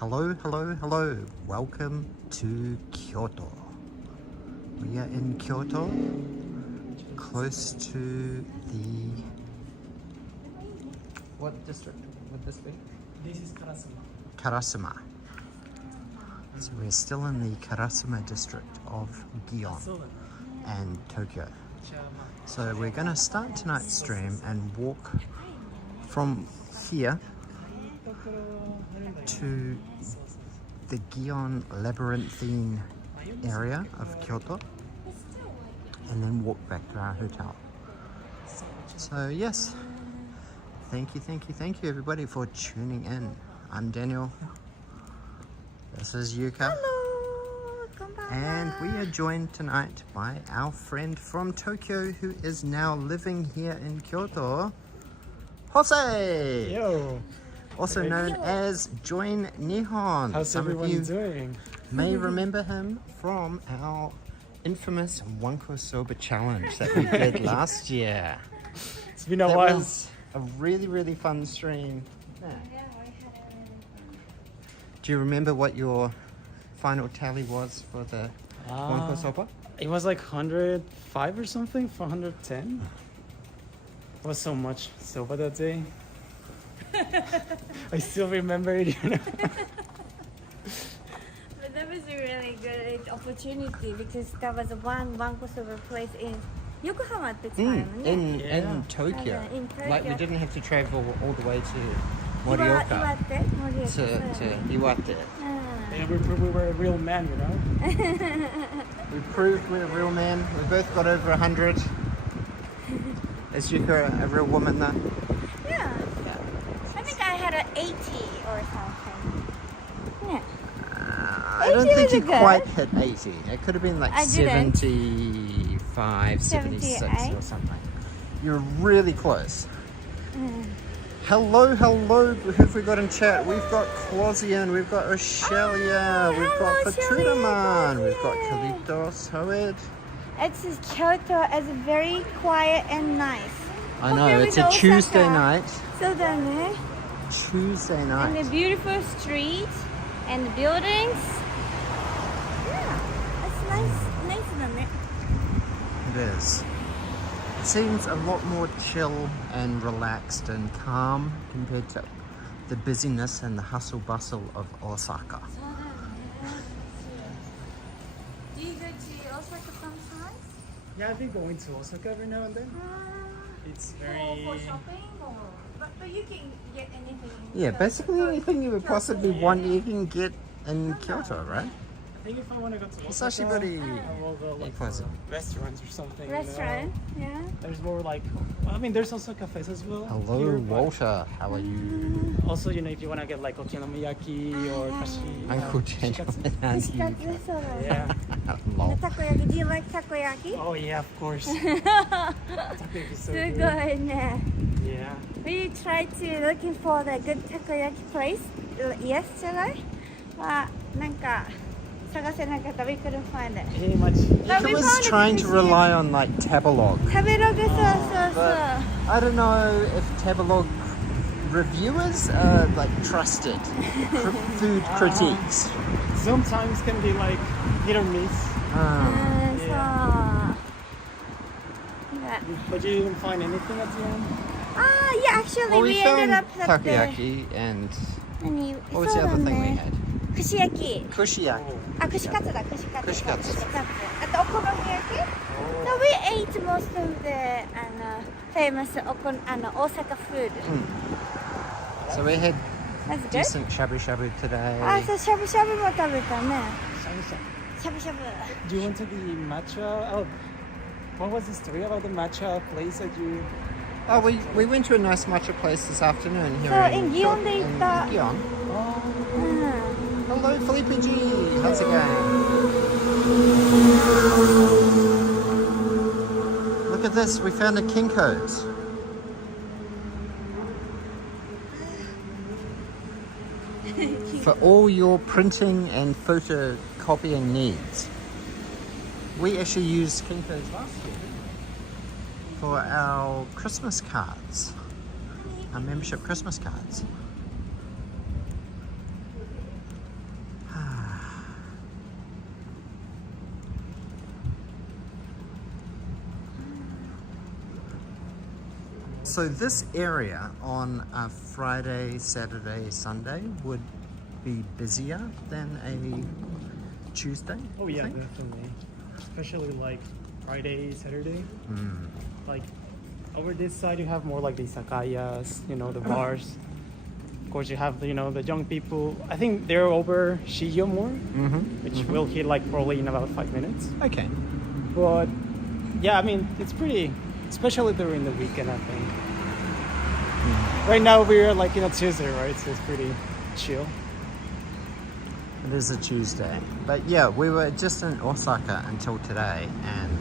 Hello, hello, hello. Welcome to Kyoto. We are in Kyoto, close to the... What district would this be? This is Karasuma. Karasuma. So we're still in the Karasuma district of Gion and Tokyo. So we're going to start tonight's stream and walk from here to the Gion labyrinthine area of Kyoto and then walk back to our hotel. So yes, thank you everybody for tuning in. I'm Daniel. This is Yuka. Hello, and we are joined tonight by our friend from Tokyo who is now living here in Kyoto, Jose! Yo! Also known as Join Nihon. How's Some everyone of you doing? may remember him from our infamous Wanko Soba challenge that we did last year. It's been a That while. was a really fun stream. Do you remember what your final tally was for the Wanko Soba? It was like 105 or something for 110. It was so much soba that day. I still remember it, you know. But that was a really good opportunity because there was one Wanko place in Yokohama at the time. In Tokyo. In Tokyo. Like we didn't have to travel all the way to Morioka to Iwate. And we were a real man, you know. We proved we're a real man. We both got over 100. Is Yuka a real woman though? Yeah. I think I had an 80 or something. Yeah. I don't 80 think was you good. quite hit 80. It could have been like I didn't. 75, 76 78. or something. You're really close. Hello. Who have we got in chat? We've got Clausian, we've got Oshelia, we've got hello, Faturaman, we've got Clausia. Kalitos, Hoed. It's Kyoto is very quiet and nice. I know, Compared it's with a Osaka. Tuesday night. So then, Tuesday and night. the beautiful streets and the buildings. Yeah, it's nice, isn't it? It is. It seems a lot more chill and relaxed and calm compared to the busyness and the hustle bustle of Osaka. Do you go to Osaka sometimes? Yeah, I've been going to Osaka every now and then. It's For very... shopping or? But you can get anything. Yeah, basically anything you would possibly want you can get in Kyoto, right? I think if I want to go to It's Osaka, actually very I will go like pleasant. for restaurants or something. you know. Restaurant, yeah. There's more like, I mean, there's also cafes as well. Hello, here, but Walter. How are you? Also, you know, if you want to get like okonomiyaki or kashi. Uncle shikatsu. Gentleman. Yeah. Lol. Takoyaki. Do you like takoyaki? Oh yeah, of course. Takoyaki is so good. すごいね。 Yeah. We tried to looking for the good takoyaki place yesterday. まあなんか探せなかった。We couldn't find it. Pretty much. But Yuka we was found trying it to this rely on like Tabelog. 食べログそうそうそう。 But I don't know if Tabelog reviewers are like trusted. Food critiques. Sometimes can be like hit or miss. そう。 Yeah. Yeah. But you didn't find anything at the end? Yeah, actually Well, we we ended found up at the takoyaki and what was そう the だ other thing we ね。 had? 串焼き。 Kushiyaki. あ、串カツだ、串カツ。串カツ。あとお好み焼き。So we ate most of the famous Osaka food. So we had That's good. decent shabu shabu today. あ、そう、しゃぶしゃぶも食べたね。しゃぶしゃぶ。 Do you want to the matcha? Oh, what was the story about the matcha place that you... Oh, we went to a nice matcha place this afternoon here So, in in Gion they in thought- Gion. うん。 Hello, Felipe G. How's it going? Look at this. We found a Kinko's. For all your printing and photocopying needs. We actually used Kinko's last year for our Christmas cards, our membership Christmas cards. So this area on a Friday, Saturday, Sunday would be busier than a Tuesday. Oh I yeah, think? definitely. Especially like Friday, Saturday. Like over this side, you have more like the izakayas, you know, the bars. Of course, you have you know the young people. I think they're over Gion more, which will hit like probably in about 5 minutes. Okay. But yeah, I mean it's pretty, especially during the weekend. I think. Right now we're like in a Tuesday, right? So it's pretty chill. It is a Tuesday. But yeah, we were just in Osaka until today, and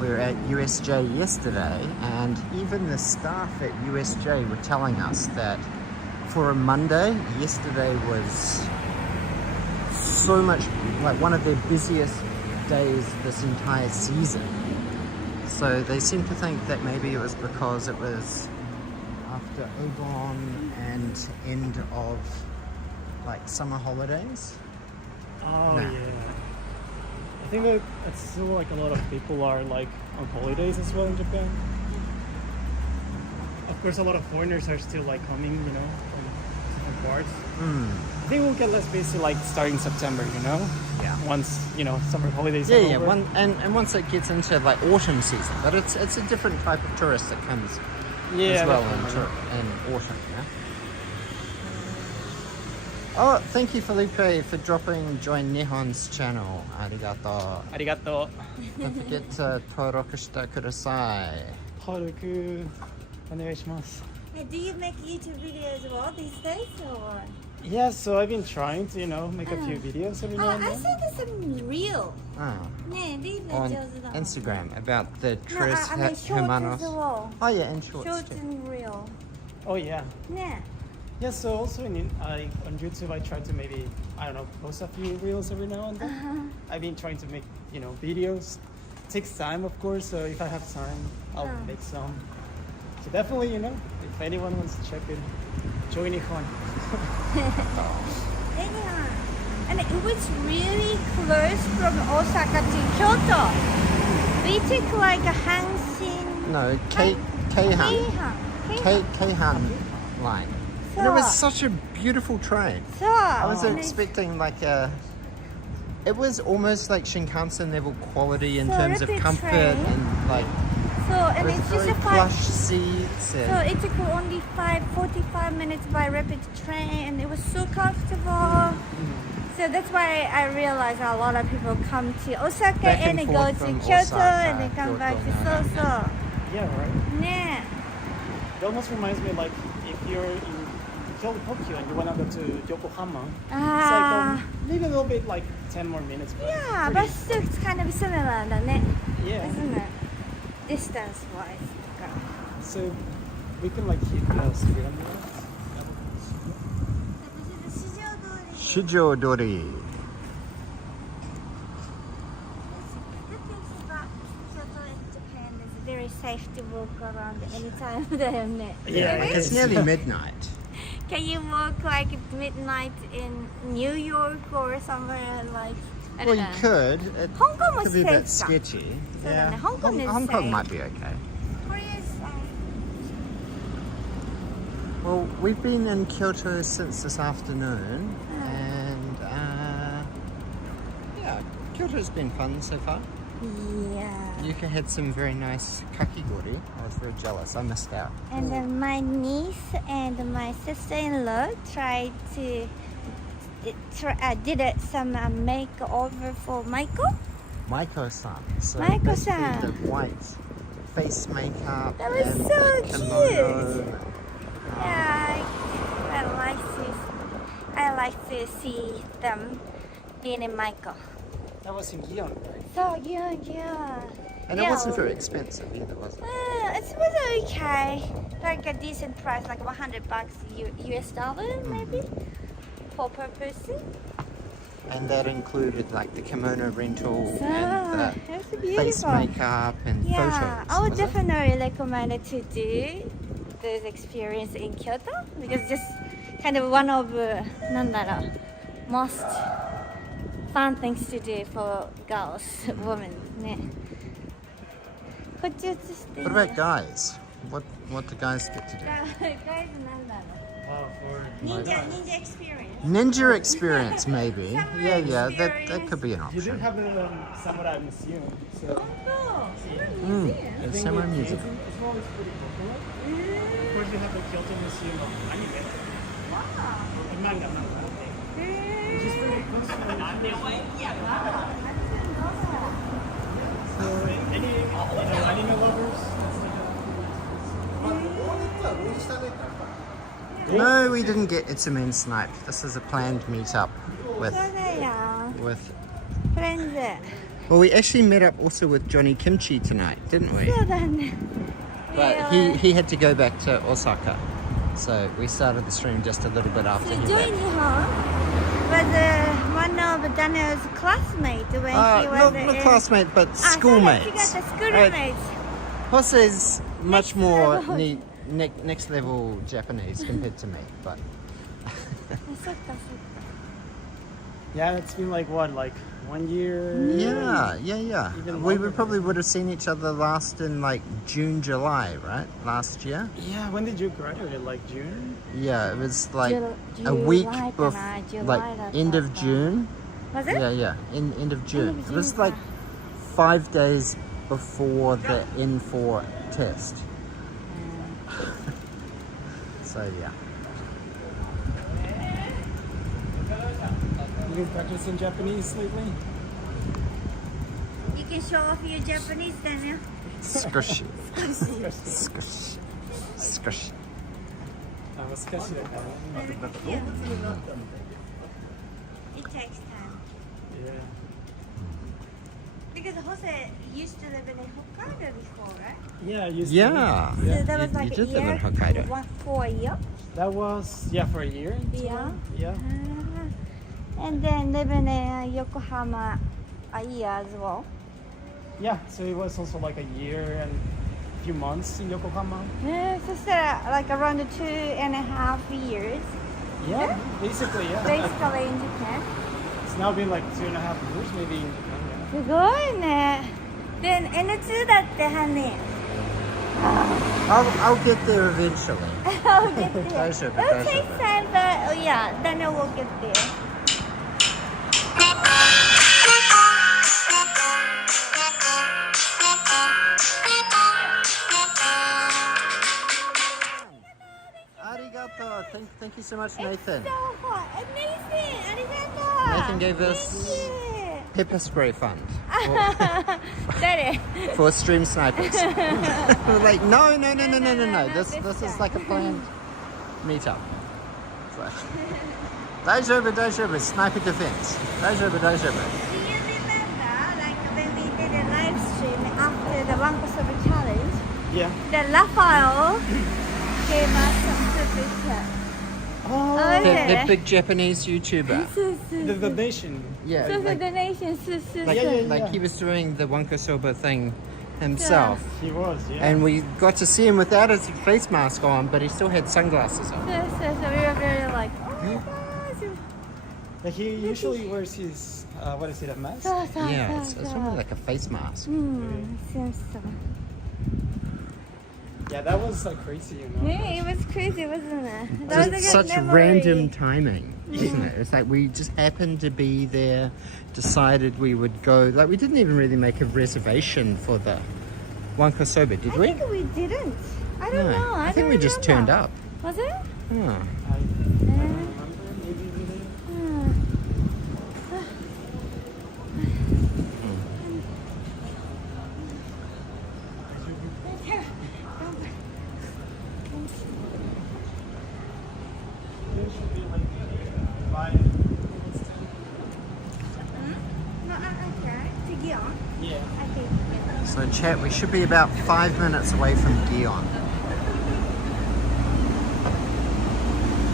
we were at USJ yesterday, and even the staff at USJ were telling us that for a Monday, yesterday was so much, like one of their busiest days this entire season. So they seem to think that maybe it was because it was after Obon and end of like summer holidays. Oh Nah. yeah. I think that it's still like a lot of people are like on holidays as well in Japan. Of course, a lot of foreigners are still like coming, you know, from different parts. I think we'll get less busy like starting September, you know. Yeah. Once you know summer holidays. Yeah, are yeah. over. And once it gets into like autumn season, but it's a different type of tourist that comes Yeah. as well definitely. in autumn. Yeah. Oh, thank you, Felipe, for dropping Join Nihon's channel. Arigato. Arigato. Don't forget to 登録してください. 登録お願いします. Do you make YouTube videos as well these days, or? Yeah, so I've been trying to, you know, make a few videos every now and I then. saw there's some real. Oh, ねえ、リーダー on 上手だ。 Instagram about the No, tres I mean shorts hermanos. as well. Oh yeah, and shorts Shorts too. and real. Oh yeah. ね Yeah, so also on YouTube I try to maybe, I don't know, post a few reels every now and then. I've been trying to make, you know, videos. It takes time, of course, so if I have time, I'll make some. So definitely, you know, if anyone wants to check it, join Gion. Anyhow, and it was really close from Osaka to Kyoto. We took like a Hanshin. No, Keihan. Keihan line. And it was So, such a beautiful train. so I was and it's expecting like a. It was almost like Shinkansen level quality in So terms of rapid comfort train. and like so and with it's just very a plush 5. seats So and it took only 45 minutes by rapid train, and it was so comfortable. So that's why I realized a lot of people come to Osaka Back and and they go forth to from Kyoto Osaka, and they come back to Kyoto, Soso. Yeah, right. Yeah. It almost reminds me like if you're in Tokyo and you want to go to Yokohama, it's like maybe a little bit like 10 more minutes. But Yeah, pretty- but still it's kind of similar, isn't it? yeah. Isn't it? Distance wise. So we can like hit the street on the left. Shijodori. The thing about Kyoto and Japan is very safe to walk around anytime there, isn't it? Yeah, Really? It's nearly midnight. Can you walk like at midnight in New York or somewhere like I Well, don't you know. could. It Hong Kong was could be a bit safe. sketchy. So Yeah, then Hong Kong is Hong Kong safe. might be okay. Korea's Well, we've been in Kyoto since this afternoon, and yeah, Kyoto's been fun so far. yeah. Yuka had some very nice kakigori. I was very jealous. I missed out. And then my niece and my sister-in-law tried to did some makeover for Michael. Maiko-san. So Maiko-san. basically the white face makeup. That was and so the kimono. cute. Yeah, I like to see them being in Michael. That was in Gion, right? So yeah. And it wasn't very expensive either, was it? It was okay, like a decent price, like $100 US dollar maybe per person. And that included like the kimono rental So and it was the beautiful. face makeup and Yeah, photos. I would was it? definitely recommend it to do this experience in Kyoto because just kind of one of なんだろう most fun things to do for girls, women ね。こっち映していい What about guys? what do guys get to do? Guys, なんだろう。 for Ninja experience. Ninja experience, maybe. Samurai Yeah, that experience. could be an you didn't option. have the samurai museum, so Mm, it's Samurai Museum. It's always pretty popular. Of course, you have the Kyoto Museum of Anime, and manga, which is pretty close to so any anime lovers. No, we didn't get Itsume and Snipe. This is a planned meetup with そうだよ。 with. フレンズ。 Well, we actually met up also with Johnny Kimchi tonight, didn't we? そうだね。 But he had to go back to Osaka, so we started the stream just a little bit after he Joy left. Nihon was one of Daniel's classmates when he was Not classmate, but あ、schoolmates. そうだ、違った、schoolmates. Jose's much Next more level. next level Japanese compared to me, but あ、そっかそっか。 Yeah, it's been like what, like 1 year? yeah. Even We longer. probably would have seen each other last in like June, July, right? Last year. Yeah, when did you graduate? Like June? Yeah, it was like July a weekかな、 before, July like だった。 end of June. Was it? Yeah, end of June. End of It was June, like 5 days before the N4 test. So yeah. You been practicing Japanese lately? You can show off your Japanese, Daniel. Squishy. Squishy. Squishy. 難しいだからね。 It takes time. Yeah. Because Jose used to live in Hokkaido before, right? Yeah, I used Yeah. to. So that was You like did a live in year, Hokkaido. for a year. That was, yeah, for a year. Yeah. Yeah. And then living in Yokohama a year as well. Yeah, so it was also like a year and a few months in Yokohama. So it's like around 2.5 years, Yeah, basically, yeah. basically in Japan. It's now been like 2.5 years maybe in Japan, yeah. すごいね。Then N2 だって、honey. I'll get there eventually. I'll get there. 大丈夫、 It'll 大丈 take 夫。 time, but yeah, Daniel will get there. Arigato. Thank you so much, Nathan. So hot. Amazing. Arigato. Nathan gave us Thank pepper spray fund you. 誰 for stream snipers. We're like, no. This is like a planned meetup. So, 大丈夫、sniper defense. 大丈夫。 Do you remember, like when we did a live stream after the One Kosovo challenge, Yeah. the Raphael gave us some super chat. Oh, The big Japanese YouTuber. the donation. Yeah, So the like, donation, like he was doing the Wankosoba thing himself. He was, yeah. And we got to see him without his face mask on, but he still had sunglasses on. So we were very like, oh my gosh. Like he usually wears his, what is it, a mask? Yeah, it's really like a face mask. Seems so. Yeah, that was like crazy, you know. Yeah, it was crazy, wasn't it? That was a good Such memory. random timing, isn't it? It's like we just happened to be there, decided we would go. Like we didn't even really make a reservation for the Wankosoba, did I we? think we didn't. I don't know. I think we just turned up. Was it? Oh. I don't remember, maybe we did. There should be like 5 minutes. No, okay. To Gion? Yeah. I think. So chat, we should be about 5 minutes away from Gion.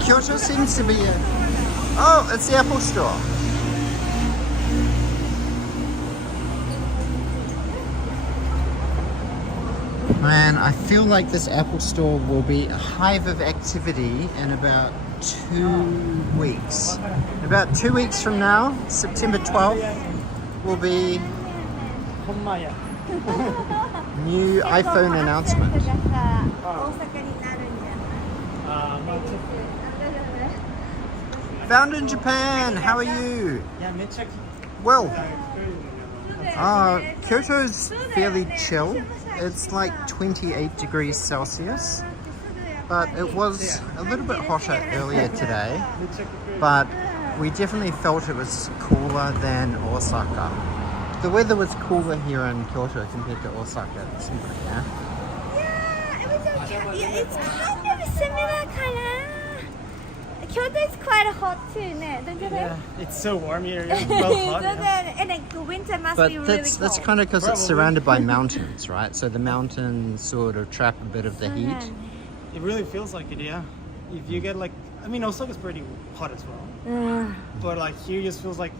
Kyoto seems to be a... Oh, it's the Apple Store. Man, I feel like this Apple Store will be a hive of activity in about 2 weeks. About 2 weeks from now, September 12th, will be... Honmaya. New iPhone announcement. 結構もうアクセントがさ、大阪になるんじゃない？まあちょっ Found in Japan. How are you? といやめっちゃ Well, Kyoto's fairly chill. It's like 28 degrees Celsius, but it was a little bit hotter earlier today. But we definitely felt it was cooler than Osaka. The weather was cooler here in Kyoto compared to Osaka. It seemed like, yeah. Yeah, it was okay. Yeah, it's kind of similar color. Kyoto is quite hot too, don't you think? Yeah, it's so warm here. Yeah, well hot. Yeah. And like the winter must But be really cold. that's kind of because it's Probably. surrounded by mountains, right? So the mountains sort of trap a bit of the heat. It really feels like it, yeah. If you get like, I mean, Osaka's pretty hot as well. But like here, it just feels like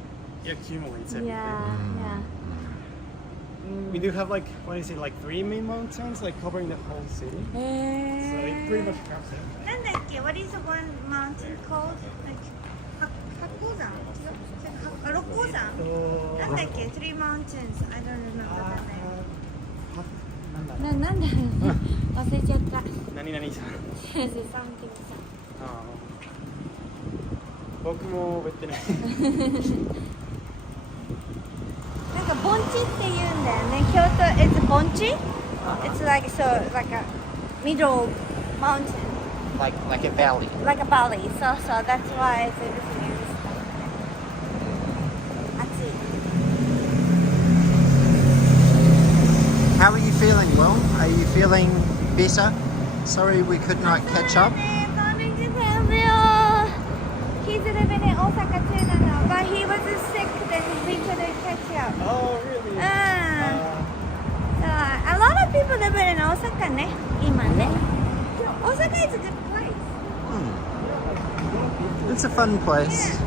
it accumulates everything. Yeah. We do have like, what is it, like 3 main mountains, like covering the whole city. So it pretty much covers it. なんだっけ What is the one mountain called? Like 八甲山あ、六甲山なんだっけ Three mountains I don't remember the name なんだろう忘れちゃった何々さん。something 僕も覚えてない。なんか盆地って言うんだよねKyoto is 盆地 It's like so like a middle mountain Like a valley. like a valley so that's why it's used 暑い How are you feeling, Will? Are you feeling better? Sorry we could not catch up. He's living in Osaka too now, but he was sick then we couldn't catch up. Oh, really? A lot of people live in Osaka ね、今ね。Osaka is a good place. It's a fun place.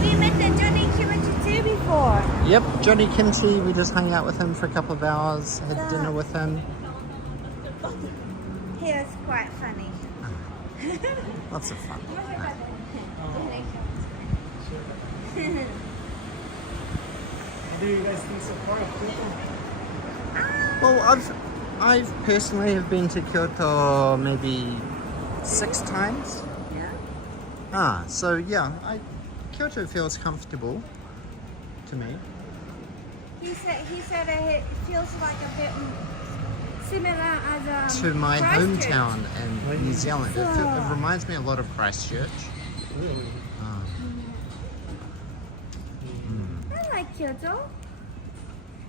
We met the Johnny Kimchi too before. Yep, Johnny Kimchi, we just hung out with him for a couple of hours, had dinner with him. He was quite funny. Lots of fun. What do you guys think so far of Kyoto? Well, I've personally have been to Kyoto maybe 6 times. Yeah. So yeah, Kyoto feels comfortable to me. He said it feels like a bit similar as To my Christchurch. hometown in New Zealand. It So- reminds me a lot of Christchurch. Really? I like Kyoto.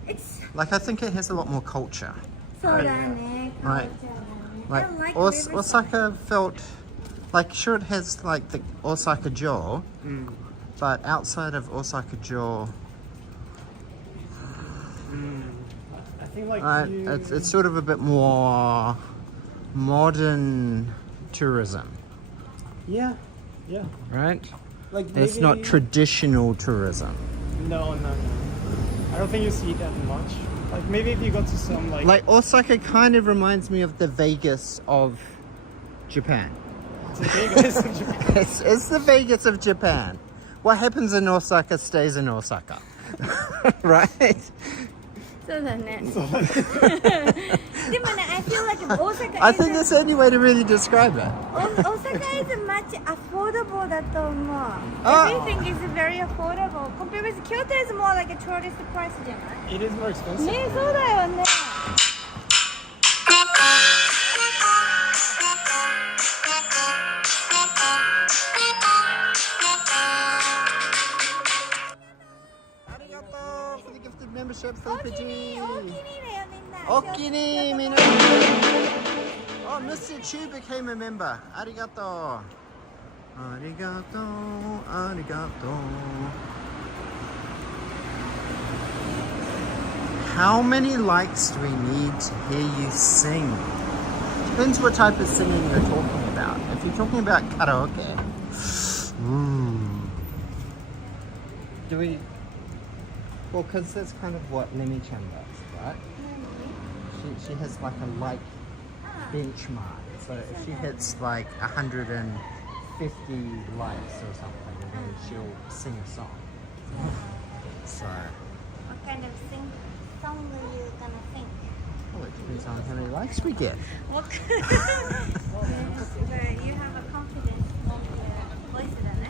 It's Like I think it has a lot more culture. そうだね。 Right. Like I like Osaka felt like sure it has like the Osaka jaw, but outside of Osaka jaw, I think like right, it's sort of a bit more modern tourism, yeah, right? like It's not maybe- traditional tourism. No. I don't think you see that much. Like maybe if you go to some Like Osaka kind of reminds me of the Vegas of Japan. to Vegas of Japan. It's the Vegas of Japan. What happens in Osaka stays in Osaka. Right? そうだね。でもね、I feel like Osaka I is think that's the only way to really describe it. Osaka is much affordable だと思う。あ Everything is very affordable. Compared with Kyoto is more like a tourist price じゃない It is more expensive. ね、そうだよね。For the gifted membership, 大きに、大きにだよみんな。 Okini, mina. Oh, Mr. Chu became a member. Arigato. Arigato. Arigato. How many likes do we need to hear you sing? Depends what type of singing you're talking about. If you're talking about karaoke, do we? Well, because that's kind of what Nemi-chan does, right? She has like a like benchmark. So if she hits like 150 likes or something, then she'll sing a song. So What kind of thing? song are you gonna sing? Well, it depends on how many likes we get. What? But you have a confidence in your voice, isn't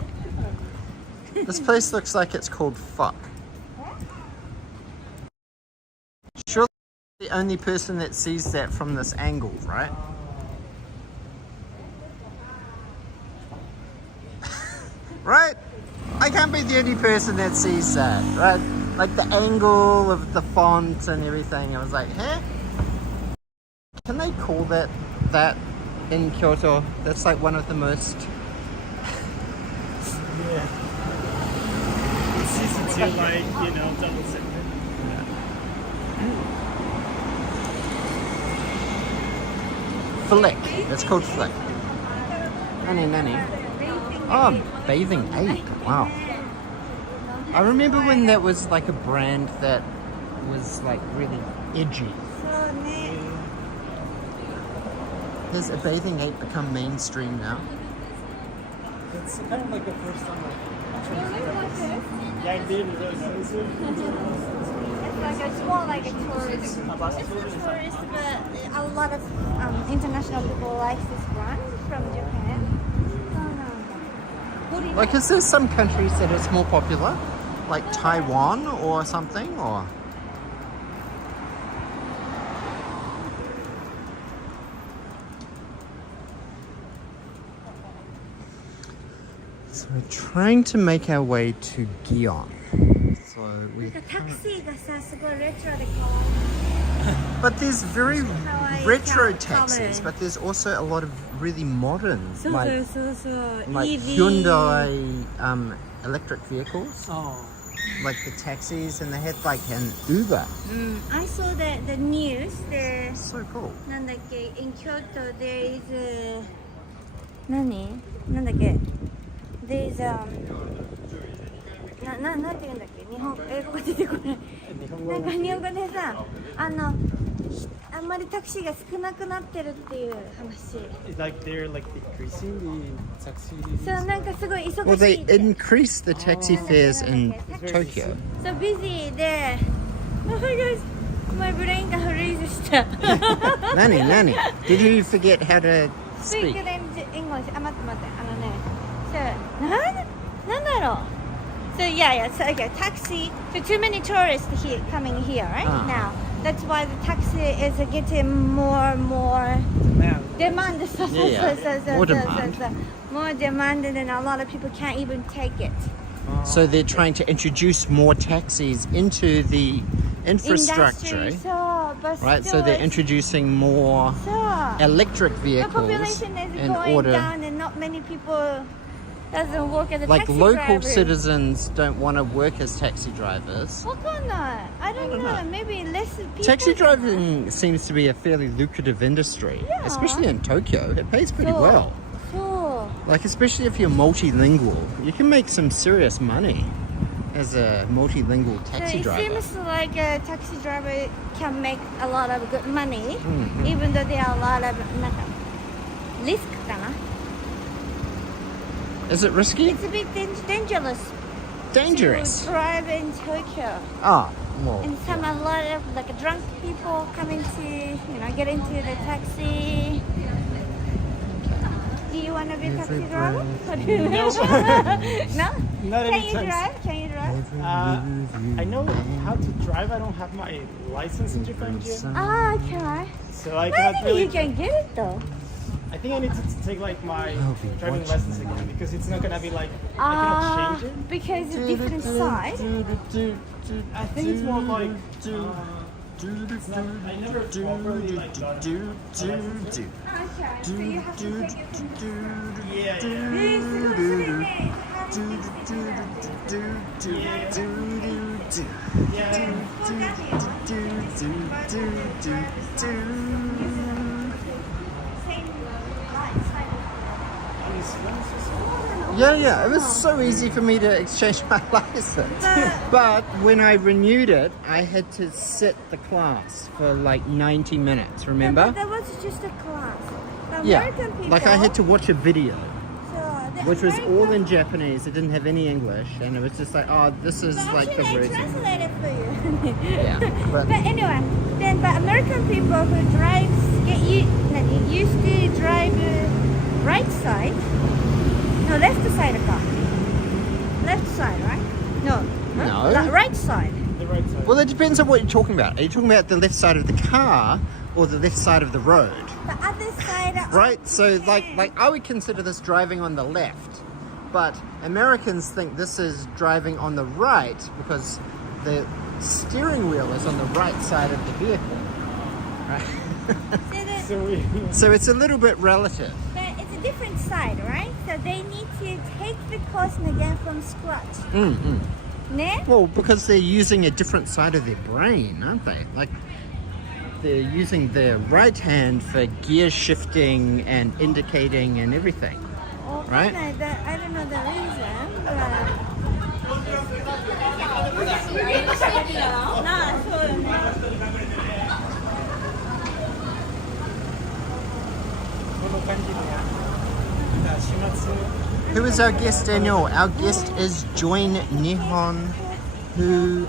it? This place looks like it's called Fuck. Surely the only person that sees that from this angle, right? Right? I can't be the only person that sees that, right? Like the angle of the font and everything. I was like, huh? Can they call that in Kyoto? That's like one of the most... Yeah. It's easy to like, you know, double check. Flick. It's called Flick. Nani. Oh, Bathing Ape. Wow. I remember when that was like a brand that was like really edgy. Has a Bathing Ape become mainstream now? It's kind of like the first time I didn't really notice it. It's more like a tourist. It's a tourist, but a lot of international people like this brand from Japan. Like, is there some countries that it's more popular? Like Taiwan or something? Or so we're trying to make our way to Gion. So we but there's very retro taxis, but there's also a lot of really modern, like Hyundai electric vehicles, like the taxis, and they had like an Uber. I saw the news. So cool. In Kyoto there is there is なんて言うんだっけ、英語が出てこない。なんか日本語でさ、あんまりタクシーが少なくなってるっていう話。Like they're like decreasing the taxis. そう、なんかすごい忙しい。Well, they increased the taxi fares in Tokyo. So busy で、oh my gosh, my brain がフリーズした。Nani, did you forget how to speak? Speak in English. あ、待って。そう、なんだろう。So so okay, taxi. So too many tourists here coming here right now. That's why the taxi is getting more demand. So, More demand. More demand, and a lot of people can't even take it. So they're trying to introduce more taxis into the infrastructure, right? So they're introducing more electric vehicles. The population is in going order, down, and not many people doesn't work as a like taxi local driver. citizens don't want to work as taxi drivers. I don't know. Maybe less people. Taxi driving seems to be a fairly lucrative industry, especially in Tokyo. It pays pretty well. Like, especially if you're multilingual, you can make some serious money as a multilingual taxi driver. It seems like a taxi driver can make a lot of good money, even though there are a lot of risk. Is it risky? It's a bit dangerous. Dangerous. To drive in Tokyo. Ah, well. And a lot of like drunk people come into, get into the taxi. Do you want to be a taxi driver? No. No? Not Can you drive? I know how to drive. I don't have my license in Japan yet. Okay. So I I cannot think really. you can get it though. I think I need to take like my driving lessons again because it's not gonna be like I cannot change it. Because it's different size. I think it's more like it's not, I never properly like got it. Okay. So you have to take it. Yeah, it was so easy for me to exchange my license. But when I renewed it, I had to sit the class for like 90 minutes, remember? But that was just a class. The Yeah, American people, like I had to watch a video. So which was all in Japanese. It didn't have any English, and it was just like, oh, this is But like the actually, I route. translated for you. Yeah, But but anyway, then the American people who used to drive right side, no, left side car. Left side, right? No. No. Right side. The right side. well, it depends on what you're talking about. Are you talking about the left side of the car or the left side of the road? The other side. Right. So like I would consider this driving on the left, but Americans think this is driving on the right because the steering wheel is on the right side of the vehicle. Right. So we. So it's a little bit relative. But it's a different side, right? So they need to take the course again from scratch. Ne? Well, because they're using a different side of their brain, aren't they? Like they're using their right hand for gear shifting and indicating and everything. Right? I don't know the reason, but... Who is our guest, Daniel? Our guest is Gion Nihon, who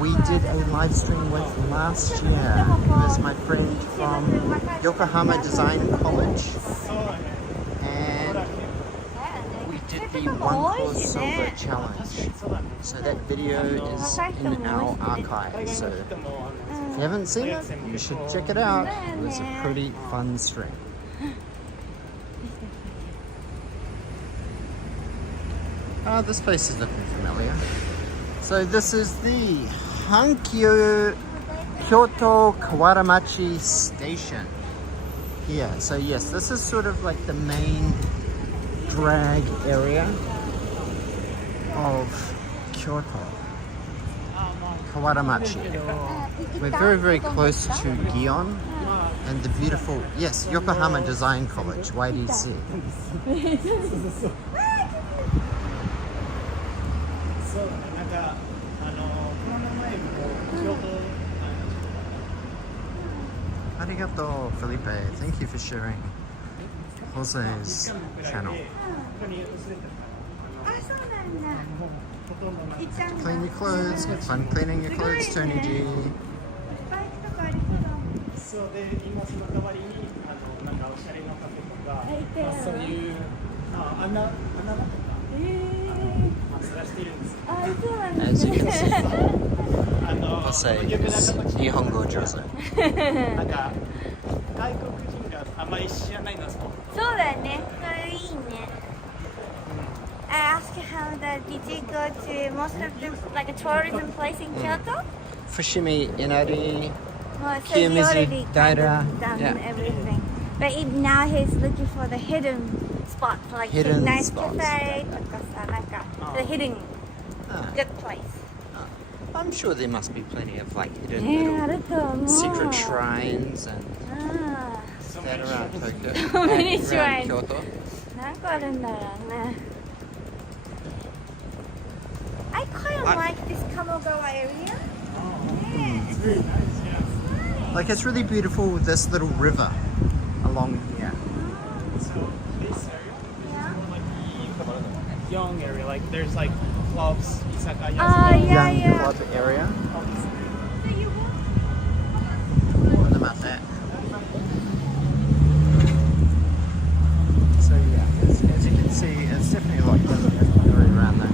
we did a live stream with last year. He was my friend from Yokohama Design College. And we did the One Course Silver Challenge. So that video is in our archive. So if you haven't seen it, you should check it out. It was a pretty fun stream. This place is looking familiar. So this is the Hankyu Kyoto Kawaramachi station here. So yes, this is sort of like the main drag area of Kyoto. Kawaramachi. We're very, very close to Gion and the beautiful, yes, Yokohama Design College, YDC. そうなんかコロナ前も京都 Arigato, Felipe. Thank you for sharing Jose's channel. あ、そうなんだ。 Clean your clothes, have fun cleaning your clothes, Tony G. バイクとかありそう。そうで今その代わりになんかおしゃれのカフェとか、そういう穴とか探しているんですよ。 As you can see, Jose is Nihongo Jose. なんか外国人があんまり知らないのはそう。そうだよね。それいいね。I asked him that did you go to most of the like a tourism place in Kyoto? Fushimi Inari. Well, so he Kiyomizu already kind Daira, of done yeah. everything. But now he's looking for the hidden spots, like Hidden nice spots. cafe, the hidden good place. I'm sure there must be plenty of like hidden Yeah, little secret shrines and Ah, that around Tokyo. So many and around shrines. Kyoto. なんかあるんだろうね。I kind of like this Kamogawa area. Like it's really beautiful, this little river along here. So this area Yeah. is more like the young area. Like there's like clubs, izakaya. Oh, yeah, Young yeah. club area. So you walk What about that? So yeah, as you can see, it's definitely like this area around there.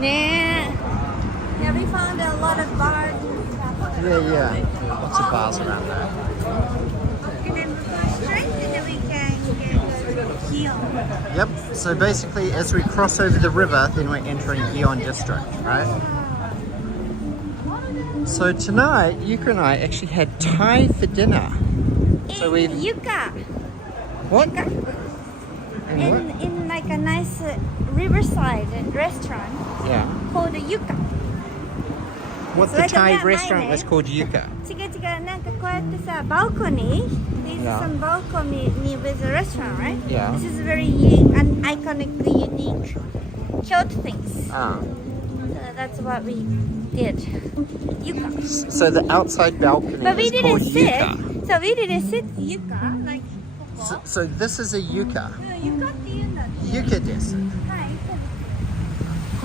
Yeah. Yeah, we found a lot of bars and stuff. Yeah. Lots of bars around there. And then we go straight and then we can get to Gion. Yep, so basically as we cross over the river, then we're entering Gion district, right? So tonight, Yuka and I actually had Thai for dinner. So we've... Yuka. What? Yuka. In what? In like a nice riverside restaurant Yeah. called Yuka. What So the like a Thai map restaurant mine, was eh? called Yuka. 違う違う、なんかこうやってさ、balcony. There's Yeah. some balcony with a restaurant, right? Yeah. This is very iconically unique Kyoto things. Ah. That's what we did. Yuka. So the outside balcony But we is didn't called sit. Yuka. So we didn't sit Yuka like So this is a yucca. うん、床って言うんだって。 Yucca desu. はい、そ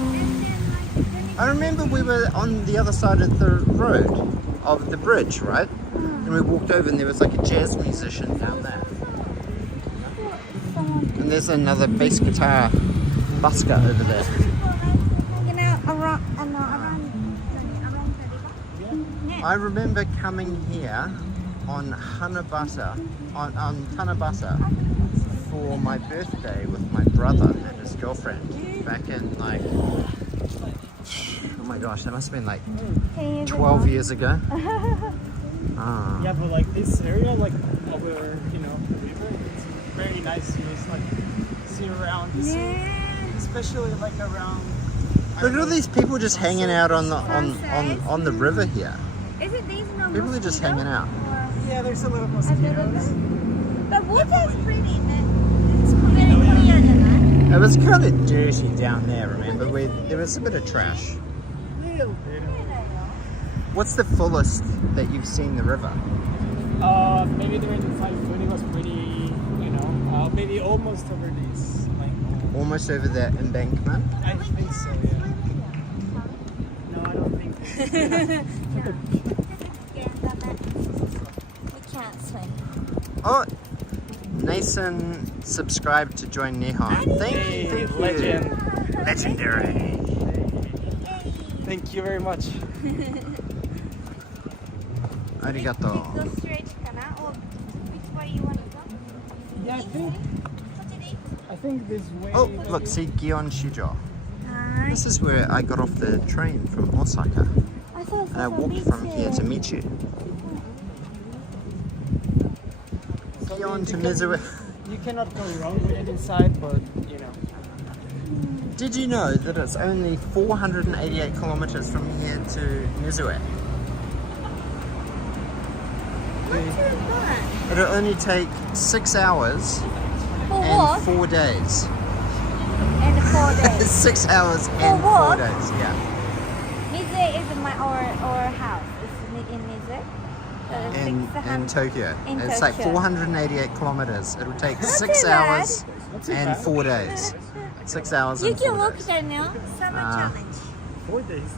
うです。全然like I remember we were on the other side of the road, of the bridge, right? And we walked over and there was like a jazz musician down there. And there's another bass guitar busker over there. hanging out around the river. I remember coming here on Hanabata, on Tanabata for my birthday with my brother and his girlfriend back in like, oh my gosh, that must have been like 12 years ago. Ah. Yeah, but like this area, like over, you know, the river, it's very nice. You just like see around the sea, especially like around. Look at all these people just hanging out on the river here. Is it these no People are just hanging out. Yeah, there's a little A little mosquitoes. bit. But water is pretty. It's very clear, isn't it? It was kind of dirty down there, remember? There was a bit of trash. Little bit. What's the fullest that you've seen the river? Maybe during the 5 foot, it was pretty, you know, maybe almost over this, like. Almost over that embankment? I think so, yeah. No, I don't think. We can't swim. Oh, Nason subscribed to join Nihon. Thank you. Legend. Legendary. Thank you very much. Arigato. Go straight, or which way you want to go? Yeah, I think this way. Oh, look, see Gion Shijo. Hi. This is where I got off the train from Osaka. And I walked from here to meet you. Gion to Mizue. You cannot go wrong with it inside, but you know. Did you know that it's only 488 kilometers from here to Mizue? What's that? It'll only take 6 hours For and what? 4 days. And 4 days. 6 hours and what? 4 days, yeah. Mize is our house. It's in Mize. In Tokyo. In It's like Tokyo. 488 kilometers. It'll take 6 too bad. hours Not too and bad. 4 days. 6 hours You and can 4 walk days. there now. Summer challenge. 4 days.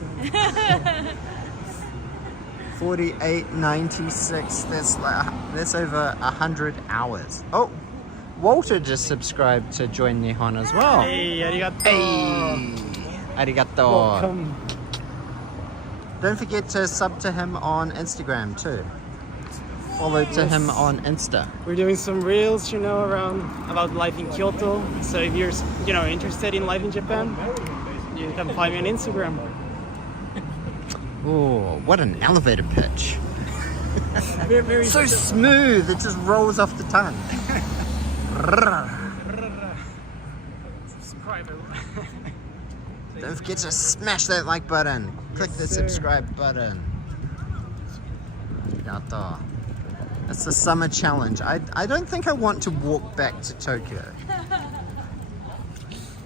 48.96. That's over 100 hours. Oh, Walter just subscribed to join Nihon as well. Hey, arigato. Hey, arigato. Welcome. Don't forget to sub to him on Instagram too. Follow to him on Insta. We're doing some reels, you know, around about life in Kyoto. So if you're, you know, interested in life in Japan, you can find me on Instagram. Oh, what an elevator pitch. Very, very So smooth, it just rolls off the tongue. subscriber. Don't forget to smash that like button. Click the sir. subscribe button. Arigato. It's the summer challenge. I don't think I want to walk back to Tokyo.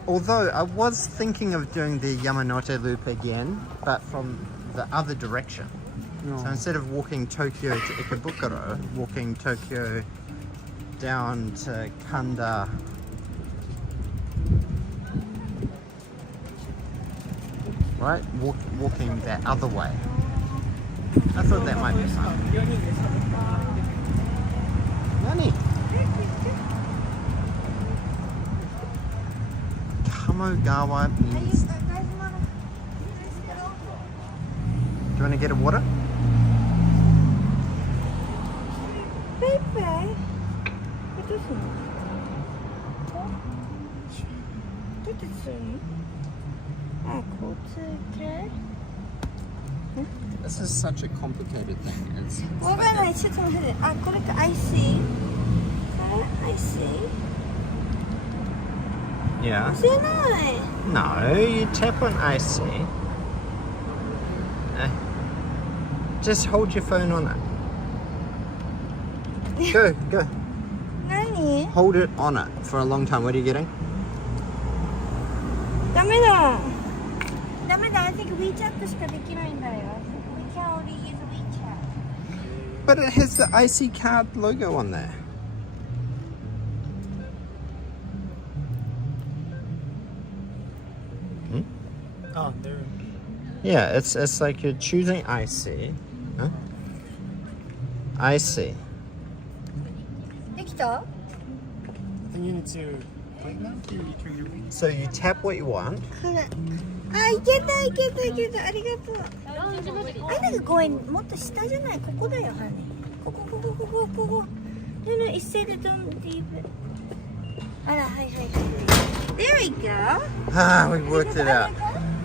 Although I was thinking of doing the Yamanote Loop again, but from the other direction. No. So instead of walking Tokyo to Ikebukuro, walking Tokyo down to Kanda. Right? Walking that other way. I thought that might be fun. Nani? Kamogawa means... Do you want to get a water? Pepe. What is it? What is it? Ah, cool. This is such a complicated thing. It's わからない。ちょっと待って。あ、これか。I see. I see. Yeah. 知らない。 No, you tap on IC. Just hold your phone on it. Go. 何？ Hold it on it for a long time. What are you getting? ダメだ。ダメだ。I think WeChat しかできないんだよ。We can only use WeChat. But it has the IC card logo on there. Oh, there. Yeah, it's like you're choosing IC. Huh? IC. できた I think you need to click now. So you tap what you want. あ、いけたいけたいけた、ありがとう。あ、なんかごめん、もっと下じゃない、ここだよ、ハニー。ここここここここ。No, no, it said don't leave it. あら、はいはいはい。There we go. Ah, we worked it out.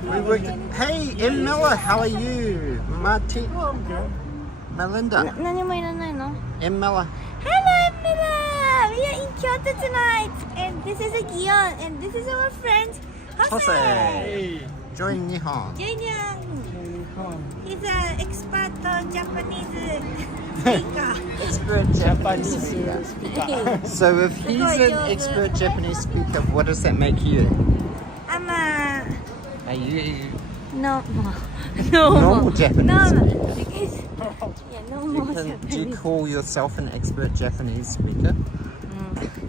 We worked it. Hey, M. Miller, how are you? Marti. Oh, I'm good. Melinda. 何もいらないの M. Miller. Hello, Mila! We are in Kyoto tonight, and this is a Gion, and this is our friend Jose. Hey. Join Nihon. Gion. Come. He's an expert Japanese speaker. Expert Japanese speaker. speaker. So if he's an expert Japanese speaker, what does that make you? I'm a Are you normal normal Japanese normal. speaker? Because, yeah, normal Do you Japanese. call yourself an expert Japanese speaker?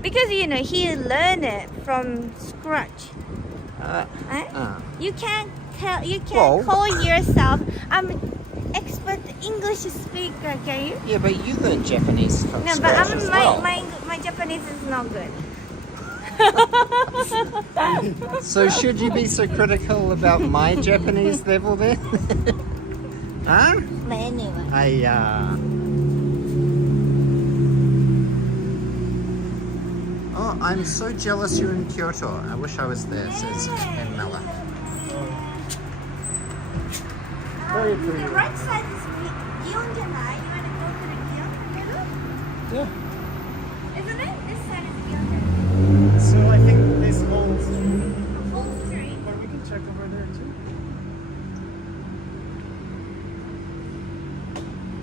Because you know he learned it from scratch. Right? You can't tell. You Well- can't call yourself. I'm expert English speaker. Can you? Yeah, but you learned Japanese from No, but scratch as well. my Japanese is not good. So should you be so critical about my Japanese level then? Huh? But anyway. Oh, I'm so jealous you're in Kyoto. I wish I was there, says M. Miller. Very The pretty. right side is Gion, can I? You want to go to the Gion middle? Yeah. Isn't it? This side is Gion. So I think this whole Full street. but we can check over there too.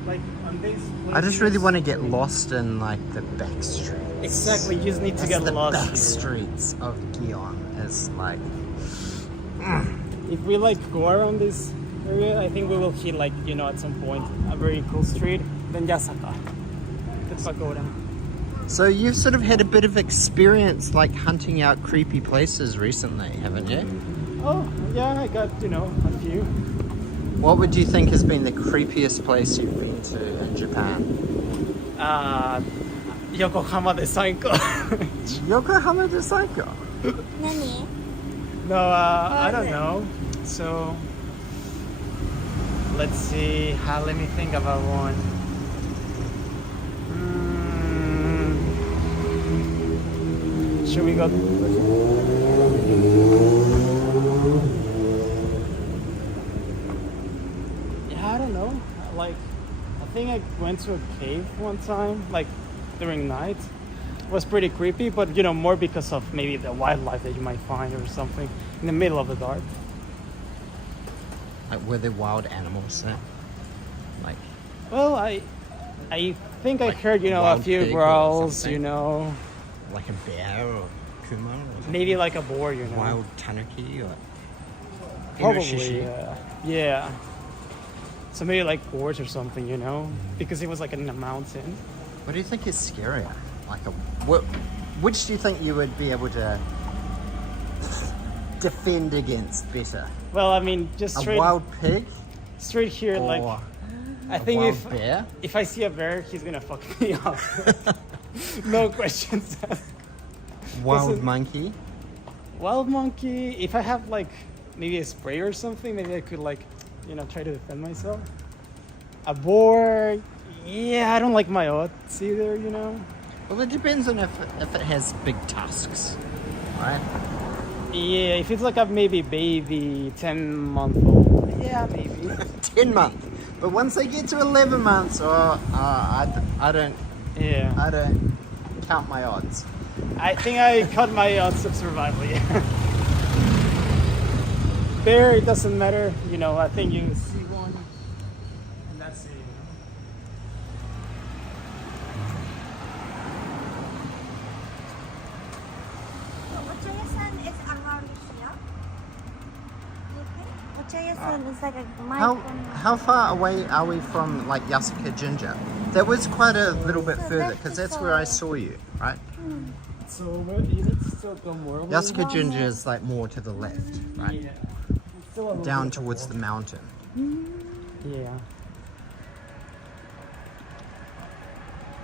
Like on this I just really want to get lost in like the back streets. Exactly, you just need to That's get the lost. back streets of Gion is like. If we like go around this area, I think we will hit like, you know, at some point a very cool street, then Osaka, the pagoda. So you've sort of had a bit of experience like hunting out creepy places recently, haven't you? Oh, yeah, I got, you know, a few. What would you think has been the creepiest place you've been to in Japan? Yokohama de Sanko. Yokohama de Saiko. Nani? No, I don't know. So, let's see. Let me think about one. Should we go? Yeah, I don't know. Like, I think I went to a cave one time, like during night. It was pretty creepy, but you know, more because of maybe the wildlife that you might find or something in the middle of the dark. Like were there wild animals there? Like Well, I think I Like heard, you know, a wild few pig or growls, something? you know, a bear or kuma or maybe like a boar, you know. wild tanuki or Probably, inoshishi? yeah. So maybe like boars or something, you know, because it was like in a mountain. What do you think is scarier? Like which do you think you would be able to defend against better? Well, I mean, just A straight, wild pig straight here, or like I a think wild bear? if I see a bear, he's gonna fuck me up. No questions asked. Wild Listen. monkey? Wild monkey. If I have like maybe a spray or something, maybe I could like, you know, try to defend myself. A boar. Yeah, I don't like my odds either, you know. Well, it depends on if it has big tusks, right? Yeah, if it's like a maybe baby 10-month-old, yeah, maybe. 10 months. But once they get to 11 months, I don't Yeah, count my odds. I think I cut my odds of survival. Yeah. Bear, it doesn't matter. You know, I think you see one, and that's it. You know? Ochayasan is around here. Ochayasan is like a How micro. how far away are we from like Yasuka Ginger? That was quite a little bit So further that's because the that's where I side. saw you, right? So you need to still go more. Yasuka Ginger is like more to the left, right? Yeah. still a little down bit of a towards the walk. mountain. Yeah.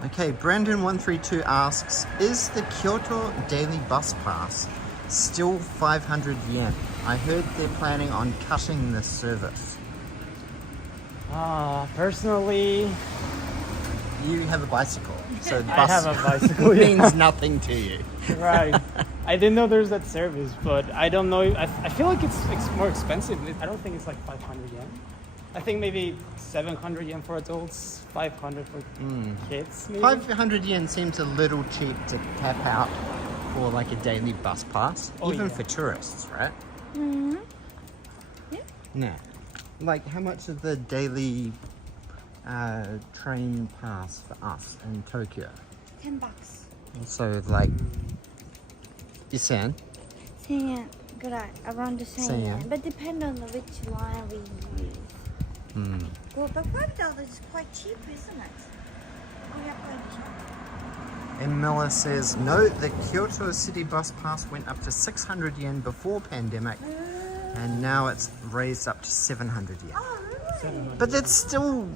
Okay, Brandon132 asks, is the Kyoto daily bus pass still 500 yen? I heard they're planning on cutting this service. Personally, You have a bicycle, so the I bus have a bicycle. Yeah. means nothing to you. Right. I didn't know there's that service, but I don't know. I feel like it's more expensive. I don't think it's like 500 yen. I think maybe 700 yen for adults, 500 for kids. Maybe. 500 yen seems a little cheap to tap out for like a daily bus pass, Oh, even yeah. for tourists, right? No. Like, how much is the daily train pass for us in Tokyo? $10. So, like, 1000 1000円ぐらい around the 1000 1000 yen. yen. But depend on which line we use. Well, but $5 is quite cheap, isn't it? Oh, yeah, quite cheap. And Miller says, no, the Kyoto City Bus Pass went up to 600 yen before pandemic, and now it's raised up to 700 yen. Oh, really? But that's still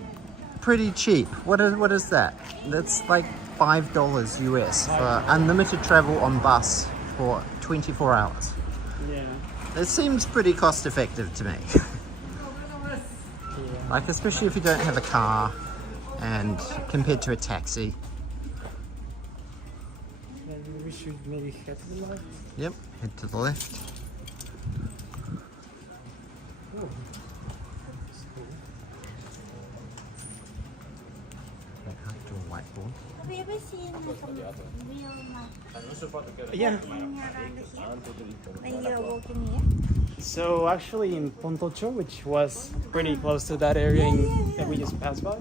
pretty cheap. What is that? That's like $5 US for unlimited travel on bus for 24 hours. Yeah. It seems pretty cost effective to me. Like, especially if you don't have a car and compared to a taxi. Maybe we should maybe head to the left. Yep, head to the left. Oh, that's cool. To a whiteboard. Have you ever seen like a real map Yeah. walking around here? When you're walking here? So actually in Pontocho, which was pretty close to that area that we just passed by.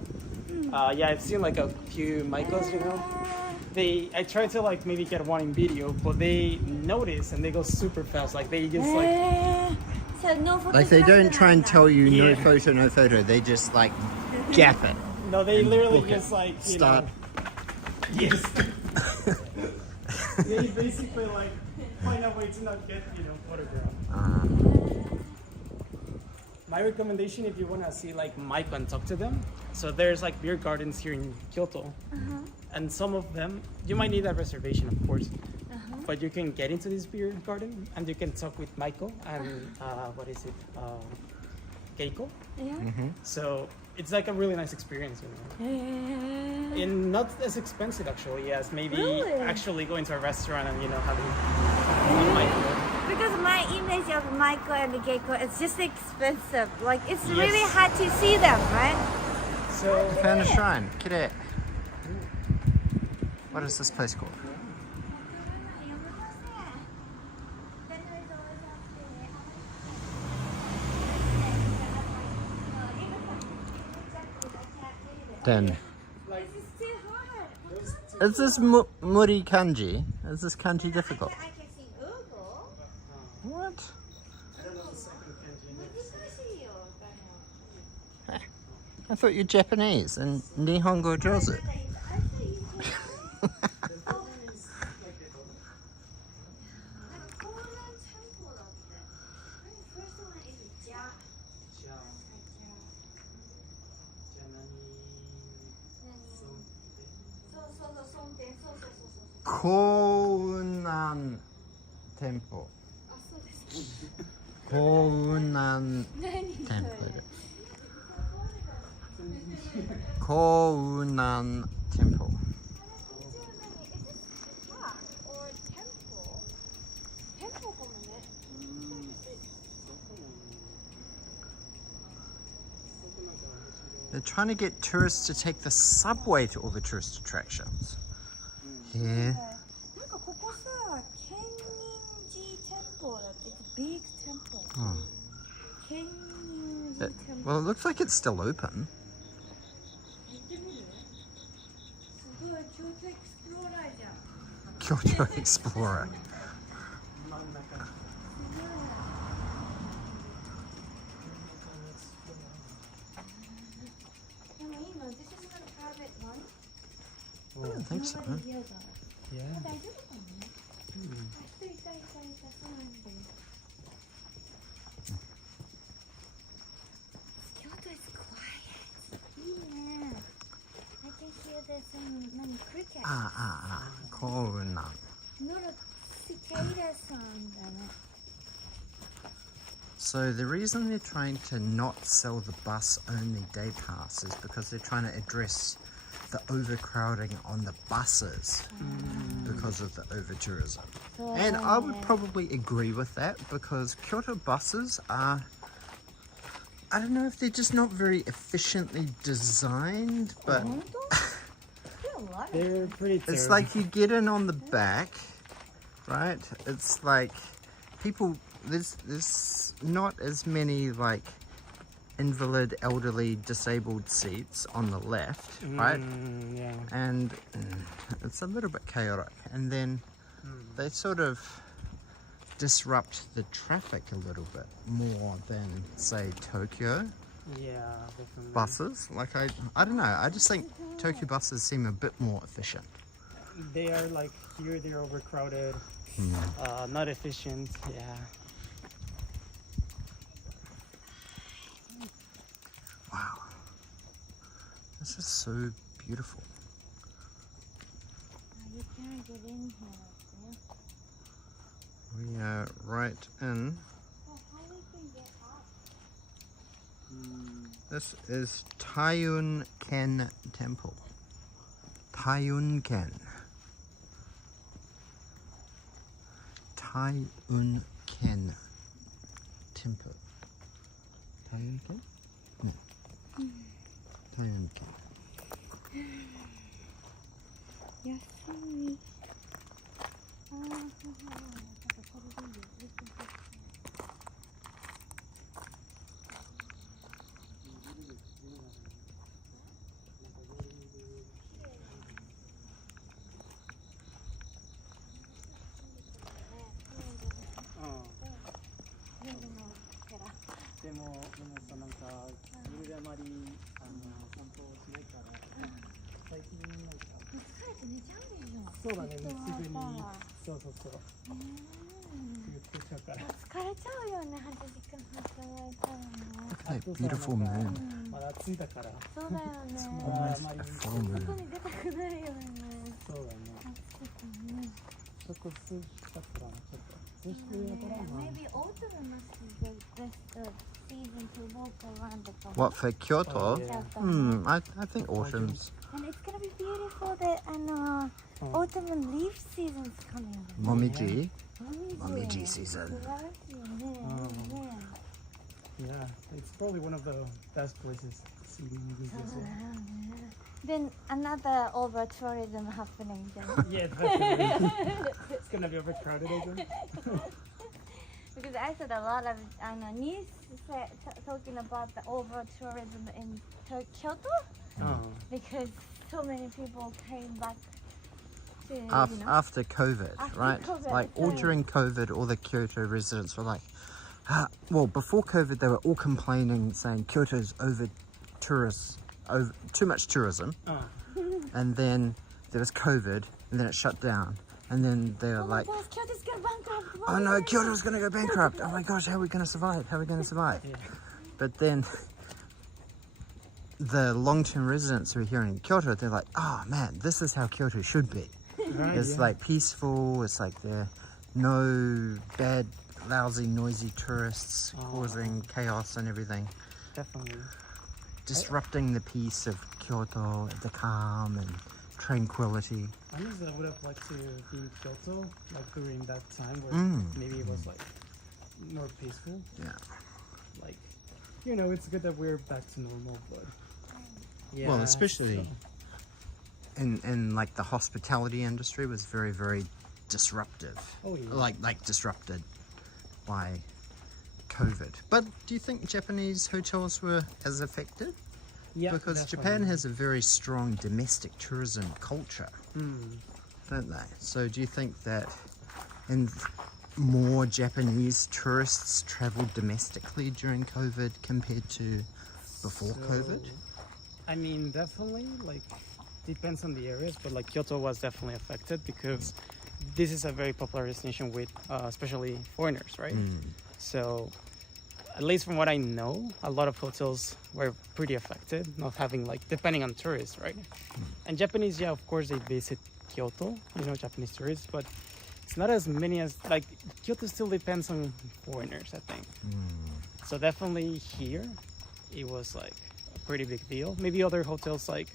Yeah, I've seen like a few Maikos, you know. I tried to like maybe get one in video, but they notice and they go super fast. Like they just like So no photo. Like, they don't try and tell you no Yeah. photo, no photo. They just like gap it. no, they literally book it. just like you Start. know. Yes. They basically like find a way to not get photographed. My recommendation, if you want to see like Maiko and talk to them, so there's like beer gardens here in Kyoto, and some of them you might need a reservation, of course, but you can get into this beer garden and you can talk with Maiko and what is it, Keiko. Yeah. So it's like a really nice experience, you know. And not as expensive actually as maybe Really? actually going to a restaurant and having Maiko. Because my image of Michael and Keiko, it's just expensive. Like it's Yes. really hard to see them, right? So Found a shrine. Kire. What is this place called? Den. Is this muri kanji? Is this kanji difficult? I can see Google. What? I thought you're Japanese and Nihongo jozu. Kounan Temple. Kounan Temple. Kounan Temple. They're trying to get tourists to take the subway to all the tourist attractions. Yeah. なんかここさ、建仁寺temple だって。It's a big temple. Oh. 建仁寺 temple. Well, it looks like it's still open. 行ってみる？すごい、京都エクスプローラーじゃん。 Kyoto Explorer. でもいいの？ This is not a private one. I don't think so. Nobody here though. Yeah. 大丈夫かな？人いたそうなんで。Oh, no. ノロシケイラさんだね。 So the reason they're trying to not sell the bus-only day pass is because they're trying to address the overcrowding on the buses because of the over-tourism. And I would probably agree with that because Kyoto buses are, I don't know if they're just not very efficiently designed, but They're pretty terrible. it's like you get in on the back, right? It's like people, there's not as many like invalid, elderly, disabled seats on the left, right? Yeah. And it's a little bit chaotic. And then they sort of disrupt the traffic a little bit more than, say, Tokyo Yeah, definitely. buses. Like, I don't know. I just think Tokyo buses seem a bit more efficient. They are like here, they're overcrowded, not efficient. Yeah. Wow. This is so beautiful. You can't get in here. We are right in. How we can get up? This is Taiyun-ken Temple. Taiyun-ken. Taiyun-ken Temple. Taiyun-ken? No. Taiyun-ken. 安い。ああ、そうそう。なんかこれでいいよ。でもさ、なんか夜あまり散歩しないから、最近なんか疲れて寝ちゃうでしょ。そうだね、すぐにそう言ってちゃうから。疲れちゃうよね、8時間働いたらね。 Look at that beautiful moon. まだ暑いだから。そうだよね。 Almost a full 外 moon. に出たくないよね。そうだね。暑くてね。ちょっと涼しかったら、ちょっと涼しくなったら、まあ。 Maybe autumn must be the best season to walk around the park. What, for Kyoto? Oh, yeah. I think autumn's. And it's gonna be beautiful. The autumn leaf season's coming. Momiji. Momiji season. 素晴らしいよね。ね。 Yeah, it's probably one of the best places to see movies as well. Then another over tourism happening then. Yeah, definitely. It's gonna be overcrowded again. Because I said a lot of news talking about the over tourism in Kyoto because so many people came back to After COVID, After right? COVID, Like all so- during COVID, all the Kyoto residents were like, well, before COVID, they were all complaining, saying Kyoto's too much tourism. And then there was COVID, and then it shut down. And then they were like, gosh, Kyoto's going bankrupt. oh no, Kyoto's going to go bankrupt. Oh my gosh, how are we going to survive? How are we going to survive? Yeah. But then the long-term residents who are here in Kyoto, they're like, oh man, this is how Kyoto should be. Right, It's yeah. like peaceful. It's like there are no bad, lousy, noisy tourists causing chaos and everything. Definitely. Disrupting the peace of Kyoto, the calm and tranquility. Honestly, I would have liked to be in Kyoto, like during that time where maybe it was like more peaceful. Yeah. Like, you know, it's good that we're back to normal, but yeah. Well, especially so- in like the hospitality industry was very, very disruptive. Oh yeah. Like disrupted by COVID. But do you think Japanese hotels were as affected? Yeah, Because definitely. Japan has a very strong domestic tourism culture, don't they? So do you think that more Japanese tourists traveled domestically during COVID compared to before COVID? I mean, definitely, like, depends on the areas, but like Kyoto was definitely affected because this is a very popular destination with especially foreigners, right? So at least from what I know, a lot of hotels were pretty affected, not having like, depending on tourists, right? And Japanese, yeah, of course, they visit Kyoto, Japanese tourists, but it's not as many as like Kyoto. Still depends on foreigners, I think. So definitely here, it was like a pretty big deal. Maybe other hotels, like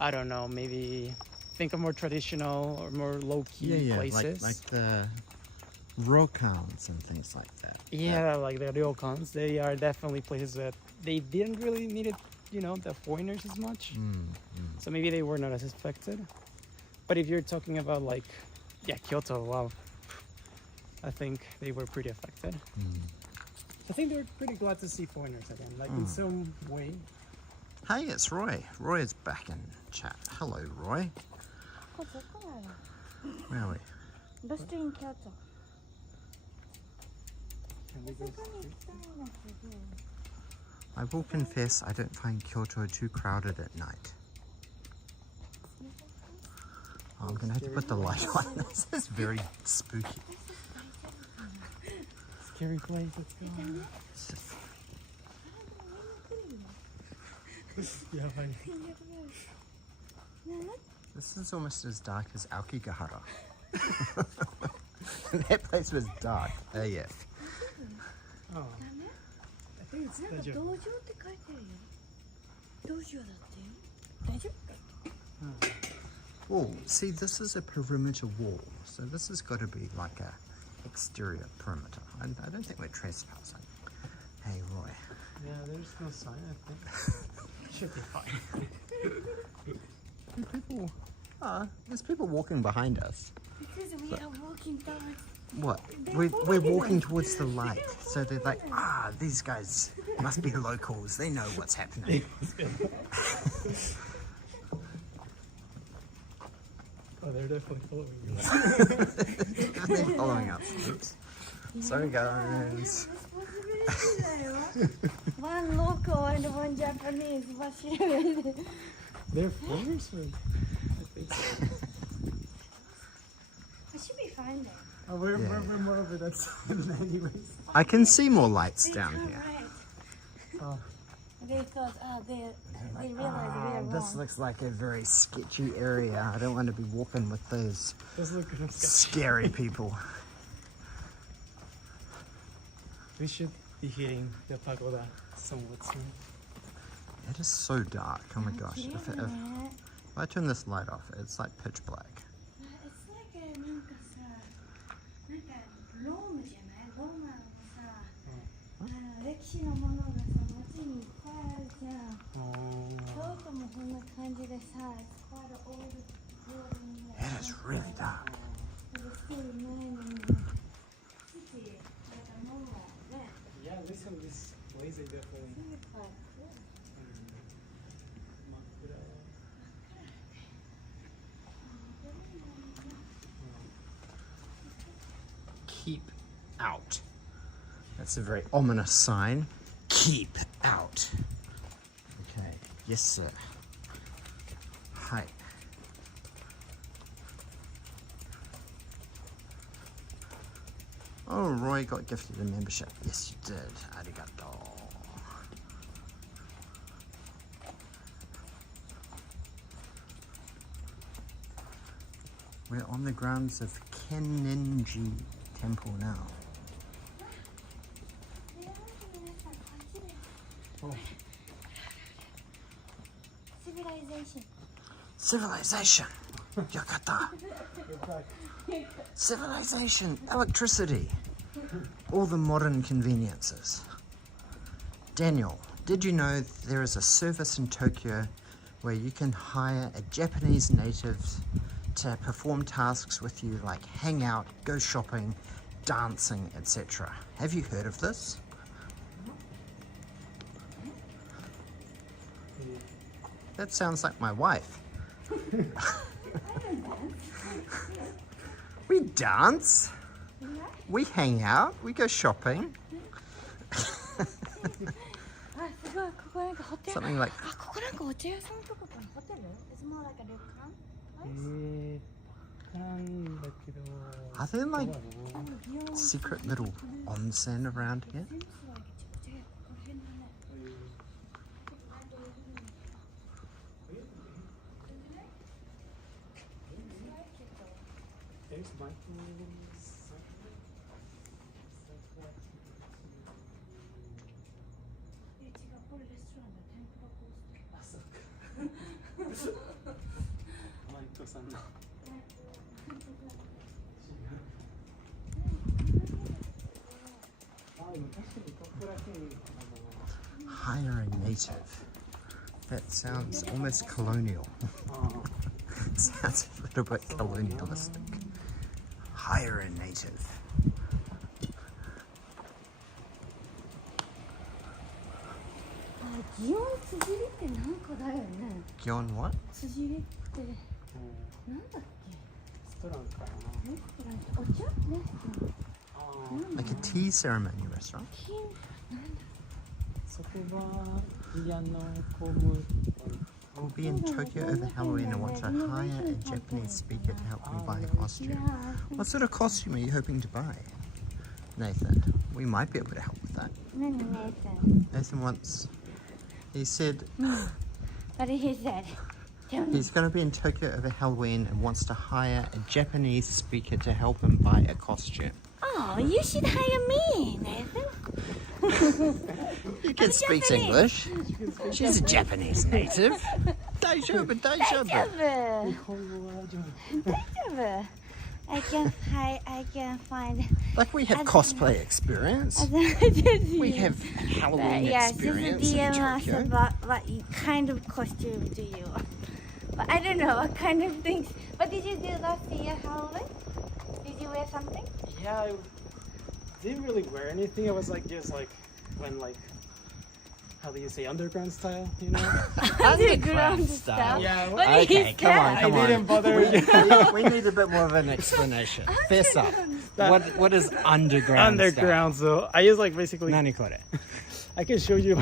I don't know, maybe think of more traditional or more low-key places. like the ryokans and things like that. Yeah, like the ryokans, they are definitely places that they didn't really need it, the foreigners as much. So maybe they were not as affected. But if you're talking about like, Kyoto, wow, I think they were pretty affected. I think they were pretty glad to see foreigners again, like in some way. Hey, it's Roy. Roy is back in chat. Hello, Roy. Where are we? Best in Kyoto. Can we go straight? I will confess I don't find Kyoto too crowded at night. Oh, I'm going to have to put the light on. This is very spooky. Scary place, let's go. Yeah, fine. This is almost as dark as Aokigahara. That place was dark AF. Oh, I think it's the joke. 道場って書いてあるよ。道場だってよ。大丈夫？ Oh, see, this is a perimeter wall. So this has got to be like a exterior perimeter. I don't think we're trespassing. Hey, Roy. Yeah, there's no sign, I think. Should be fine. There's people walking behind us. Because we are walking towards. What? We're walking towards the light. So they're like, these guys must be locals. They know what's happening. Oh, they're definitely following you. They're following us. Oops. Sorry, guys. One local and one Japanese. They're foreigners? I think so. We should be fine there. Oh, we're more over that side anyways. I can see more lights down here. Oh. They thought, they realized we are wrong. This looks like a very sketchy area. I don't want to be walking with those Does look kind of sketchy. scary people. We should be hitting the pagoda somewhat soon. It is so dark. Oh my gosh. If I turn this light off, it's like pitch black. It's like a なんかさ、なんかロームじゃない？ローマのさ、歴史のものがさ、街にいっぱいあるじゃん。京都もこんな感じでさ、it's quite an old building. It is really dark. But it's still remaining city, like a normal, yeah. Yeah, listen, this place is definitely. Keep out. That's a very ominous sign. Keep out. Okay. Yes, sir. Hi. Oh, Roy got gifted a membership. Yes, you did. Arigato. We're on the grounds of Kenninji Temple now. Oh. Civilization. Civilization. Yakata. Civilization. Electricity. All the modern conveniences. Daniel, did you know there is a service in Tokyo where you can hire a Japanese native to perform tasks with you like hang out, go shopping, dancing, etc. Have you heard of this? That sounds like my wife. We dance, we hang out, we go shopping. Something like It's more like a ryokan. Are there like secret little onsen around here? Hire a native. That sounds almost colonial. Sounds a little bit colonialistic. Hire a native. Gion つじりってなんかだよね。 Gion what? つじりってなんだっけ？ストランかな。お茶？ね。Like a tea ceremony restaurant? そこは家の公務 We'll be in Tokyo over Halloween and want to hire a Japanese speaker to help me buy a costume. What sort of costume are you hoping to buy? Nathan, we might be able to help with that. 何Nathan? Nathan wants, he said What did he say? he's going to be in Tokyo over Halloween and wants to hire a Japanese speaker to help him buy a costume. Oh, you should hire me, Nathan. You can speak English. She's a Japanese native. 大丈夫。大丈夫。I can find. Like we have cosplay experience. We have Halloween experience just in DM us Tokyo. about what kind of costume do you want. But I don't know what kind of things. What did you do last year, Halloween? Did you wear something? Yeah, I didn't really wear anything. I was like just like when like how do you say underground style, you know? Underground style. Yeah. What did Okay, he come on, say? come I on. didn't bother. We need a bit more of an explanation. Fess up. What is underground? Underground. So I just like basically. 何これ? I can show you.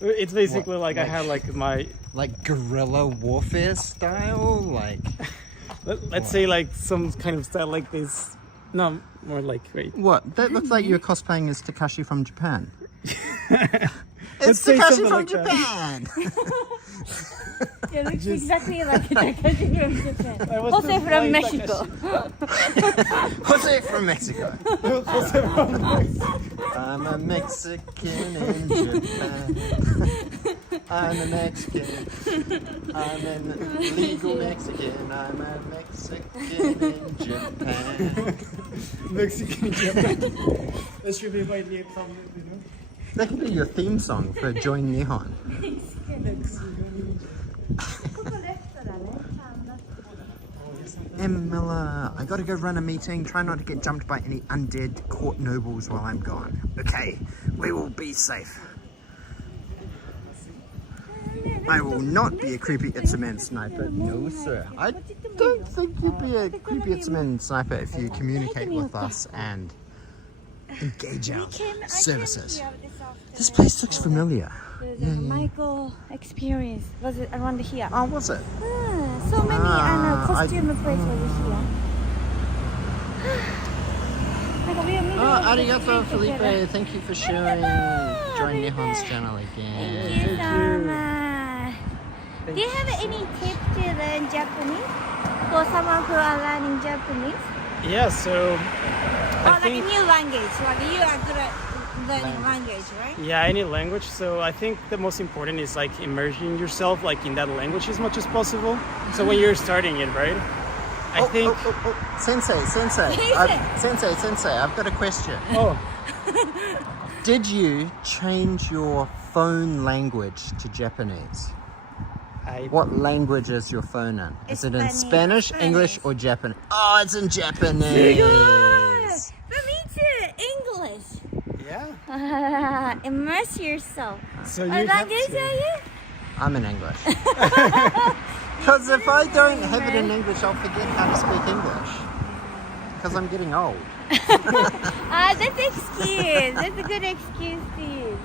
It's basically like I had like my Like guerrilla warfare style? Like let's say like some kind of style like this. No, more like wait. what? That looks like you're cosplaying as Takashi from Japan. Let's It's say Takashi something from like that. Japan. It looks exactly like Takashi from Japan. I was Jose from like Mexico. Jose from Mexico. Jose from Mexico. I'm a Mexican in Japan. I'm a Mexican. I'm an illegal Mexican. I'm a Mexican in Japan. Mexican Japan. That should be my name from you know. That could be your theme song for Join Nihon. M. Miller, I gotta go run a meeting. Try not to get jumped by any undead court nobles while I'm gone. Okay, we will be safe. I will not be a creepy It's-a-Man sniper. No, sir. I don't think you'd be a creepy It's-a-Man sniper if you communicate with us and engage our services. This place looks familiar. The Michael experience was it around here? Oh, was it? So many costume places over here. Oh, arigato, Felipe. Thank you for sharing Join Nihon's channel again. Thank you so much. Do you have any tips to learn Japanese for someone who are learning Japanese? Yeah, so Or like a new language, like you are good at learning language, right? yeah, any language. So I think the most important is like immersing yourself like in that language as much as possible. So when you're starting it, right? I think. Sensei, I've got a question. Oh, Did you change your phone language to Japanese? What language is your phone in? Is it in Spanish, English, or Japanese? Oh, it's in Japanese. But me too, English. yeah. Immerse yourself. So you What have language to. are you? I'm in English. Because if I don't have it in English, I'll forget how to speak English. Because I'm getting old. That's excuse. That's a good excuse to use.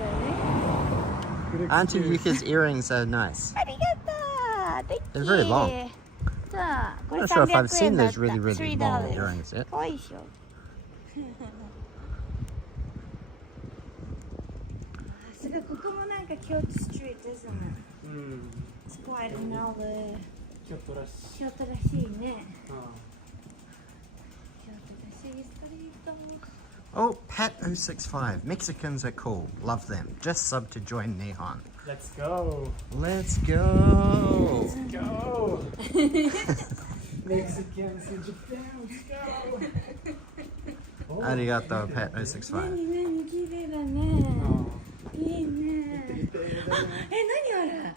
Auntie Yuka's earrings are nice. ありがとう。Thank They're very long. you. さあ、こ I'm れ not sure if I've 300 seen 円だっ those た。 really, really $3 long earrings yet. かわいいでしょ。すごい、ここもなんか京都ストリートですね。It's quite another 京都らしい。京都らしいね。Oh, Pat065. Mexicans are cool. Love them. Just sub to join Nihon. Let's go. Let's go. Let's go. Mexicans in Japan. Let's go. Arigato, Pat065. 何綺麗だね。いいね。何あれ？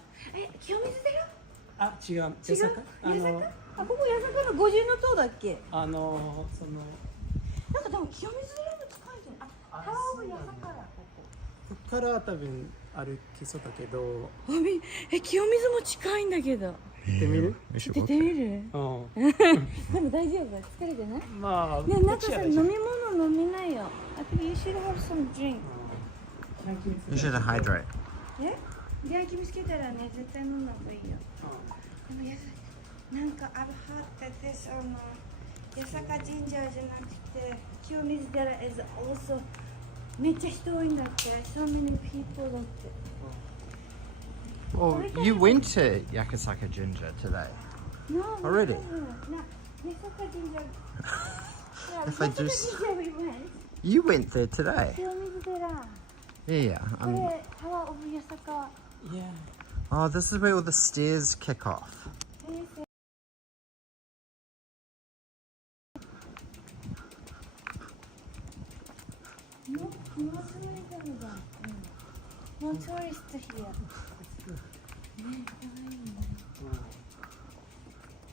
清水寺？あ、違う。違う。八坂？ここ八坂の五重塔だっけ？その。なんかでも清水寺も近いじゃん。タワーオブ八坂だここ。ここから多分歩きそうだけど。清水も近いんだけど。行ってみる？行ってみる？でも大丈夫？疲れてない？まあ。ね、なんかさ、飲み物飲みないよ。I think you should have some drink. You should hydrate. 出会い見つけたらね、絶対飲んだ方がいいよ。でもなんか I've heard that this 八坂神社じゃなくて清水寺 is also めっちゃ人多いんだって。So many people だって。Well, you went to Yakasaka Jinja today. No, Already? No, Yasaka Jinja. If I do... Jinja we went. You went there today. 清水寺。 Yeah. これタワーオブ八坂。Yeah. Oh, this is where all the stairs kick off. No tourist here.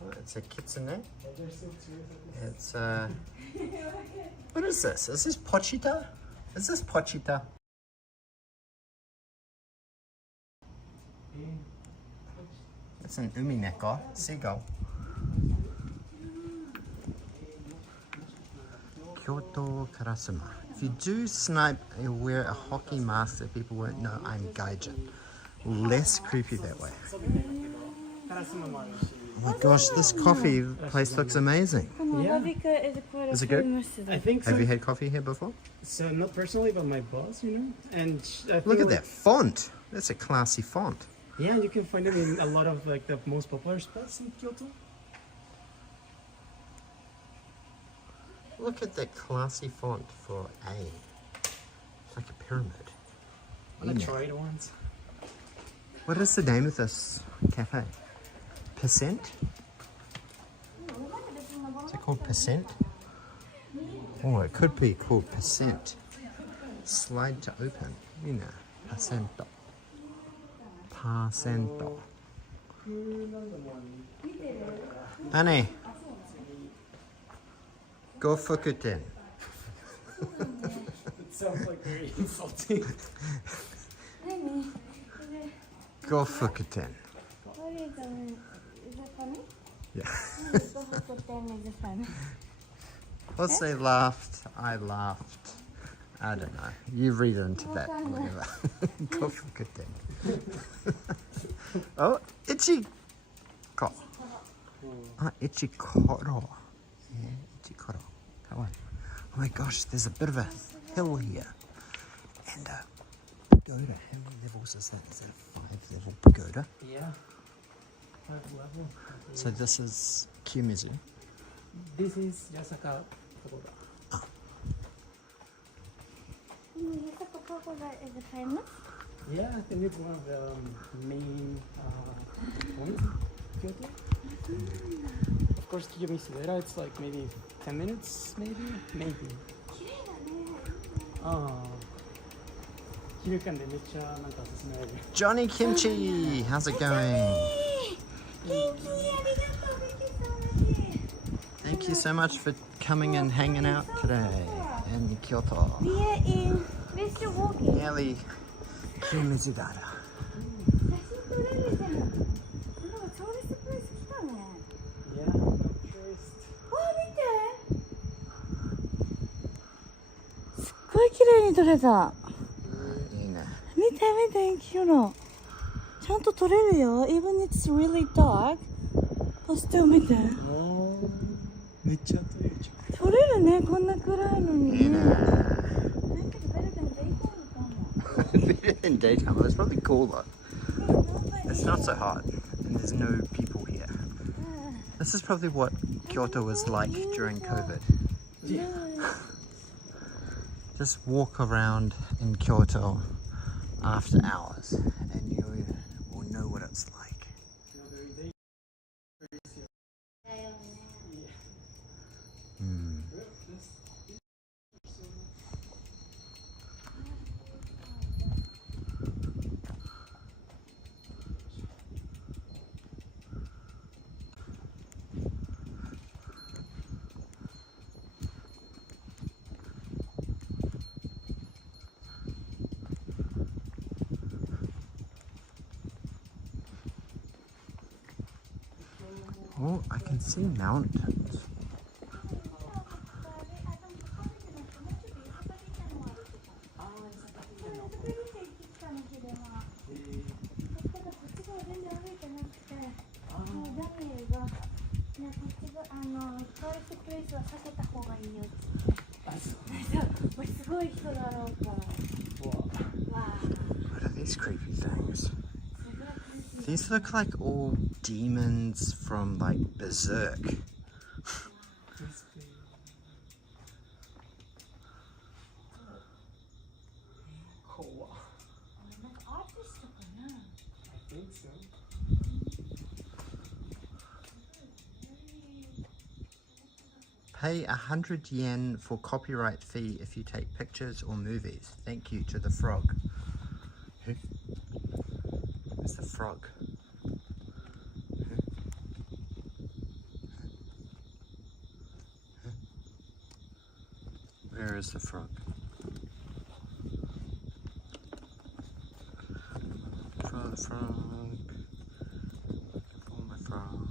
Oh, it's a kitsune. It's what is this? Is this pochita? Is this pochita? It's an umineko, seagull. Kyoto Karasuma. If you do snipe, you wear a hockey mask so people won't know I'm Gion. Less creepy that way. Oh my gosh, this coffee place looks amazing. Yeah. Is it good? I think so. Have you had coffee here before? So not personally, but my boss, you know. And I Look feel at that font. That's a classy font. Yeah, you can find them in a lot of like the most popular spots in Kyoto. Look at that classy font for A. It's like a pyramid. I want to try it once. What is the name of this cafe? Percent? Is it called Percent? Oh, it could be called Percent. Slide to open. You know, Percento. Percento. Honey. Go fukuten. It sounds like very insulting. Go fukuten. Is that funny? Yeah. Once they laughed, I laughed. I don't know. You read into that. Whatever. Go fukuten. Oh, ichiko. Ah, ichikoro. Yeah, ichikoro. Oh my gosh, there's a bit of a hill here. And a pagoda. How many levels is that? Is that a 5-level pagoda? Yeah. 5 level. So this is Kiyomizu. This is Yasaka Pagoda. Yasaka Pagoda is famous? Yeah, I think it's one of the main points in Kyoto. Of course, Kiyomizu-dera, it's like maybe 10 minutes, maybe. Johnny Kimchi, how's it going? Thank you so much for coming and hanging out today in Kyoto. We're still walking. Nearly Kiyomizu-dera. Yeah, no tourist. すっごい綺麗に撮れた。いいね。見て見て、キヨロ。ちゃんと撮れるよ。Even it's really dark. そして見て。めっちゃ撮れるじゃん。撮れるね、こんな暗いのに。いいね。better Better than daytime. Well, it's probably cooler. It's not so hot, and there's no people here. This is probably what Kyoto was like during COVID. Yeah. Just walk around in Kyoto after hours and you will know what it's like. Oh, I can see mountains. What are these creepy things? These look like all demons from like Berserk. Pay 100 yen for copyright fee if you take pictures or movies. Thank you to the frog. Where's the frog? Where is the frog? For the frog. For my frog.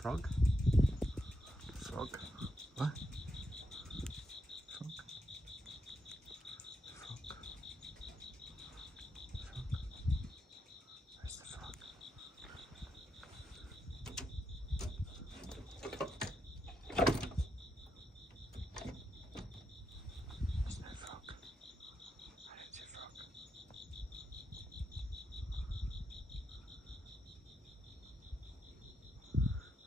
Frog? Frog? What? Frog? Frog? Frog? Where's the frog? There's no frog. I don't see a frog.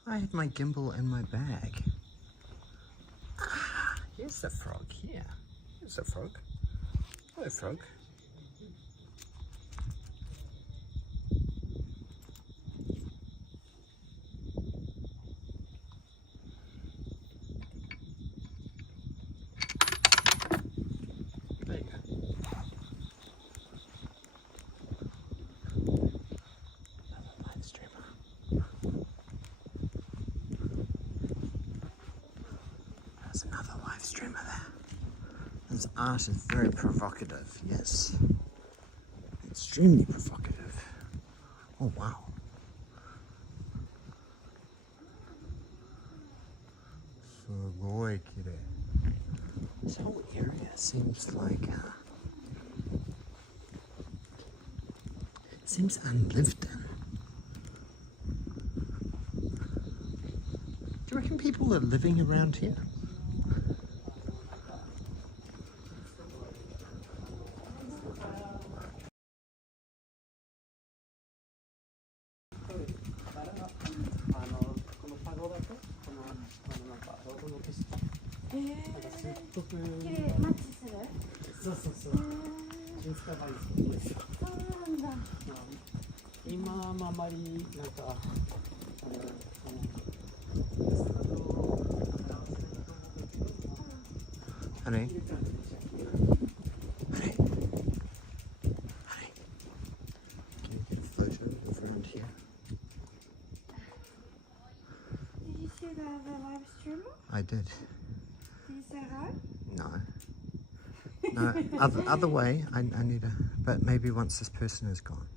I had my gimbal in my bag. Ah, here's the frog. Here. Here's the frog. Hello, frog. There you go. Another live streamer. There's another live streamer there. This art is very provocative, yes. Extremely provocative. Oh wow. This whole area seems like it seems unlived in. Do you reckon people are living around here? Honey? Honey? Honey? Can you get a photo of around here? Did you see the live streamer? I did. Did you say hi? No. No, other way. I need a... But maybe once this person is gone.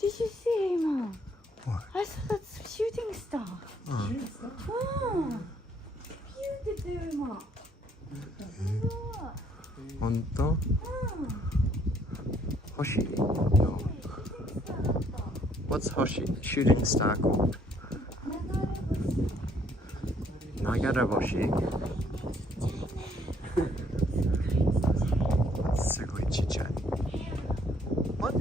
Did you see him? What? I saw that shooting star. Oh. Oh. Honto? Hoshi? No. What's Hoshi? Shooting star called? Nagaraboshi. すごいちっちゃい。What?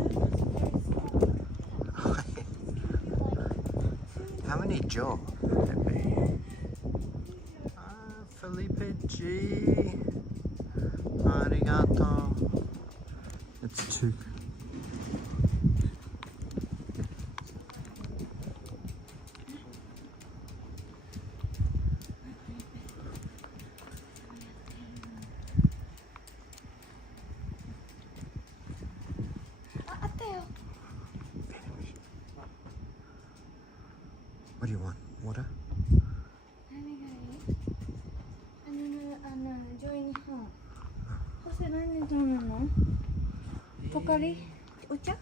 How many jaw would it be? Felipe G. Arigato. It's two. What do you want? Water? 何がいい？上位日本。ホセ何で飲むの？ポカリ？お茶？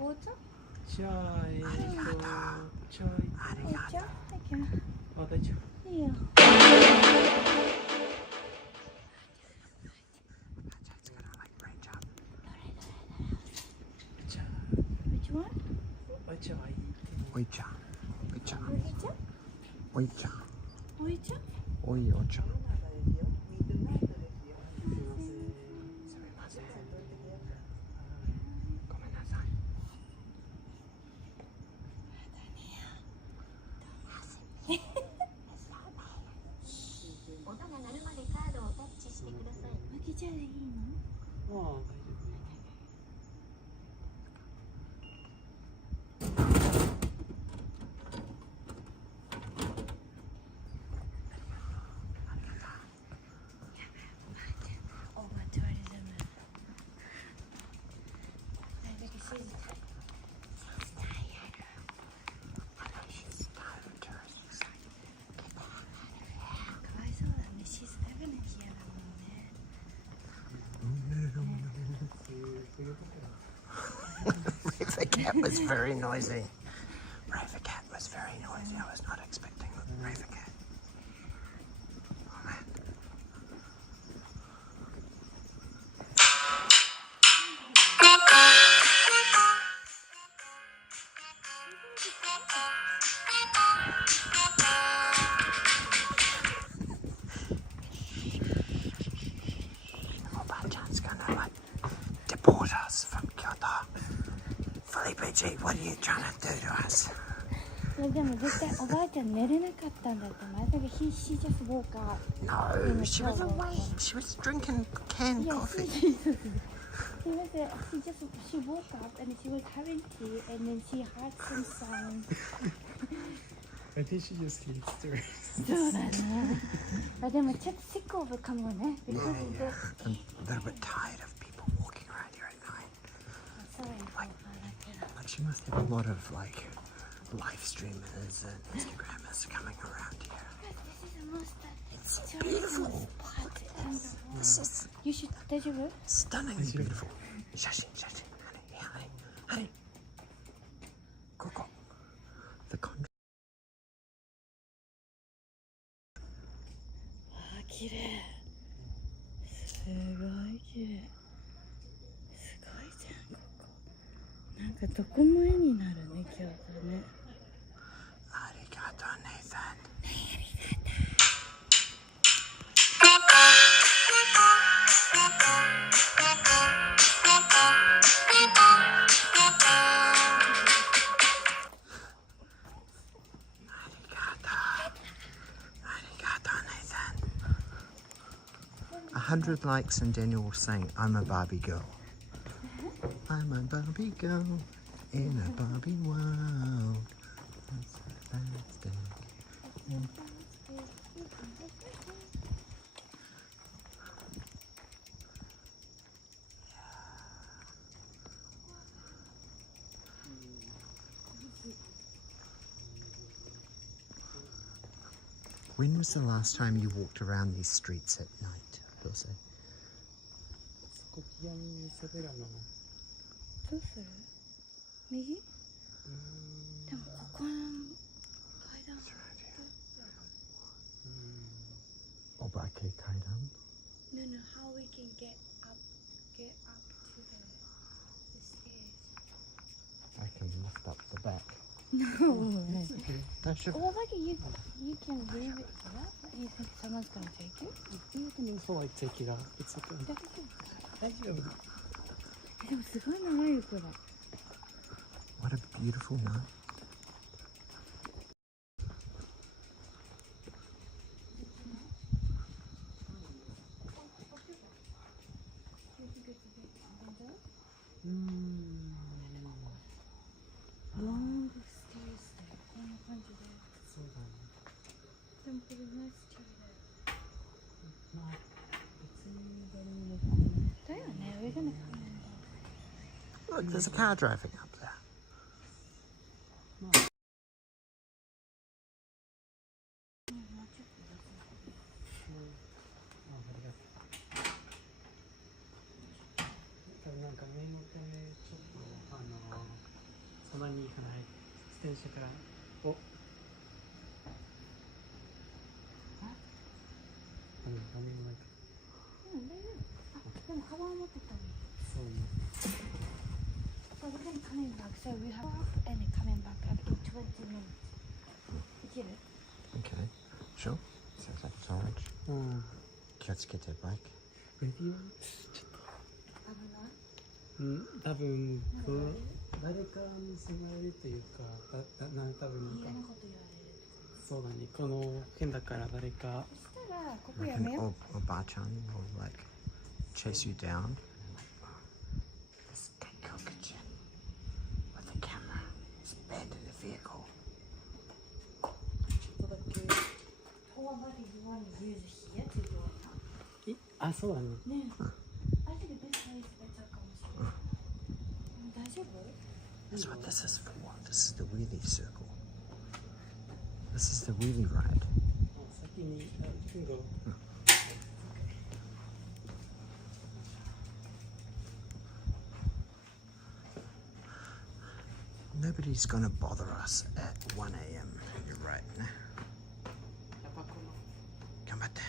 お茶？チャイとチャイ。お茶？あ、大丈夫。いいよ。Which one? お茶はいい。おいちゃん。おいちゃん。おい茶？おいちゃん。おい茶？おいお茶。麦茶でいいの？ああ、大丈夫。Raver Cat was very noisy. Raver Cat was very noisy. I was not expecting Raver Cat. Oh man. Oba-chan's gonna like deport us from Kyoto. Felipe G, what are you trying to do to us? でも絶対おばあちゃん寝れなかったんだって。前だけshe just woke up. No, she was awake. She was drinking canned coffee. She woke up and she was having tea and then she heard some sound. I think she just sleeps through. そうだね。あ、でもちょっとシックオブかもね。Yeah, Because of the yeah. I'm a little bit tired of people walking around here at night. But she must have a lot of like live streamers and Instagrammers coming around here. It's beautiful. This is You should 大丈夫？ stunningly beautiful. 写真、写真。Honey. Go. The country. あ、綺麗。すごい綺麗。すごいじゃんここ。なんかどこも絵になるね京都ね。Arigato, Nathan. Arigato, Nathan. 100 likes and Daniel was saying, I'm a Barbie girl. I'm a Barbie girl in a Barbie world. Fantastic. When was the last time you walked around these streets at night, Dulce? そこギアン見せてらの。どうする？右？でもここの階段。Obake Kaidan? No, how we can get up to the stairs. I can lift up the back. Don't you? Or like you can leave it there. You think someone's gonna take it? You can also like take it out. It's okay. 大丈夫。でもすごい長いよこれ。 What a beautiful night. Long stairs でこんな感じで。そうだね。でもこれナイスチャーまあ別に誰もだよね。We're gonna come in. Look, there's a car driving up there. まあ。なんか念のためちょっとそんなに行かない自転車からお何もないかうん、大丈夫。あ、でもカバンを持ってたの。そうね So we're gonna coming back. So we have and coming back up in 20 minutes. いける? Okay, sure. Sounds like it's orange. うん 気をつけて、バイク。レディオちょっと危ない? 多分この誰かに住まれるというか多分なんか嫌なこと言われる。そうだねこの辺だから誰かそしたらここ I やめ reckon よう。 Oba-chan will like chase you down. This Kyoto-chan with the camera is abandoned the vehicle. ちょっとだけ Or what if you want to use here to do it? あそうだねねえ。I think this way is better かもしれない。大丈夫? That's what this is for. This is the wheelie circle. This is the wheelie ride. 先にyou can go Nobody's gonna bother us at 1 a.m. You're right. やっぱこの頑張って。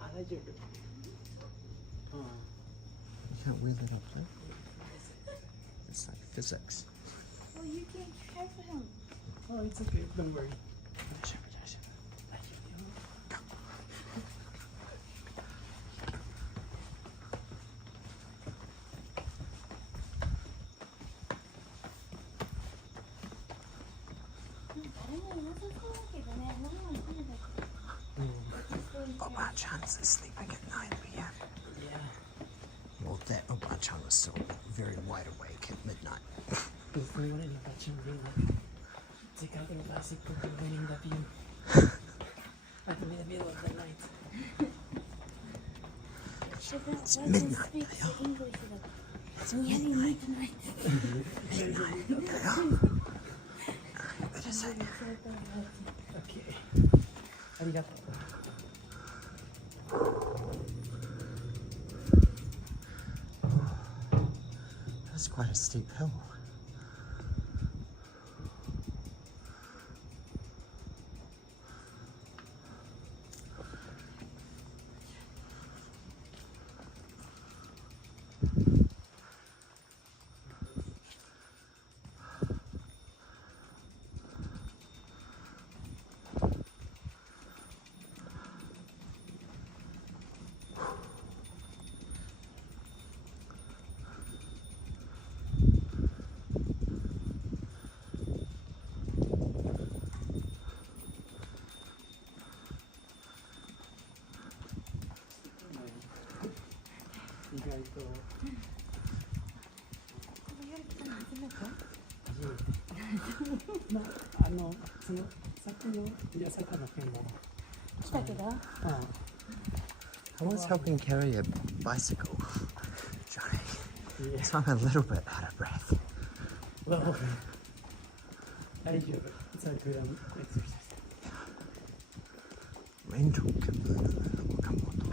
あ大丈夫 You can't wheel it up there. It's like physics. Well, you can try for him. Oh it's okay don't worry 大丈夫、大丈夫。大丈夫よ 誰もいなさそうだけどね。何も来るだけ。Oba-chan's is sleeping at 9 p.m. Yeah Well, that Oba-chan was still very wide awake at midnight. それぐらいのバチンビンが時間のバシックとウィニングビン At the middle of the night It's midnight だよ。 It's midnight. Midnight だよ。うるさい。OK ありがとう That's quite a steep hill.その先の八坂の辺も来たけど I was helping carry a bicycle, Johnny. Yeah. So I'm a little bit out of breath. Well, 大丈夫 It's a good exercise Rental Okamoto.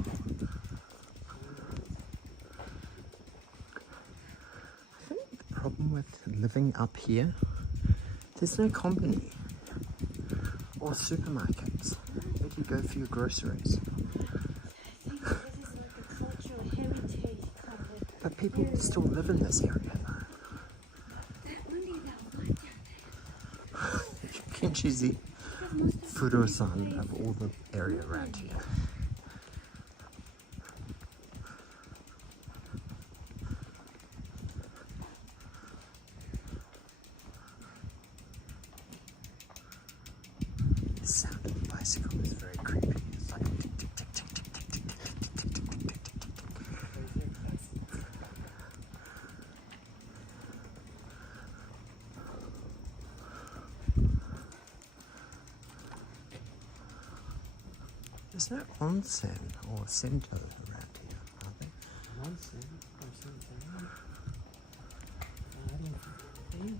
I think the problem with living up here, there's no company or supermarkets that you go for your groceries. I think this is like a cultural heritage kind of. But people still live in this area though. cheesy Fudo-san of all the area around here. The sound of the bicycle is very creepy. It's like tick, tick, tick, tick, tick, tick, tick, tick, tick, tick, tick, tick, tick, tick, tick. There's no onsen or sento around here, are there? Onsen or something. I don't think.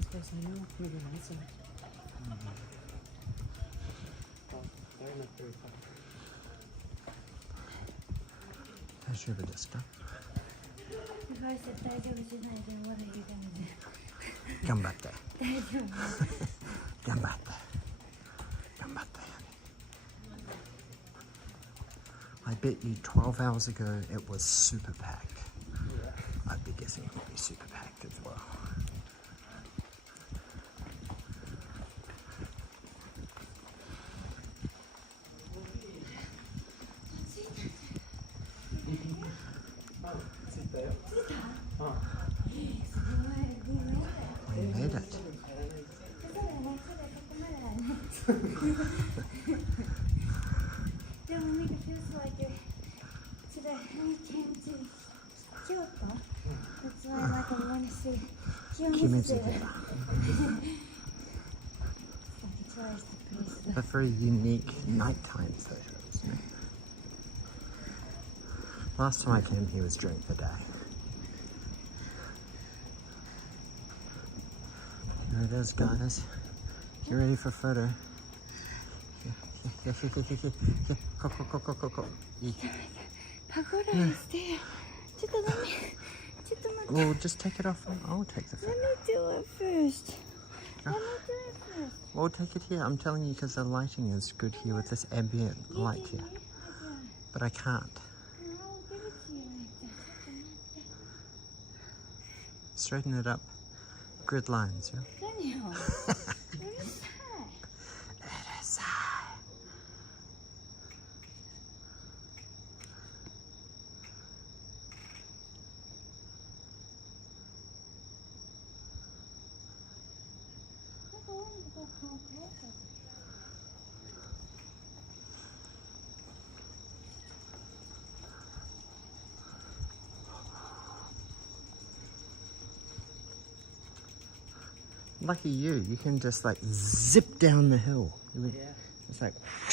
As far as I know, maybe an onsen. Well, they're not very far. 大丈夫ですか？大丈夫じゃないでまだ言うてもね。頑張って。大丈夫。頑張って。頑張って。I bet you 12 hours ago it was super packed. Yeah. I'd be guessing it will be super packed as well. We made it. It feels like today we came to Kyoto. That's why like I want to see Kimetsu. A very unique nighttime photo, isn't it? Last time I came here was during the day. There it is, guys. Get ready for a photo. Yeah. Well, just take it off and I'll take the photo. Let me do it first. Let me do it first. We'll take it here. I'm telling you because the lighting is good here with this ambient light here. But I can't. I'll give it to you. Straighten it up. Grid lines, yeah? Daniel, what is that? It is high. I want to go come closer. Lucky you can just like zip down the hill. Yeah. It's like I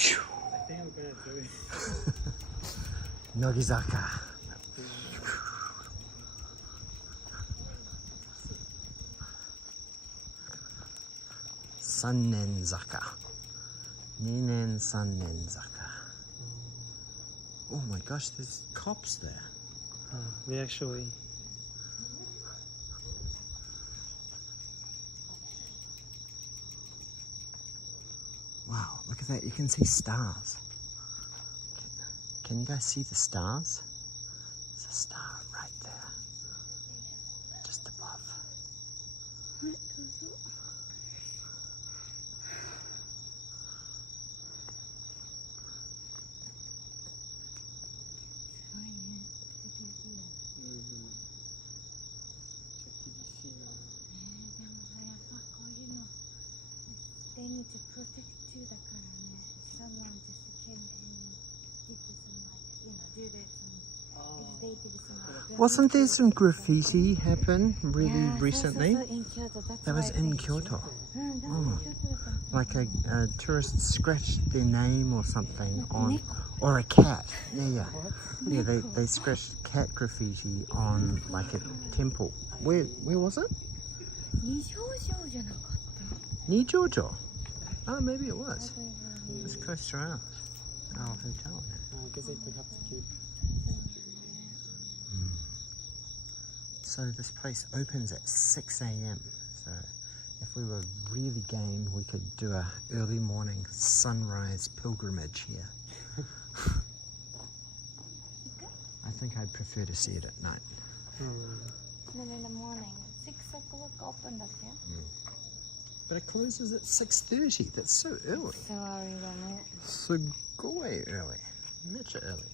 think I'm gonna do it. Nogizaka. Sannenzaka. Ninen Sannenzaka. Oh my gosh, there's cops there. We actually. Wow, look at that. You can see stars. Can you guys see the stars? There's a star right there. Just above. They need to protect you だからね。Someone just came in and did some like, do this and they did some. Wasn't there some graffiti happen really Yeah, recently? so in Kyoto. That's That was why in they- Kyoto. Oh. Like a tourist scratched their name or something on, or a cat. Yeah. Yeah, they scratched cat graffiti on like a temple. Where was it? 二条城じゃなかった。 Nijojo. Oh, maybe it was. It's close to our hotel now. I guess they have to keep. So this place opens at 6 a.m. So if we were really game, we could do a early morning sunrise pilgrimage here. I think I'd prefer to see it at night. And then in the morning, 6 o'clock open だってよ。But it closes at 6:30. That's so early. So early, wasn't it? Sugoi early. Mecha early.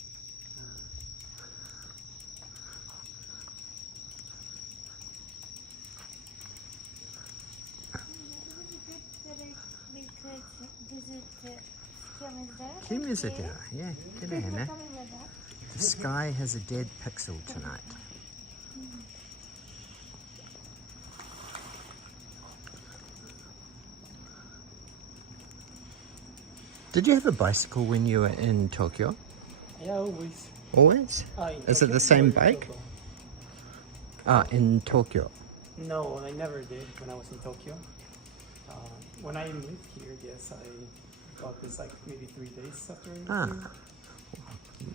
Yeah, the sky has a dead pixel tonight. Did you have a bicycle when you were in Tokyo? Yeah, always. Always? In Is it Tokyo the same or in bike? Kyoto? Ah, in Tokyo. No, I never did when I was in Tokyo. When I lived here, yes, I got this like maybe 3 days after I moved here.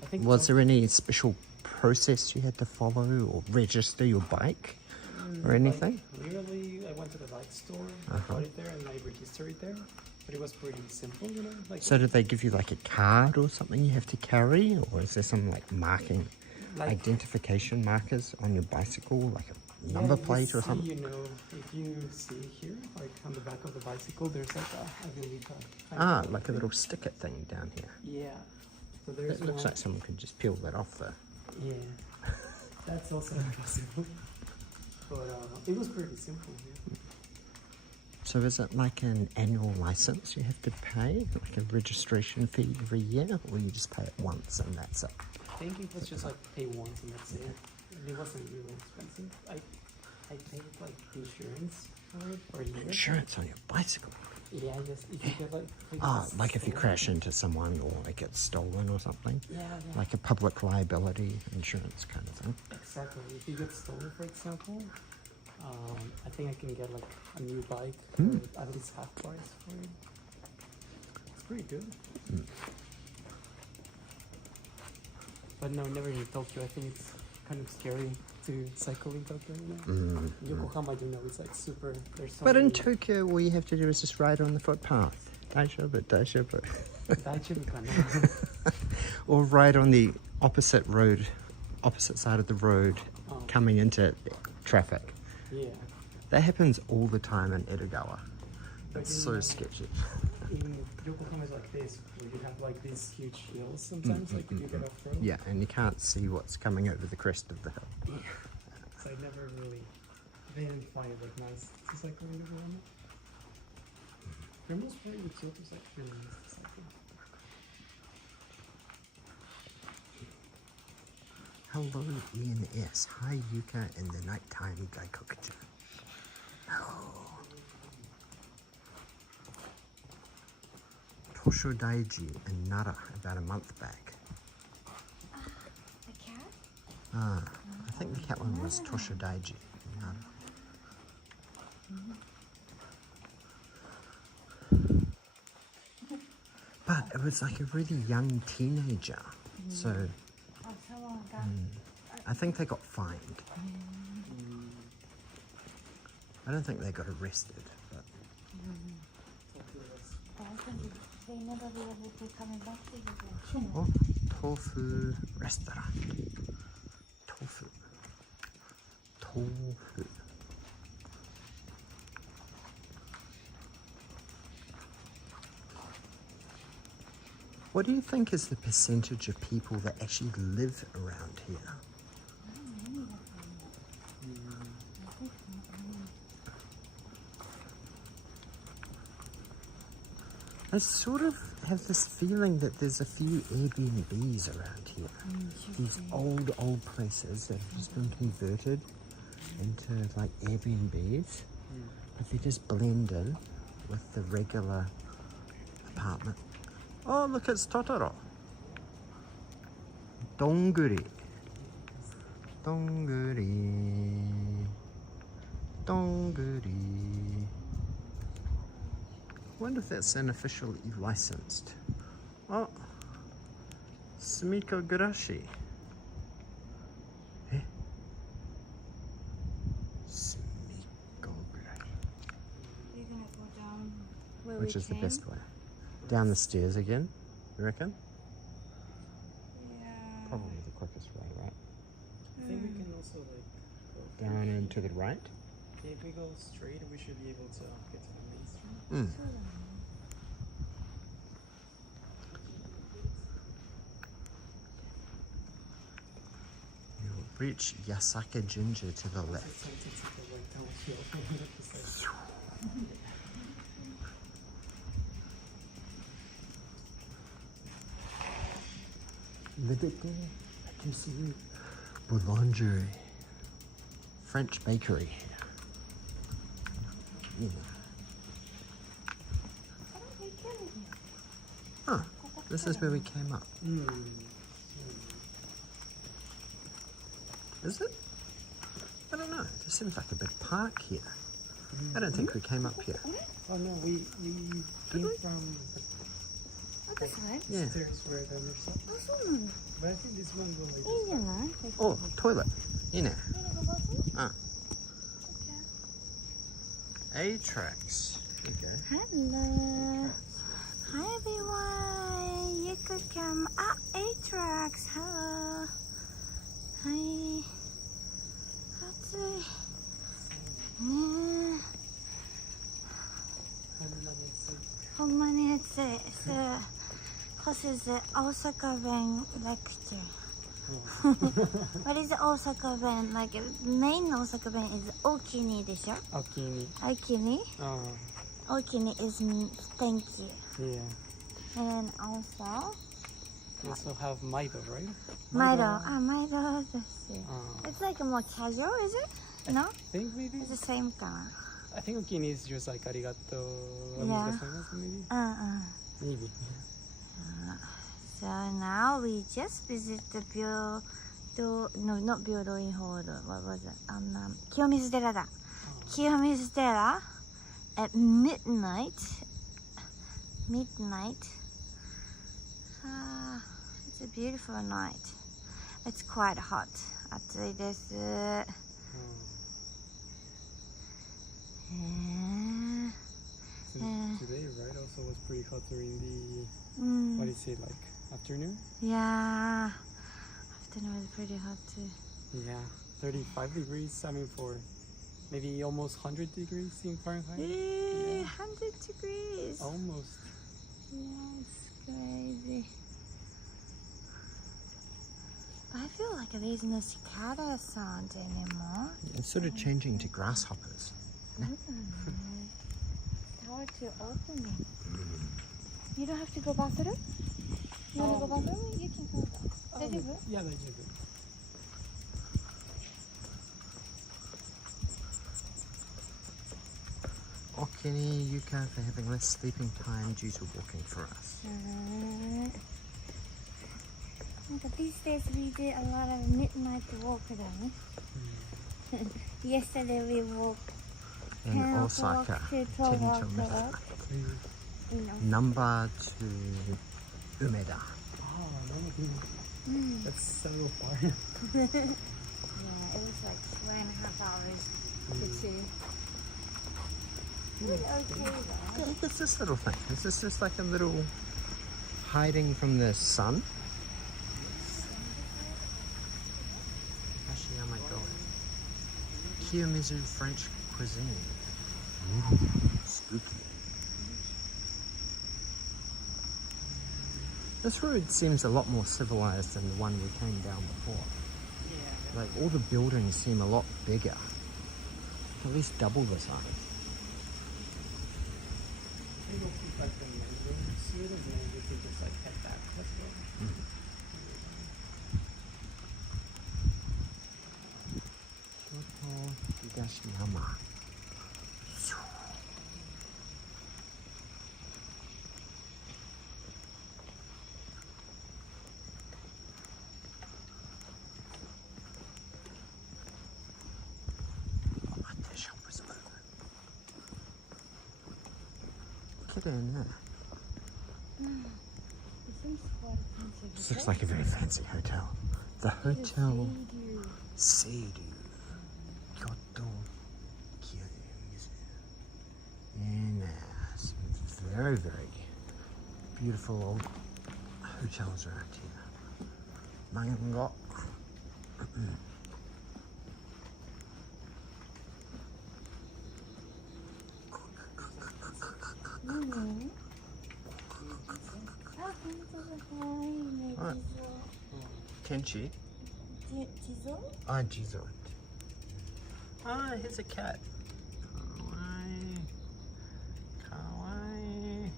I think Was there any special process you had to follow or register your bike or anything? Like, really, I went to the bike store, I bought it there, and I registered it there. But it was pretty simple, you know. Like, So did they give you like a card or something you have to carry, or is there some like marking, like identification markers on your bicycle, like a number plate or something? You know, if you see here, like on the back of the bicycle, there's like I believe like a little sticker thing down here. Yeah. So there's It looks like someone could just peel that off though. Yeah. That's also possible. But it was pretty simple. Yeah. So is it like an annual license you have to pay, like a registration fee every year, or you just pay it once and that's it? I think it was just like pay once and that's it. And it wasn't really expensive. I paid like insurance for it for a year. Insurance on your bicycle? Yeah, just if you get Like if you crash into someone or it gets stolen or something? Yeah. Like a public liability insurance kind of thing? Exactly. If you get stolen, for example, I think I can get like a new bike for at least half price for it. It's pretty good. But no, never in Tokyo. I think it's kind of scary to cycle in Tokyo, you know? Yokohama, you know, it's like super. There's so But in many- Tokyo, all you have to do is just ride on the footpath. Daijoubu. Daijoubu kana? Or ride on the opposite side of the road, coming into traffic. Yeah. That happens all the time in Edogawa. But It's in, so sketchy. In Yokohama is like this, where you have like these huge hills sometimes, like if you get off road. Yeah, and you can't see what's coming over the crest of the hill. Yeah. So I never really didn't find it like nice to cycle in Yokohama. For the most part, the Kyoto is like really nice to cycle. Hello, ENS. Hi, Yuka in the nighttime Gaikokuju. Oh. Tosho Daiji in Nara about a month back. The cat? I think the cat one was Tosho Daiji in Nara. But it was like a really young teenager, so Oh, someone got. I think they got fined. I don't think they got arrested, but I think they never be able to come back to you. oh, tofu restaurant. Tofu. What do you think is the percentage of people that actually live around here? I sort of have this feeling that there's a few Airbnbs around here. These old places that have just been converted into like Airbnbs, but they just blend in with the regular apartment. Oh, look, it's Totoro. Donguri. I wonder if that's unofficially licensed. Oh, Sumiko Gurashi. Eh? Sumiko Gurashi. We're gonna go down where Which we is the came. best way? Down the stairs again, you reckon? Yeah. Probably the quickest way, right? I think we can also like go Down and to the right? Okay, if we go straight, we should be able to get to the main street. うん。 You'll reach Yasaka Ginger to the left. It's tempted to go right downhill. 見てて、I can see boulangerie, French bakery. Yeah. Huh, this is where we came up. Is it? I don't know. This seems like a big park here. I don't think we came up here. Oh no, we came from Other side? Yeah. the stairs where the nurse up. あ、そうなんだ。 But I think this one will like いいんじゃない？ Oh, toilet. いいね。A tracks. Okay. Hello. Hi everyone. You could come. Ah, A-Tracks. Hello. Hi. 暑い。ねえ。ほんまに暑い。So, this is the Osaka Ben lecture. What is Osaka Ben? Like, main Osaka Ben is Okini でしょ? Okini. Okini. Okini is thank you. Yeah. And also, We also have Maido, right? Maido. Ah, Maido. It's like a more casual, is it? No? I think maybe. It's the same kind. I think Okini is just like arigato. Yeah. Maybe. Maybe. So now we just visit the no, not Byodoin Hall. What was it? Kiyomizu-dera da. Kiyomizu-dera at midnight. It's a beautiful night. It's quite hot. 暑いです。Today, right, also was pretty hot during the, what do you say, like, afternoon? Yeah. Afternoon was pretty hot too. Yeah, 35 degrees, I mean, for maybe almost 100 degrees in Fahrenheit. 100 degrees. Almost. Yeah, it's crazy. I feel like there's no cicada sound anymore. It's sort of changing to grasshoppers. It's hard to open it. You don't have to go bathroom? You want to go bathroom? You can go. Yeah, they do. Okini Yuka for having less sleeping time due to walking for us. These days we do a lot of midnight walk though. Yesterday we walked In 10 o'clock Osaka, to 10 12 to o'clock. Number to Umeda. Oh, no. That's so far. Yeah, it was like 2.5 hours to 2. Okay though. Look at this little thing. Is this just like a little hiding from the sun? Actually, I might go in. Kiyomizu French cuisine. Ooh, spooky. This road seems a lot more civilized than the one we came down before. Yeah. Like, all the buildings seem a lot bigger. At least double the size. Maybe we'll keep like the main road soon and then we can just like head back. Let's go. Kyoto Higashiyama. Get in there. It seems quite fancy. This looks like a very fancy hotel. The Hotel Seidu, Kyoto Kiyomizu. Yes, very, very beautiful old hotels around here. Mango. Kenchi. Jizo? Ah, Gion. Ah, here's a cat. Kawaii. Kawaii.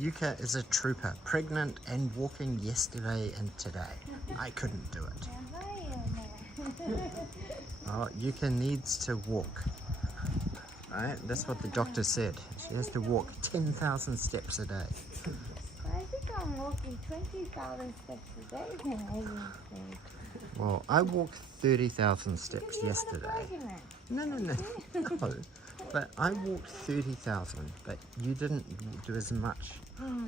Yuka is a trooper, pregnant and walking yesterday and today. I couldn't do it. Oh, Yuka needs to walk. Right? That's what the doctor said. She has to walk 10,000 steps a day. I think I'm walking 20,000 steps a day then, I think. Well, I walked 30,000 steps yesterday. No. But I walked 30,000, but you didn't do as much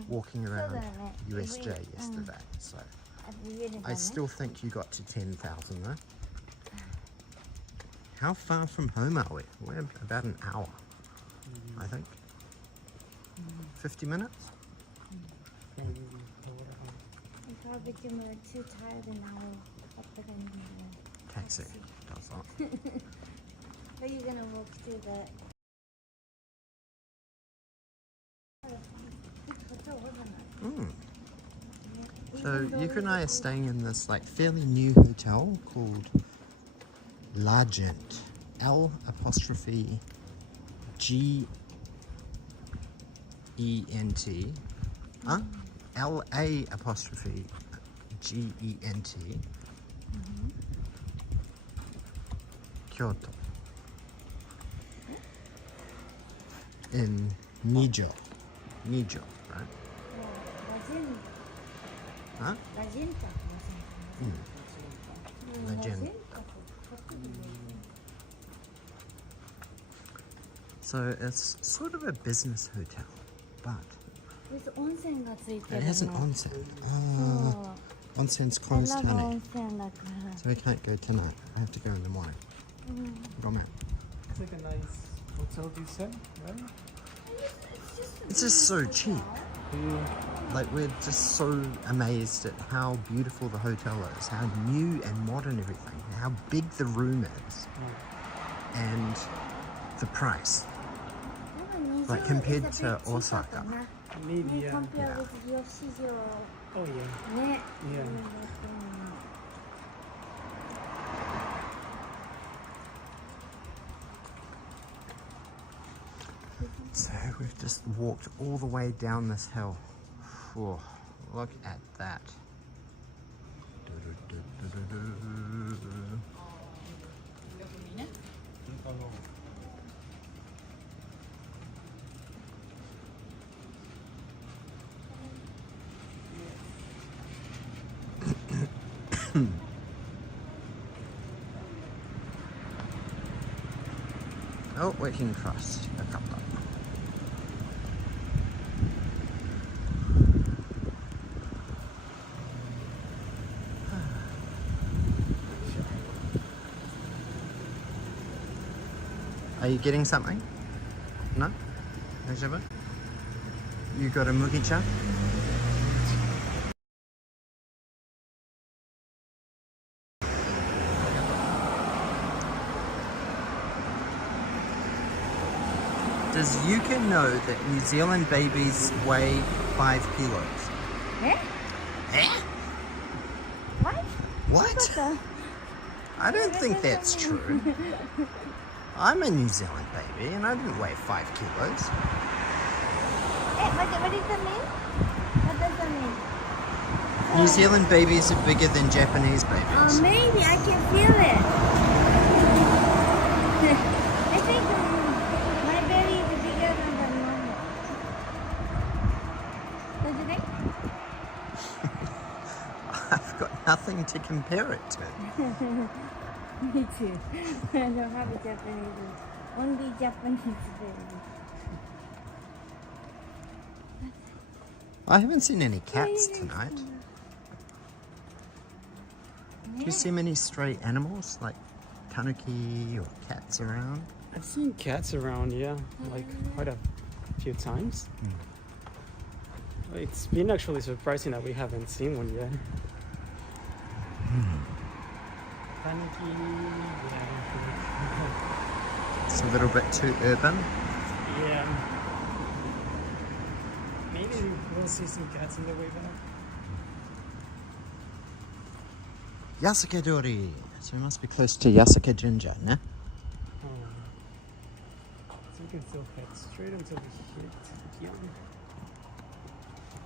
walking around USJ yesterday. So I still think you got to 10,000 though. How far from home are we? We're about an hour, I think. 50 minutes? Probably too tired and I will up again. Taxi does that. But you're gonna walk to the So Yuka and I are staying in this like fairly new hotel called Largent. L''G''E''N''T. Huh? L''G''E''N''T. Kyoto. In Gion, right? Huh? Legend. So it's sort of a business hotel, but it has an onsen. Onsen's closed tonight, so we can't go tonight. I have to go in the morning. Go, man. It's like a nice hotel, you said, right? It's just so cheap. Like, we're just so amazed at how beautiful the hotel is, how new and modern everything, how big the room is, and the price. Like, compared to Osaka. Maybe, yeah. Compared with Yoshijo. Oh, yeah. Yeah. So we've just walked all the way down this hill. Whew, look at that. Oh, we can cross a couple of. Are you getting something? No? No, you got a mugicha? Does Yuka know that New Zealand babies weigh 5 kilos? Eh? Eh? What? What? I don't think that's true. I'm a New Zealand baby and I didn't weigh 5 kilos. What does that mean? What does that mean? New Zealand babies are bigger than Japanese babies. Maybe I can feel it. I think my belly is bigger than the normal. Don't you think? I've got nothing to compare it to. Me too. I don't have a Japanese. Only Japanese baby. I haven't seen any cats tonight. Do you see many stray animals like tanuki or cats around? I've seen cats around, yeah, like quite a few times. It's been actually surprising that we haven't seen one yet. Tanuki, yeah. It's a little bit too urban. Yeah. Maybe Maybe we'll see some cats on the way back. Yasuke Dori. So we must be close to Yasuke Jinja, ne? So we can still head straight until we hit Gion.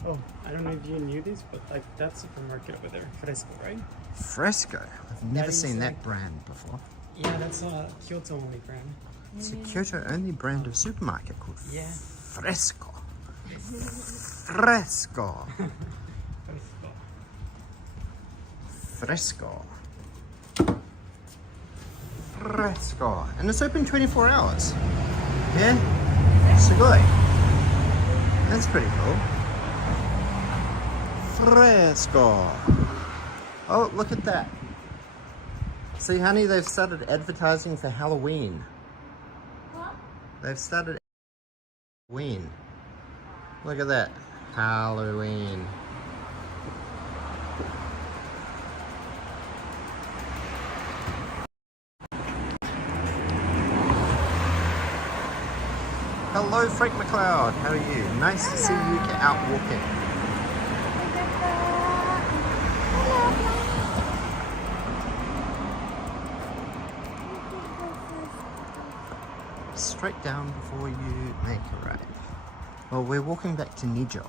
Oh, I don't know if you knew this, but like that supermarket over there, Fresco, right? Fresco. I've never is seen that like- brand before. Yeah, that's a Kyoto only brand. It's a Kyoto only brand of supermarket called Yeah. Fresco. Fresco. Fresco. Fresco. Fresco. And it's open 24 hours. Yeah? Sugoi. That's pretty cool. Fresco. Oh, look at that. See, honey, they've started advertising for Halloween. What? They've started Halloween. Look at that. Halloween. Hello, Frank McLeod. How are you? Nice to see you out walking. Straight down before you make a right. Well, we're walking back to Nijo.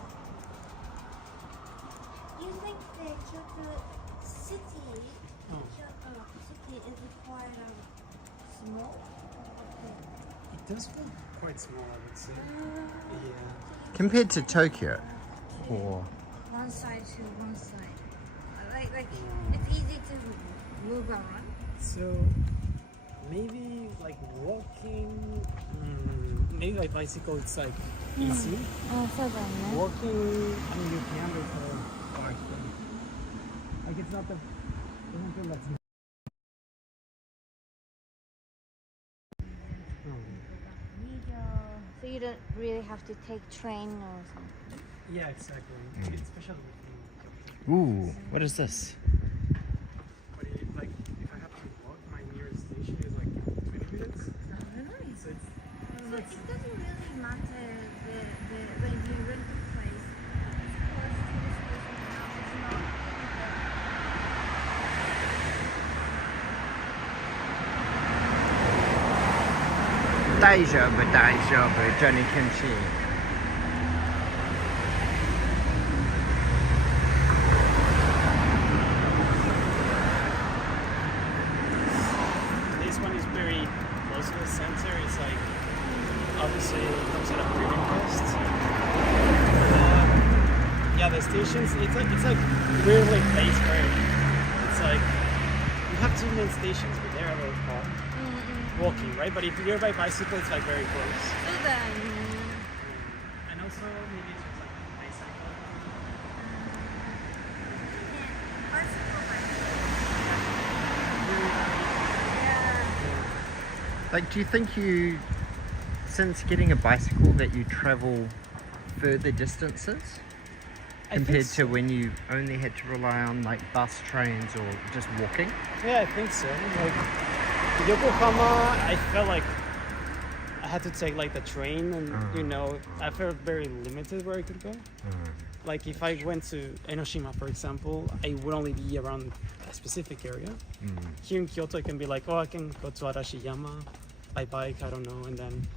You think the Kyoto city, Kyoto city is quite small? It does feel quite small, I would say. Yeah. Compared to Tokyo, or One side to one side. Like it's easy to move around. So maybe like walking, maybe like bicycle, it's like easy. Walking, I mean, you can with a bike, but like it's not the something that's. So you don't really have to take train or something. Yeah, exactly. Especially with ooh, what is this? but like if I have to walk, my nearest station is like 20 minutes. Really? So it's So it doesn't really matter when you rent the place. It's close to the station now. It's not. Daijoubu, Johnny Kimchi. this one is very close to the center. It's like obviously it comes at a premium cost. Yeah, the stations. It's like weirdly placed where it's like you have two main stations, but they're a little far. Walking, right? But if you're by bicycle, it's like very close. And also maybe it's just like bicycle. Like, do you think you, since getting a bicycle, that you travel further distances I think compared so. to when you only had to rely on like bus, trains, or just walking? Yeah, I think so. Like Yokohama, I felt like I had to take like the train, and you know, I felt very limited where I could go. Like if I went to Enoshima, for example, I would only be around a specific area. Here in Kyoto, it can be like, oh, I can go to Arashiyama by bike, I don't know, and then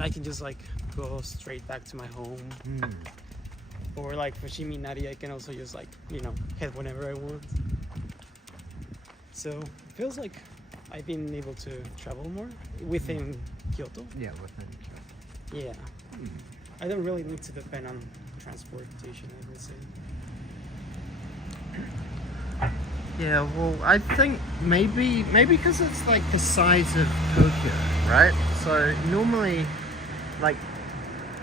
I can just like go straight back to my home. Or like for Shiminari, I can also just like, you know, head whenever I want. So it feels like I've been able to travel more within Kyoto. Yeah, within Kyoto. Yeah. I don't really need to depend on transportation, I would say. Yeah, well, I think maybe because it's like the size of Tokyo, right? So normally, like,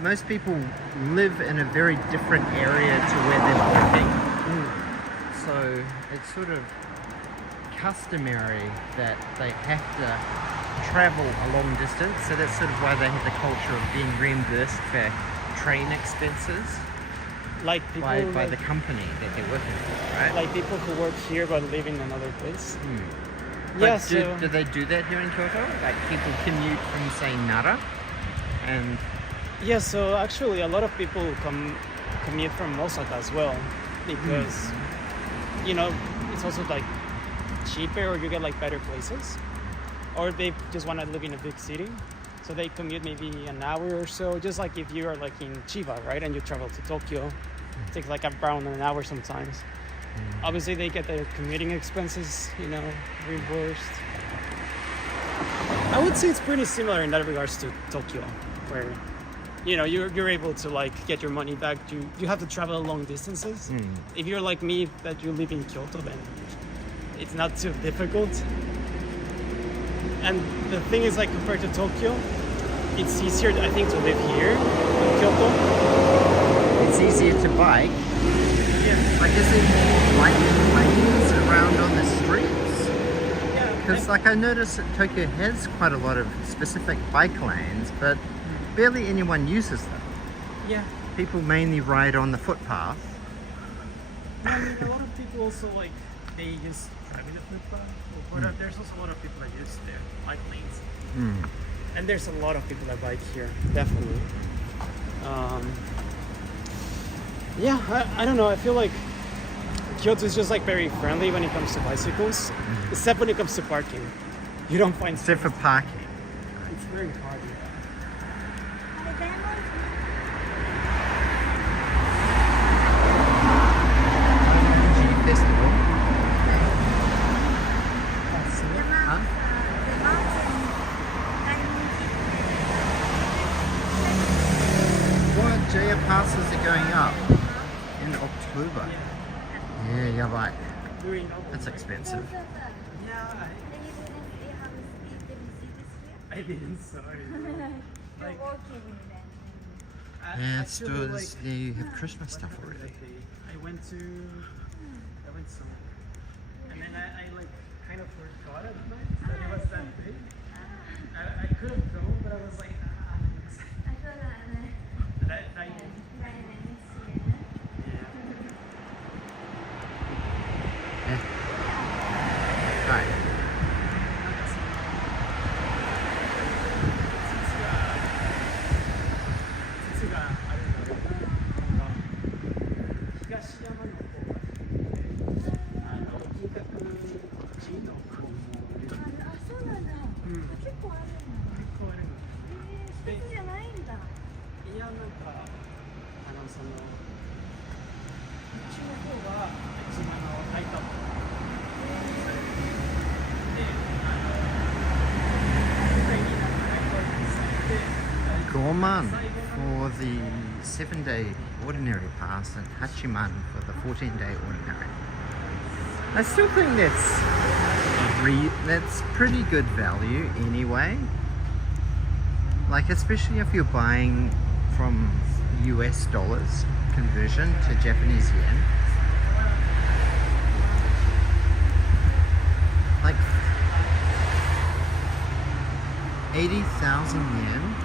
most people live in a very different area to where they're working. So it's sort of customary that they have to travel a long distance. So that's sort of why they have the culture of being reimbursed for train expenses Like people by like, the company that they're working for, right? like people who work here but live in another place. Like, Yeah, do, so do they do that here in Kyoto? Like people commute from, say, Nara and Yeah, so actually a lot of people commute from Osaka as well because you know it's also like cheaper or you get like better places, or they just want to live in a big city, so they commute maybe an hour or so. Just like if you are like in Chiba, right, and you travel to Tokyo, it takes like around an hour sometimes. Obviously, they get their commuting expenses, reimbursed. I would say it's pretty similar in that regards to Tokyo, where you're able to like get your money back. You have to travel long distances. If you're like me, that you live in Kyoto, then it's not too difficult. And the thing is, like, compared to Tokyo, it's easier, I think, to live here in Kyoto. It's easier to bike. Yeah. Like, is there more biking lanes around on the streets? Yeah. Because, like, I noticed that Tokyo has quite a lot of specific bike lanes, but barely anyone uses them. Yeah. People mainly ride on the footpath. I mean, a lot of people also, like, they use private footpath. But there's also a lot of people that use their bike lanes. And there's a lot of people that bike here, definitely. I don't know. I feel like Kyoto is just like very friendly when it comes to bicycles, except when it comes to parking. You don't find Except for parking. it's very hard. Festival. What JR passes are going up in October? Yeah, yeah, right. That's expensive. Yeah, I didn't. Sorry. Like, Yeah, it's still, yeah, you have Christmas stuff already. I went somewhere, and then I like kind of forgot at night that it was that big. I could have gone, but I was like, Right. Gorman for the 7-day ordinary pass and Hachiman for the 14-day ordinary. I still think that's pretty good value anyway. Like, especially if you're buying from US dollars conversion to Japanese yen. Like 80,000 yen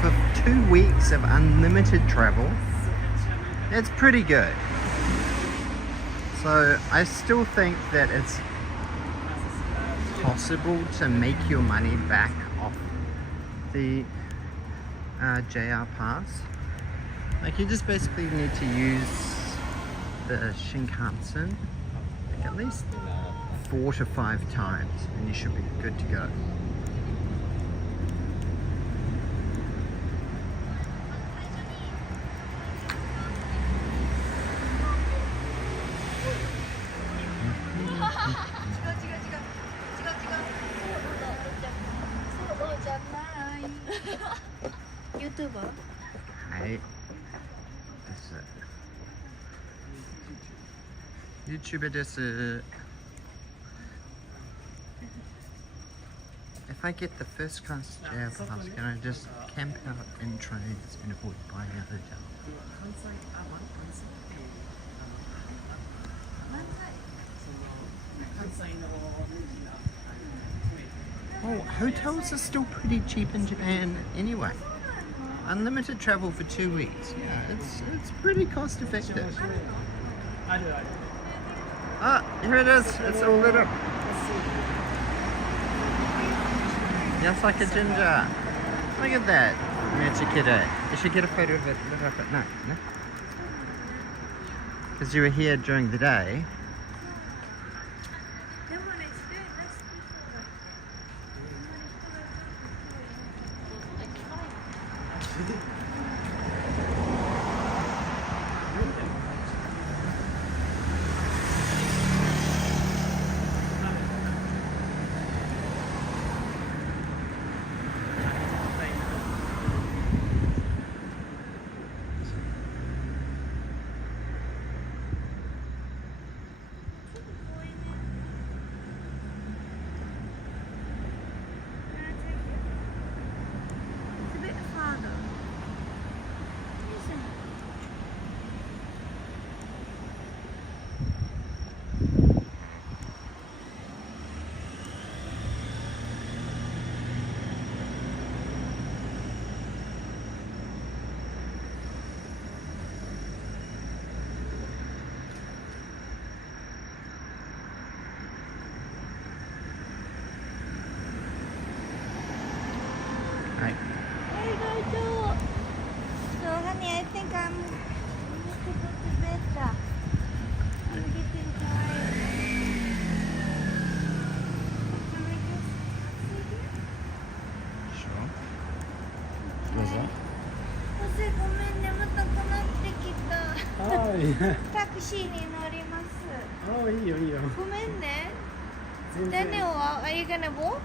for 2 weeks of unlimited travel. That's pretty good. So I still think that it's possible to make your money back off the JR pass. Like, you just basically need to use the Shinkansen like at least 4 to 5 times and you should be good to go. YouTuber? はいです。YouTuber です。If I get the first class JR pass, can I just camp out in trains and avoid buying a hotel? Oh, hotels are still pretty cheap in Japan anyway. Unlimited travel for 2 weeks. Yeah, it's pretty cost effective. Ah, here it is. It's all lit up. Just like a ginger. Look at that. Mechikere. You should get a photo of it lit up at night, no? Because you were here during the day. Right. So, honey, I think I'm going to go to bed. I'm getting tired. Can we just sit here? Sure. What's that? ごめんね、またくなってきた。はい。タクシーに乗ります。ああ、いいよいいよ。ごめんね。全然。 Daniel, are you gonna walk?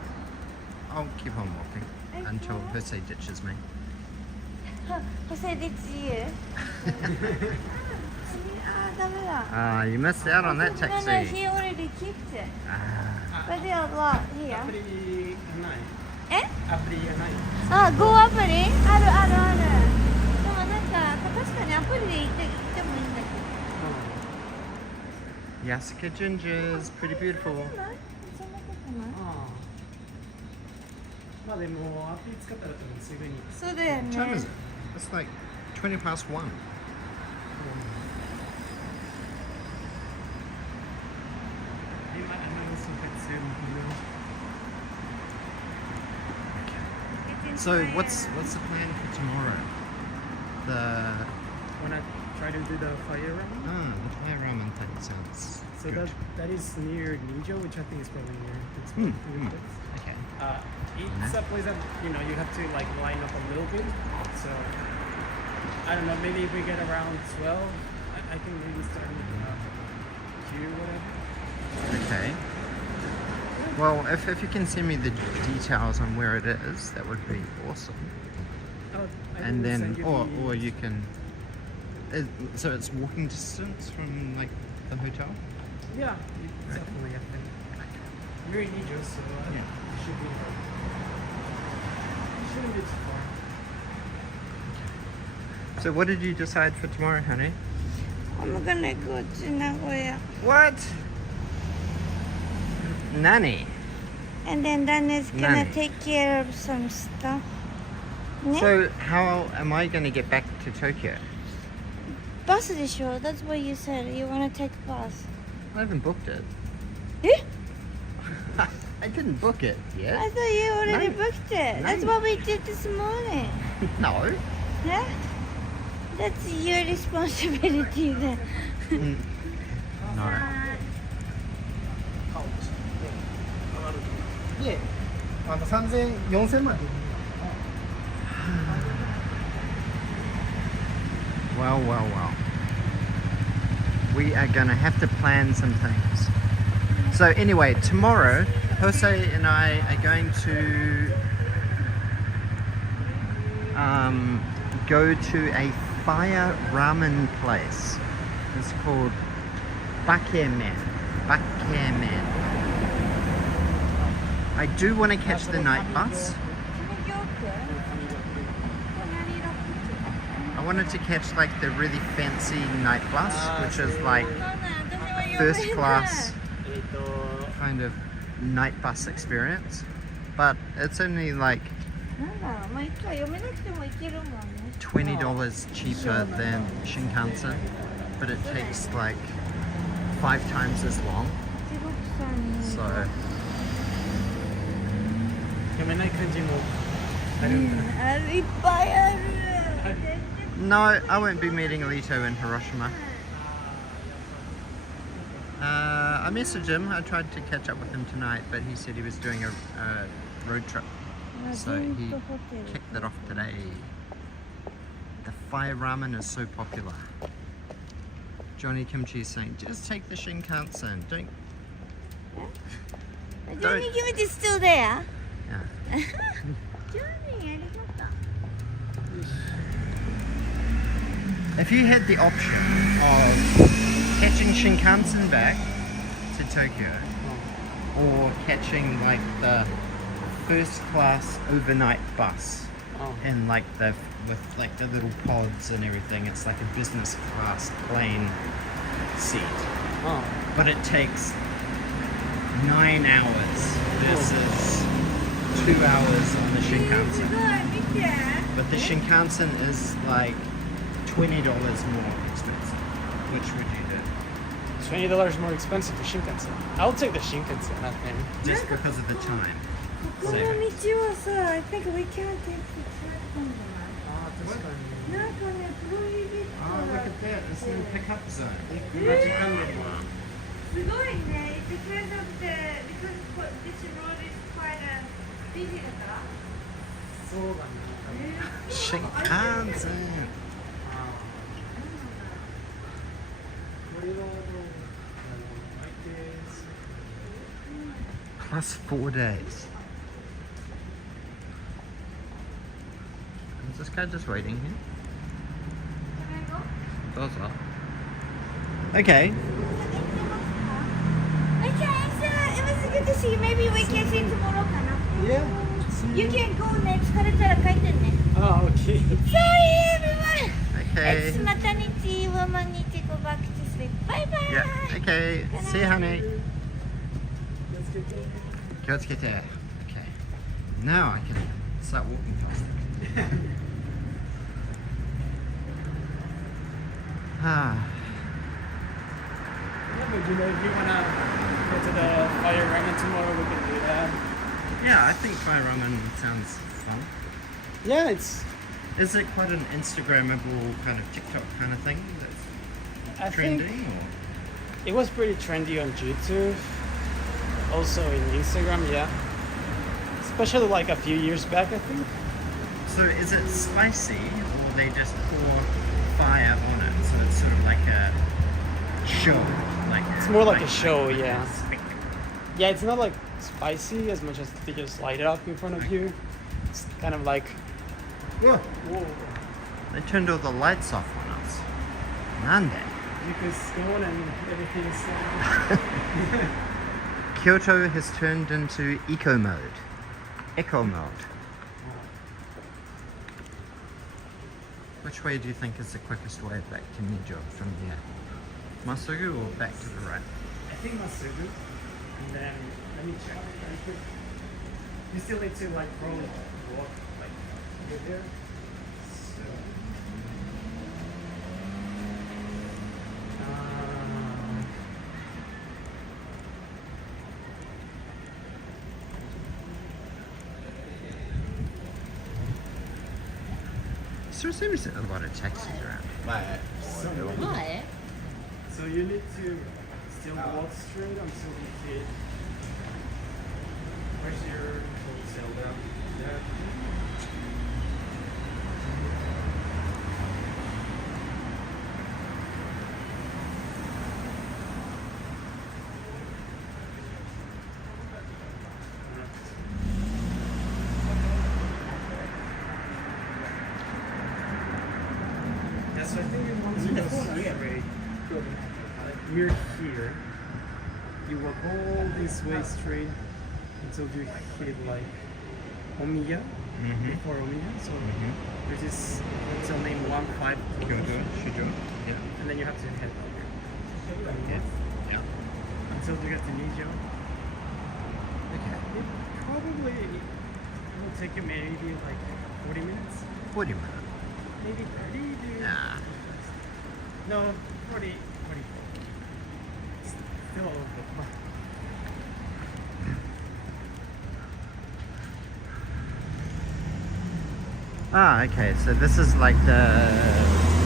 I'll keep on walking until Jose ditches me. Jose, it's you. あー、ダメだ。Ah, you missed out on that No, no, taxi. he already kicked it. Ah. But there's a lot ア here. プリがない。えアプリがない。あ、Go アプリあるあるある。でもなんか、確かにアプリで行ってもいいんだけど。 Yasuka Gingers, pretty beautiful. そんなことないああ。まあでもアプリ使ったら多分すぐに。そうだよ What time ね is it? It's like 20 past 1. So what's the plan for tomorrow? The When I try to do the fire ramen. the Thai ramen thing sounds So good. that is near Nijo, which I think is probably near. It's Hmm, probably hmm. good. Okay. It's a place that you have to like line up a little bit. So I don't know. Maybe if we get around 12, I can maybe start looking up queue or whatever. Okay. Well, if you can send me the details on where it is, that would be awesome. Oh, I And will then, send you or you can. So it's walking distance from like the hotel. Yeah, it's definitely. I think you're in Nijo, so Yeah. it should be. It shouldn't be too far. So what did you decide for tomorrow, honey? I'm gonna go to Nagoya. What? Nani? And then Daniel's gonna Nani? take care of some stuff. Ne? So how am I going to get back to Tokyo? Bus de sure. That's what you said. You wanna take bus. I haven't booked it. Eh? I didn't book it I yet. thought you already No. booked it. No. That's what we did this morning. No. Yeah? That's your responsibility then. Mm. No. いえ、3000、4000まで。 Well, well, well. We are going to have to plan some things. So anyway, tomorrow, Jose and I are going to go to a fire ramen place. It's called Bakemen. Bakemen. I do want to catch the night bus. I wanted to catch like the really fancy night bus, which is like first class kind of night bus experience. But it's only like $20 cheaper than Shinkansen, but it takes like 5 times as long. So 読めない漢字もいっぱいある。 No, I won't be meeting Lito in Hiroshima. I messaged him. I tried to catch up with him tonight, but he said he was doing a road trip. So he kicked that off today. The fire ramen is so popular. Johnny Kimchi is saying, just take the Shinkansen. Don't. Johnny Kimchi is still there. Yeah. Johnny, If you had the option of catching Shinkansen back to Tokyo, or catching like the first class overnight bus, and like with like the little pods and everything, it's like a business class plane seat, but it takes 9 hours versus 2 hours on the Shinkansen. But the Shinkansen is like $20 more expensive. Which would you do? $20 more expensive for Shinkansen. I'll take the Shinkansen, I think. Just because of the time. この道はさ、I think we can't take the track on the What? なんかね、プロヒビット Oh, look at that. It's in the pickup zone. すごいね。Because of the because this road is quite busy だから。そうだね。Shinkansen. Plus 4 days. Is this guy just waiting here? Does that? Okay. Okay, so it was good to see you. Maybe we can see you tomorrow かな。Yeah. You can go ね。疲れたら帰ってね。Oh, okay. Sorry everyone. Okay. It's maternity woman need to go back to sleep. Bye bye. Yeah. Okay. See you, honey. Let's get going. 気をつけて. Okay. Now I can start walking faster. Ah. Yeah, but you know, if you wanna go to the fire ramen tomorrow, we can do that. Yeah, I think fire ramen sounds fun. Yeah, it's. Is it quite an Instagrammable kind of TikTok kind of thing that's I trending? think Or? it was pretty trendy on YouTube. Also in Instagram, yeah. Especially like a few years back, I think. So is it spicy or they just pour fire on it? So it's sort of like a show. Like It's more like a show, like yeah. a spectacle. Yeah, it's not like spicy as much as they just light it up in front of you. It's kind of like. Whoa. Whoa. They turned all the lights off on us. Nande. Because going and everything's. Kyoto has turned into eco mode. Eco mode. Which way do you think is the quickest way back to Nijo from here? Masugu or back to the right? I think Masugu. And then let me check very quick. You still need to like walk like get there. So. So there seems a lot of taxis around. So you need to still walk straight until you hit. Where's your hotel down there? Yeah, so I think you want to go straight. We're here. You walk all this way straight until you hit like Omiya, before Omiya. So there's this hotel named 15 Kyoto, Shijo. Yeah. and then you have to head back. Okay? Yeah. Until you get to Nijo. Okay. It probably will take you maybe like 40 minutes. 40 minutes. Maybe 30. Nah. No, 40. 44. Still a little bit far. Ah, okay. So this is like the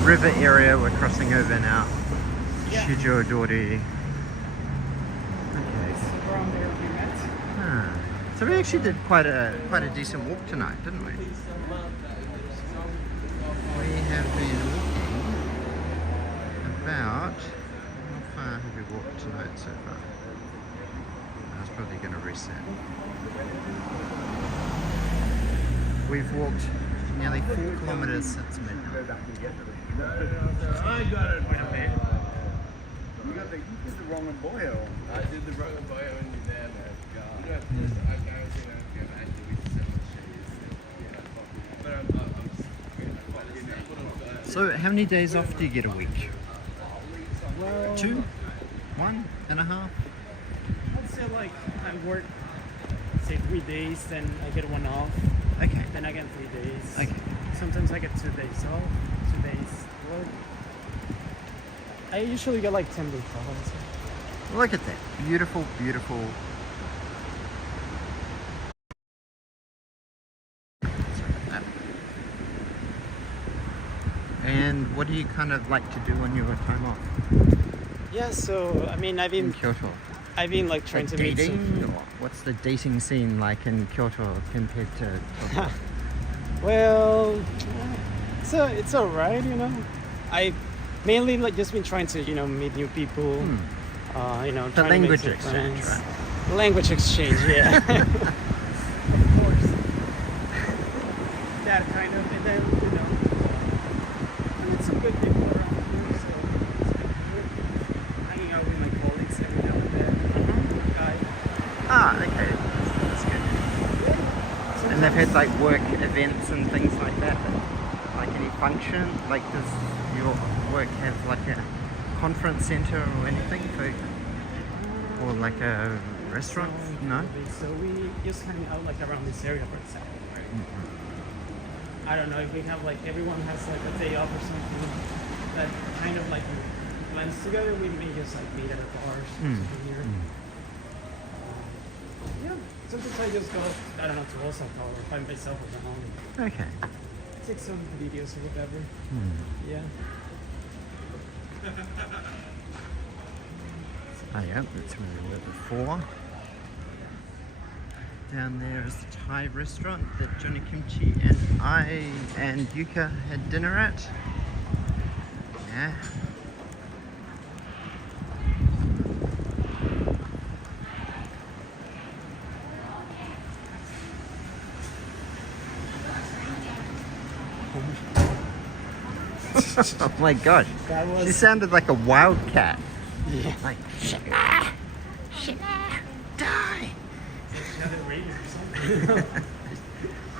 river area we're crossing over now. Yeah. Shujodori. Okay. Around there we met. Ah. So we actually did quite a decent walk tonight, didn't we? We have been walking about, how far have we walked tonight so far? I was probably going to reset. We've walked nearly 4 kilometers since midnight. I got it. Wait a minute. You did the wrong boyo. I did the wrong boyo and you there, man. God. I don't think I can actually so much shit. But I'm So how many days off do you get a week? Well, 2? 1.5? I'd say like I work, say 3 days, then I get 1 off, Okay. then I get 3 days. Okay. Sometimes I get 2 days off, 2 days work. I usually get like 10 days off. I'd say. Look at that. Beautiful, beautiful. And what do you kind of like to do on your time off Yeah, so I mean, I've in been Kyoto? like trying to meet Dating? some. Or what's the dating scene like in Kyoto compared to Tokyo? Well, so it's alright, you know. I mainly like just been trying to meet new people. You know, The trying to make language some exchange, friends. right? Language exchange, yeah. Of course. That kind of, and then I mean, some good people around here, so it's been good. Hanging out with my colleagues every now and then. Ah, okay. That's good. And they've had like work events and things like that? Like any function? Like does your work have like a conference center or anything for, or like a restaurant? No? So we just hang out like around this area, for example. Right? I don't know if we have like everyone has like a day off or something that kind of like blends together. We may just like meet at a bar or something here. Yeah, sometimes I just go, I don't know, to Osaka or find myself around. Okay. Take some videos or whatever. Yeah. Oh yeah, that's where we were before. Down there is the Thai restaurant that Johnny Kimchi and I and Yuka had dinner at. Yeah. Oh my gosh. That was- She sounded like a wildcat. Yeah. Like, Shina! Shina! Die! She had it raining or something.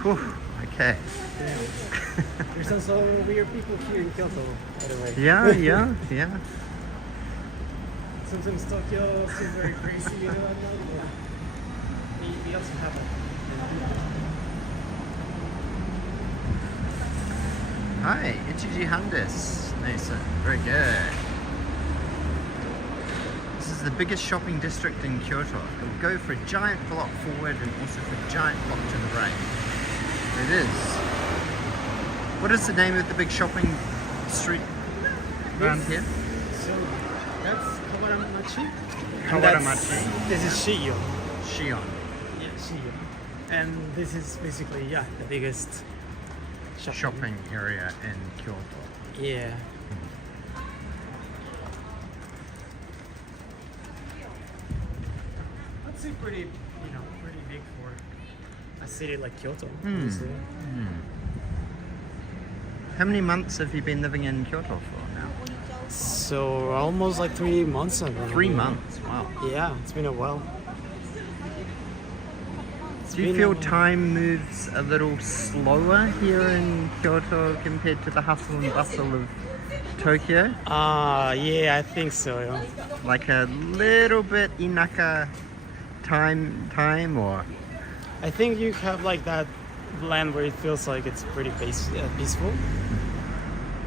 Whew, okay. There's also weird people here in Kyoto, by the way. Yeah, yeah, yeah. Sometimes Tokyo seems very crazy, you know. But we also have it. Hi, Ichiji Handes. Nice, very good. This is the biggest shopping district in Kyoto. It will go for a giant block forward and also for a giant block to the right. It is. What is the name of the big shopping street around here? So that's Kawaramachi. Kawaramachi. This is Gion. Gion. Yeah, Gion. And this is basically, yeah, the biggest Shopping area in Kyoto. Yeah. I'd say pretty big for a city like Kyoto. Honestly. How many months have you been living in Kyoto for now? So almost like 3 months ago. 3 months. Wow. Yeah, it's been a while. Do you feel time moves a little slower here in Kyoto compared to the hustle and bustle of Tokyo? Yeah, I think so. Yeah. Like a little bit inaka time or? I think you have like that blend where it feels like it's pretty peaceful.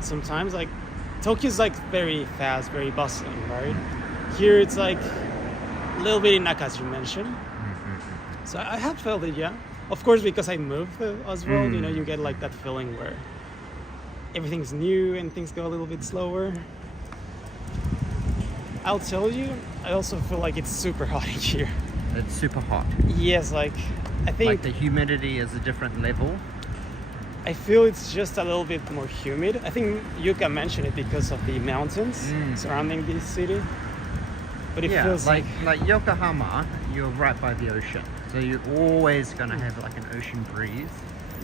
Sometimes like Tokyo's like very fast, very bustling, right? Here it's like a little bit inaka, as you mentioned. So I have felt it, yeah. Of course, because I moved as well, you know, you get like that feeling where everything's new and things go a little bit slower. I'll tell you, I also feel like it's super hot in here. It's super hot. Yes, like I think Like the humidity is a different level. I feel it's just a little bit more humid. I think Yuka mentioned it because of the mountains surrounding this city. But it feels like Yokohama, you're right by the ocean. So you're always gonna have like an ocean breeze.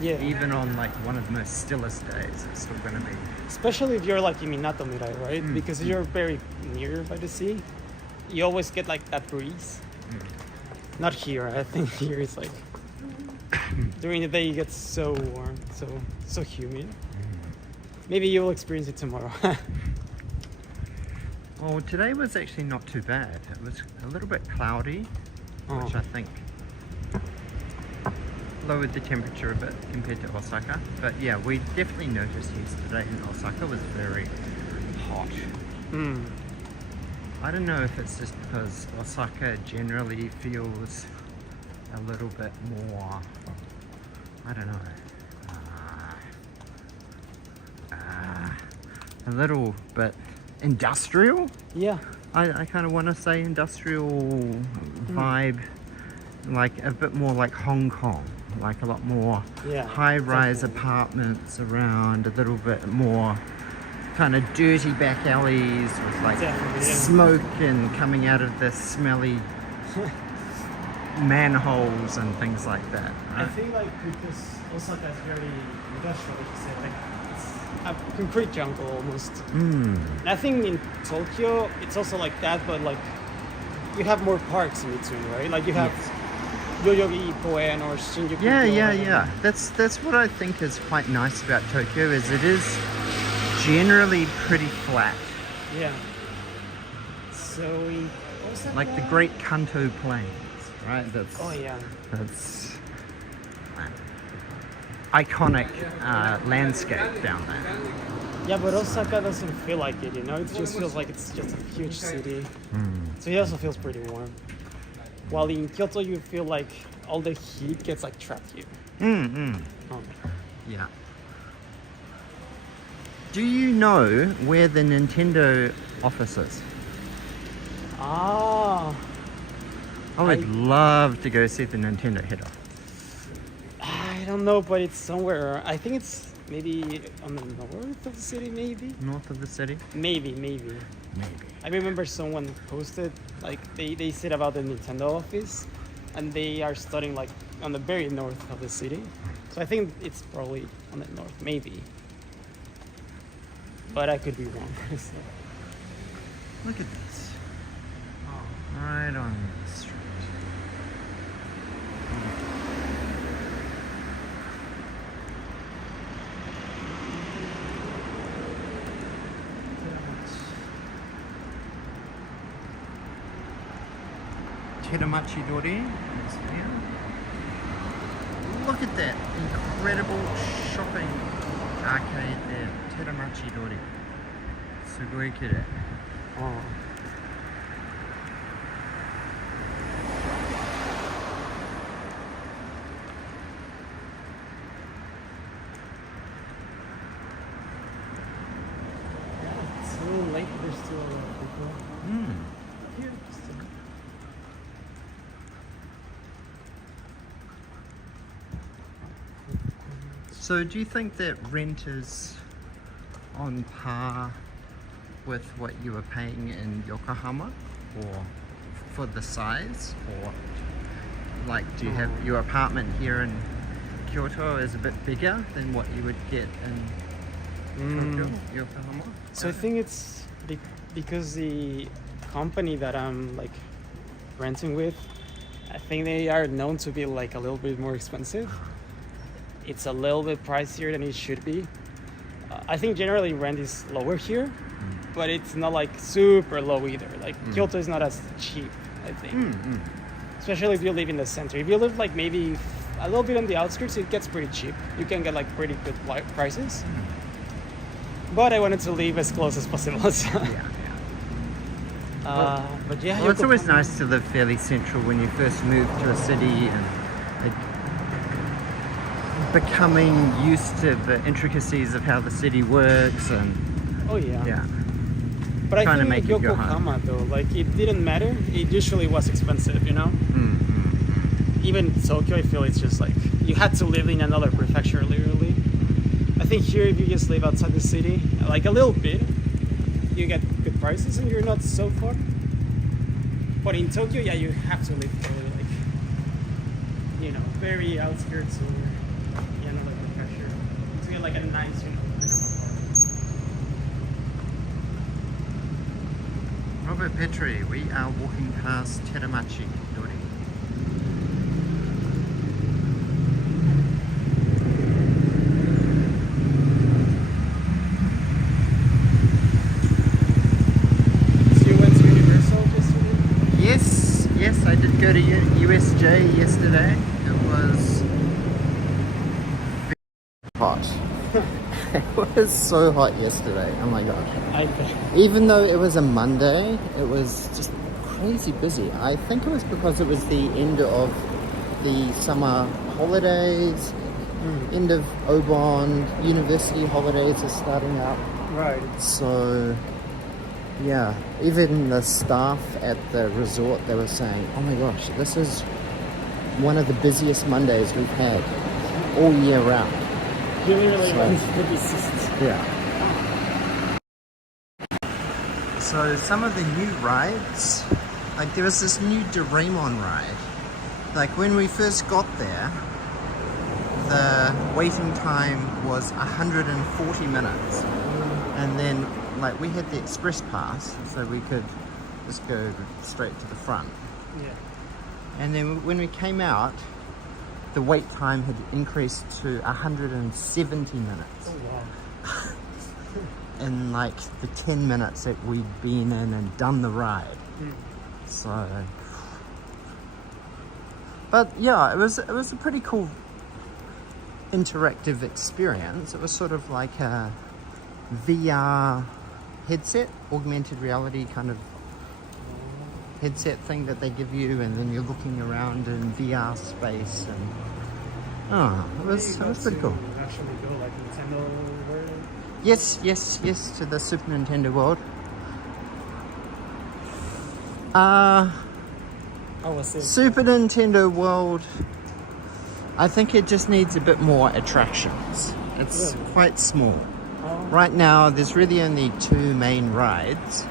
yeah. Even on like one of the most stillest days, it's still gonna be. Especially if you're like in Minato-mirai, right? Because you're very near by the sea. You always get like that breeze. Not here. I think here it's like during the day it gets so warm, so humid. Maybe you'll experience it tomorrow. Well, today was actually not too bad. It was a little bit cloudy, which I think lowered the temperature a bit compared to Osaka. But yeah, we definitely noticed yesterday in Osaka was very hot. I don't know if it's just because Osaka generally feels a little bit more, I don't know, a little bit industrial. Yeah. I kind of want to say industrial vibe, like a bit more like Hong Kong, like a lot more high-rise apartments around, a little bit more kind of dirty back alleys with like smoke and coming out of the smelly manholes and things like that. I Right? feel like because Osaka is very industrial, like you said, like it's a concrete jungle almost. And I think in Tokyo it's also like that, but like you have more parks in between, right? Like you have Yoyogi Koen or Shinjuku. Yeah. That's what I think is quite nice about Tokyo, is it is generally pretty flat. Yeah. So in Osaka, Like the Great Kanto Plains, right? That's iconic landscape down there. Yeah, but Osaka doesn't feel like it, you know? It just feels like it's just a huge city. So it also feels pretty warm. While in Kyoto, you feel like all the heat gets like trapped here. Yeah. Do you know where the Nintendo office is? Ah, I would love to go see the Nintendo head office. I don't know, but it's somewhere. I think it's maybe on the north of the city, maybe? North of the city? Maybe. Maybe. I remember someone posted, like, they said about the Nintendo office, and they are studying, like, on the very north of the city. So I think it's probably on the north, maybe. But I could be wrong. So. Look at this. Right on the street. Teramachi Dori is here. Look at that incredible shopping arcade there. Teramachi Dori. Sugoi kirei. Oh. It's a little late, but there's still a lot of people. Here, still. So do you think that rent is on par with what you were paying in Yokohama, or for the size, or like do you have your apartment here in Kyoto is a bit bigger than what you would get in Tokyo, Yokohama? So I think it's because the company that I'm like renting with, I think they are known to be like a little bit more expensive. It's a little bit pricier than it should be. I think generally rent is lower here, but it's not like super low either. Like Kyoto is not as cheap, I think. Especially if you live in the center. If you live like maybe a little bit on the outskirts, it gets pretty cheap. You can get like pretty good prices. But I wanted to live as close as possible. So. But yeah, Well, it's always nice to live fairly central when you first move to a city, and becoming used to the intricacies of how the city works and Oh yeah. yeah. But I Trying to think make it your Yokohama though, like it didn't matter. It usually was expensive, you know. Even Tokyo, I feel it's just like you had to live in another prefecture, literally. I think here, if you just live outside the city, like a little bit, you get good prices and you're not so far. But in Tokyo, yeah, you have to live totally like, you know, very outskirts or another prefecture to get like a nice, you know, Robert Petrie, we are walking past Teramachi building. So you went to Universal yesterday? Yes, I did go to USJ yesterday. It was very hot. It was so hot yesterday. Oh my gosh. I bet. Even though it was a Monday, it was just crazy busy. I think it was because it was the end of the summer holidays, end of Obon, university holidays are starting up. Right. So, yeah, even the staff at the resort, they were saying, oh my gosh, this is one of the busiest Mondays we've had all year round. Really So- went to the busiest. Yeah. So some of the new rides, like there was this new Doraemon ride. Like when we first got there, the waiting time was 140 minutes. And then like we had the express pass, so we could just go straight to the front. Yeah. And then when we came out, the wait time had increased to 170 minutes. Oh wow. In like the 10 minutes that we'd been in and done the ride. So, but yeah, it was a pretty cool interactive experience. It was sort of like a VR headset, augmented reality kind of headset thing that they give you, and then you're looking around in VR space, and it was pretty cool. Actually go like Nintendo World. Yes, to the Super Nintendo World. I was saying. Super Nintendo World, I think it just needs a bit more attractions. It's Really? quite small. Oh. Right now, there's really only 2 main rides,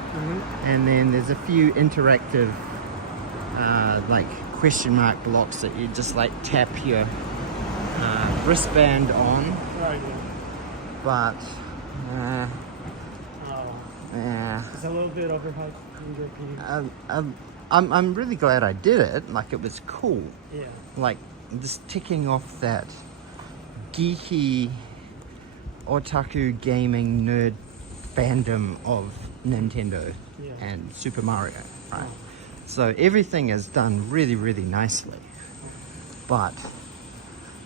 and then there's a few interactive, like question mark blocks that you just like tap your wristband on. Right. But, Oh. It's a little bit overhyped in your opinion. I'm really glad I did it. Like it was cool. Yeah. Like just ticking off that geeky otaku gaming nerd fandom of Nintendo and Super Mario, right? So everything is done really, really nicely, but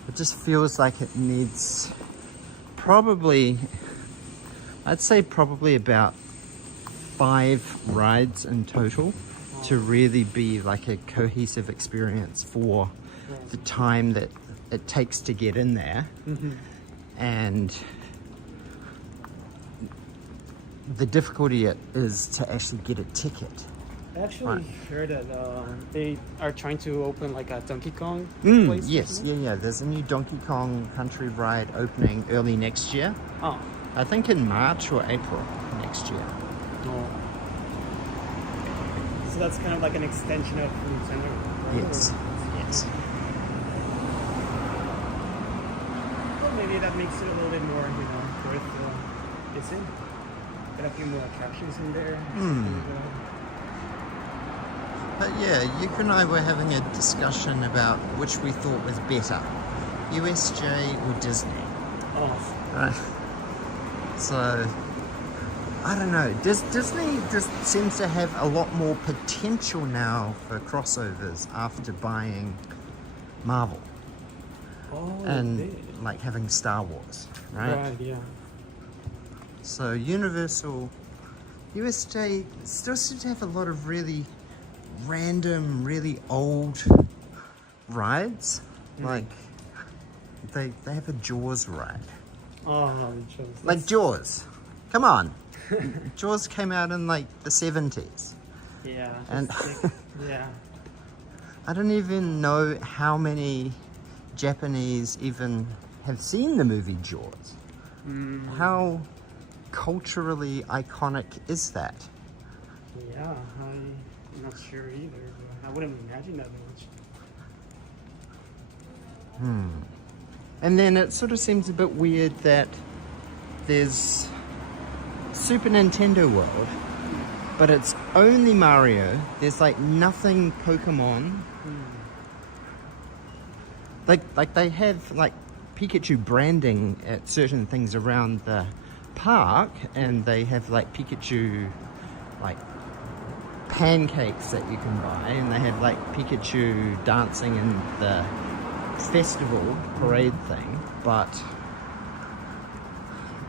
it just feels like it needs probably, I'd say probably about 5 rides in total to really be like a cohesive experience for the time that it takes to get in there. And the difficulty it is to actually get a ticket. I actually heard that they are trying to open like a Donkey Kong Mm, place. yes, yeah. There's a new Donkey Kong Country ride opening early next year. Oh. I think in March or April next year. Oh. So that's kind of like an extension of Nintendo. Right? Yes, yes. Well, maybe that makes it a little bit more, you know, worth visiting. Got a few more attractions in there. But yeah, Yuka and I were having a discussion about which we thought was better, USJ or Disney. Oh. Right. So, I don't know. Disney just seems to have a lot more potential now for crossovers after buying Marvel Oh. and like having Star Wars, right? Right. Yeah. So Universal, USJ still seems to have a lot of really random, really old rides, like they have a Jaws ride. Oh, Like Jaws. Come on. Jaws came out in like the 70s. Yeah. And yeah. I don't even know how many Japanese even have seen the movie Jaws. How culturally iconic is that? Yeah, I'm not sure either. But I wouldn't imagine that much. And then it sort of seems a bit weird that there's Super Nintendo World, but it's only Mario. There's like nothing Pokemon. Like they have like Pikachu branding at certain things around the park, and they have like Pikachu like pancakes that you can buy, and they have like Pikachu dancing in the festival parade thing, but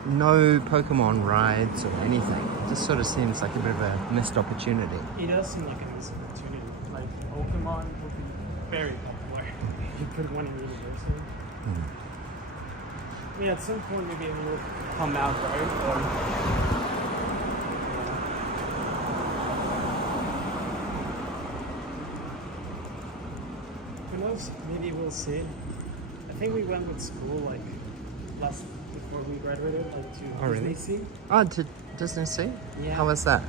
no Pokemon rides or anything. It just sort of seems like a bit of a missed opportunity. It does seem like a missed opportunity. Like Pokemon would be very popular. You put one in Universal. I mean, at some point maybe it will come out, right? Who knows? Maybe we'll see. I think we went with school like before we graduated, like to really? Disney Sea. Oh, to Disney Sea? Yeah. How was that?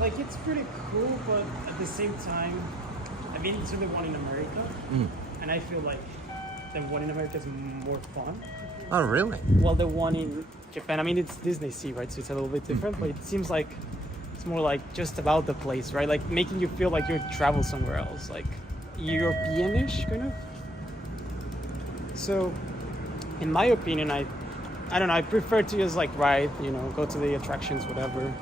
Like it's pretty cool, but at the same time, I've been to the one in America, and I feel like the one in America is more fun. Oh, really? Well, the one in Japan, I mean, it's Disney Sea, right? So it's a little bit different, but it seems like it's more like just about the place, right? Like making you feel like you're travel somewhere else, like European-ish, kind of. So, in my opinion, I don't know. I prefer to just like ride, go to the attractions, whatever,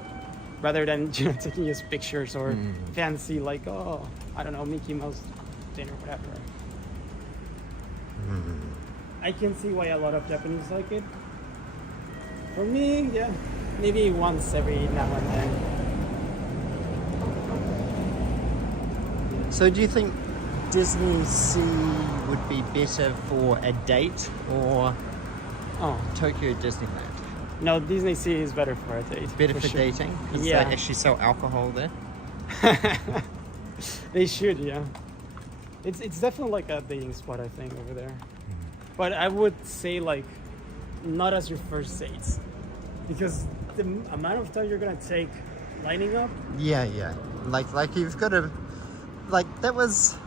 rather than taking just pictures or fancy like I don't know, Mickey Mouse dinner, whatever. I can see why a lot of Japanese like it. For me, yeah, maybe once every now and then. So do you think Disney Sea would be better for a date or Tokyo Disneyland? No, Disney Sea is better for a date. Better for sure. dating? Because Yeah. they actually sell alcohol there? They should, yeah. It's definitely like a dating spot, I think, over there. But I would say like not as your first dates, because the amount of time you're gonna take lining up. Yeah. Like you've got to, like that was,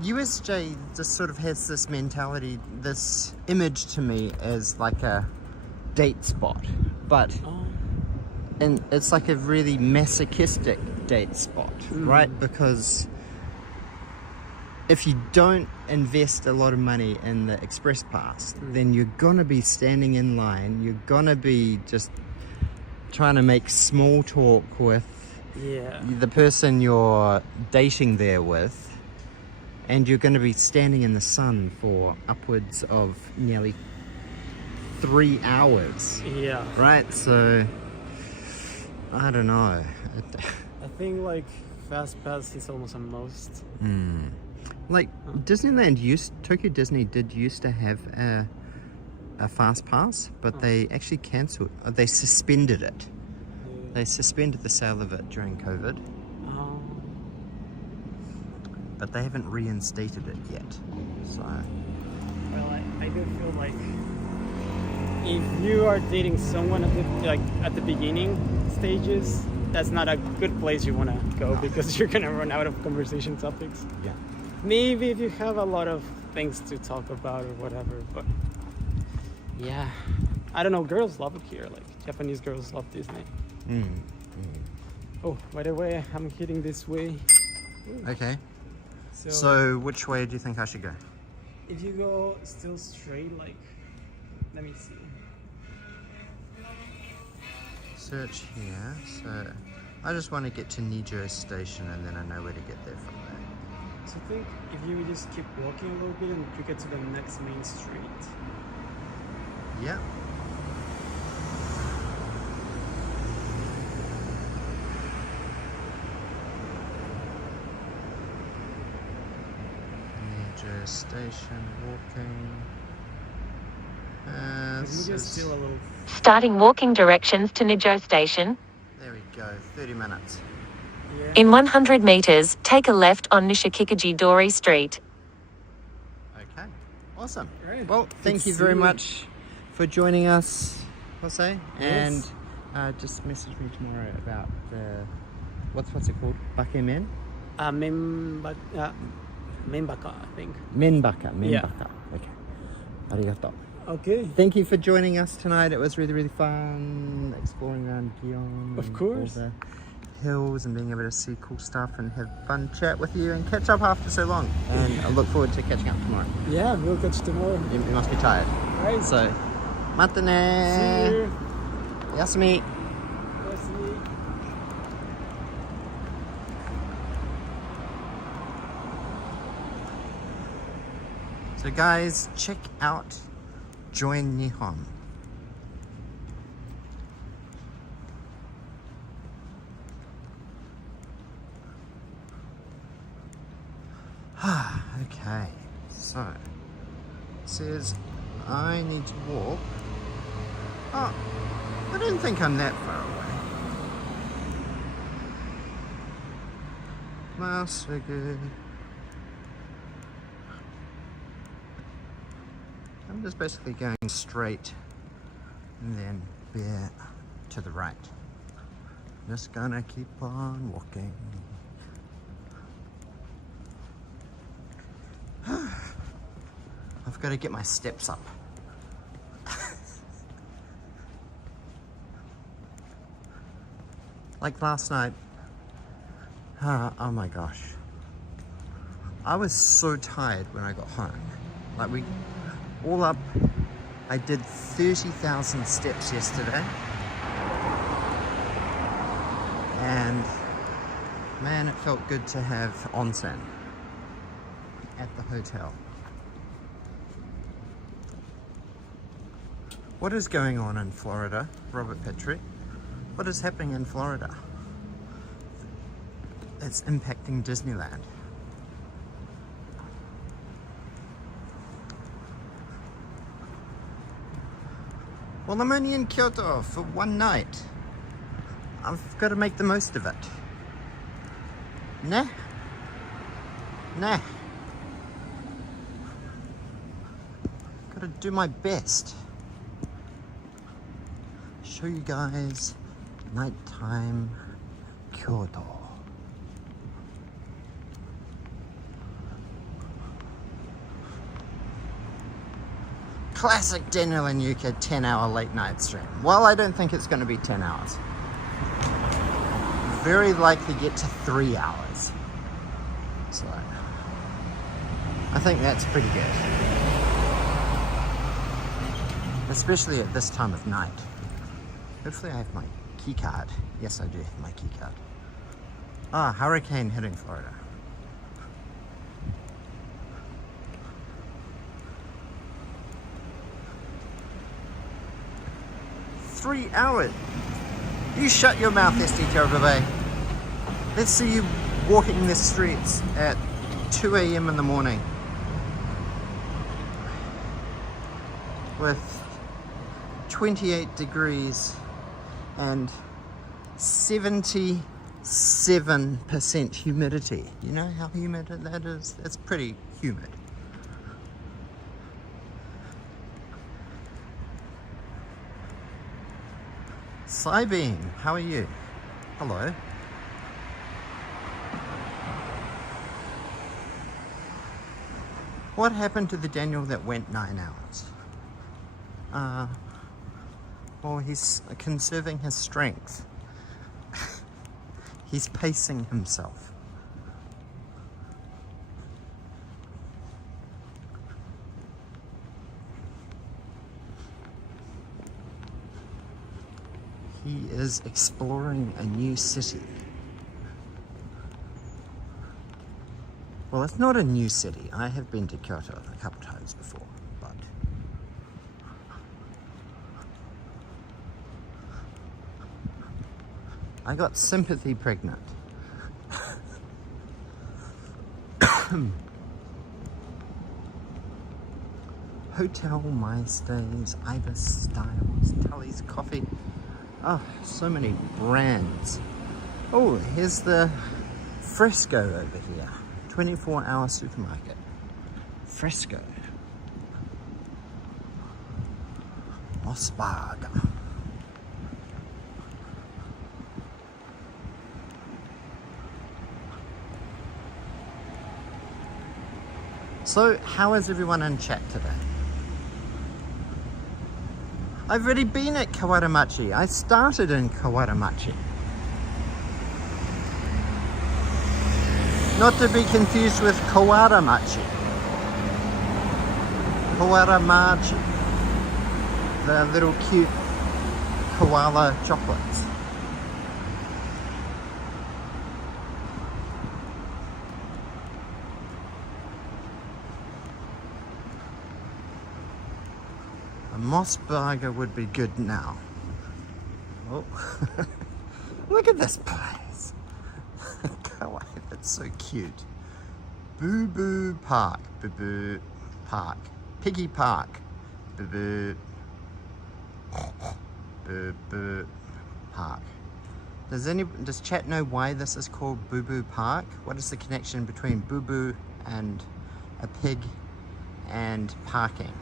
USJ just sort of has this mentality, this image to me as like a date spot, but and it's like a really masochistic date spot, right? Because if you don't invest a lot of money in the express pass, then you're gonna be standing in line, you're gonna be just trying to make small talk with the person you're dating there with, and you're going to be standing in the sun for upwards of nearly 3 hours. Yeah. Right? So, I don't know. I think like fast pass is almost a must. Like Tokyo Disney did used to have a fast pass, but they actually cancelled, they suspended it. They suspended the sale of it during COVID. But they haven't reinstated it yet. So. Well, I do feel like if you are dating someone at the beginning stages, that's not a good place you want to go, because you're gonna run out of conversation topics. Yeah. Maybe if you have a lot of things to talk about or whatever, but yeah, I don't know. Girls love it here. Like Japanese girls love Disney. Oh, by the way, I'm heading this way. Okay. So which way do you think I should go? If you go still straight, like, let me see. Search here. So I just want to get to Nijo Station, and then I know where to get there from there. So I think if you just keep walking a little bit and you get to the next main street. Yeah. Nijo Station, walking. this Maybe is- still a little. Starting walking directions to Nijo Station. There we go, 30 minutes. Yeah. In 100 meters, take a left on Nishikikaji Dori Street. Okay, awesome. Right. Well, Good thank to you see very you. much for joining us, Jose. Yes. And just message me tomorrow about the, what's it called? Bakemen? Membaka, I think. Menbaka. Yeah. Okay. Arigato. Okay. Thank you for joining us tonight. It was really, really fun exploring around Gion. Of and course. all the hills and being able to see cool stuff and have fun chat with you and catch up after so long. And I look forward to catching up tomorrow. Yeah, we'll catch tomorrow. You must be tired. Right. So, mata See ne. you. Yasumi. Yasumi. So guys, check out Join Nihon. Okay, so it says I need to walk. Oh, I don't think I'm that far away. Well, so good. I'm just basically going straight and then bear to the right. Just gonna keep on walking. I've got to get my steps up. Like last night. Oh my gosh. I was so tired when I got home. Like all up, I did 30,000 steps yesterday. And man, it felt good to have onsen at the hotel. What is going on in Florida, Robert Petrie? What is happening in Florida? It's impacting Disneyland. Well, I'm only in Kyoto for one night. I've got to make the most of it. Nah. Got to do my best. Show you guys nighttime Kyoto. Classic Daniel and Yuka 10-hour late night stream. Well, I don't think it's going to be 10 hours. Very likely get to 3 hours. So, I think that's pretty good. Especially at this time of night. Hopefully I have my key card. Yes, I do have my key card. Ah, hurricane hitting Florida. Three hours. You shut your mouth, SD Terrible. Let's see you walking the streets at 2 a.m. in the morning with 28 degrees and 77% humidity. You know how humid that is? It's pretty humid. Cybeam, how are you? Hello. What happened to the Daniel that went 9 hours? Well, he's conserving his strength. He's pacing himself. He is exploring a new city. Well, it's not a new city. I have been to Kyoto a couple times before, but I got sympathy pregnant. Hotel My Stays, Ibis Styles, Tully's Coffee. Oh, so many brands. Oh, here's the Fresco over here. 24-hour supermarket. Fresco. Osaka. So, how is everyone in chat today? I've already been at Kawaramachi. I started in Kawaramachi. Not to be confused with Kawaramachi. Kawaramachi. The little cute koala chocolates. A Moss Burger would be good now. Oh, look at this place. It's so cute. Boo Boo Park. Boo Boo Park. Piggy Park. Boo Boo. Boo Boo Park. Does chat know why this is called Boo Boo Park? What is the connection between Boo Boo and a pig and parking?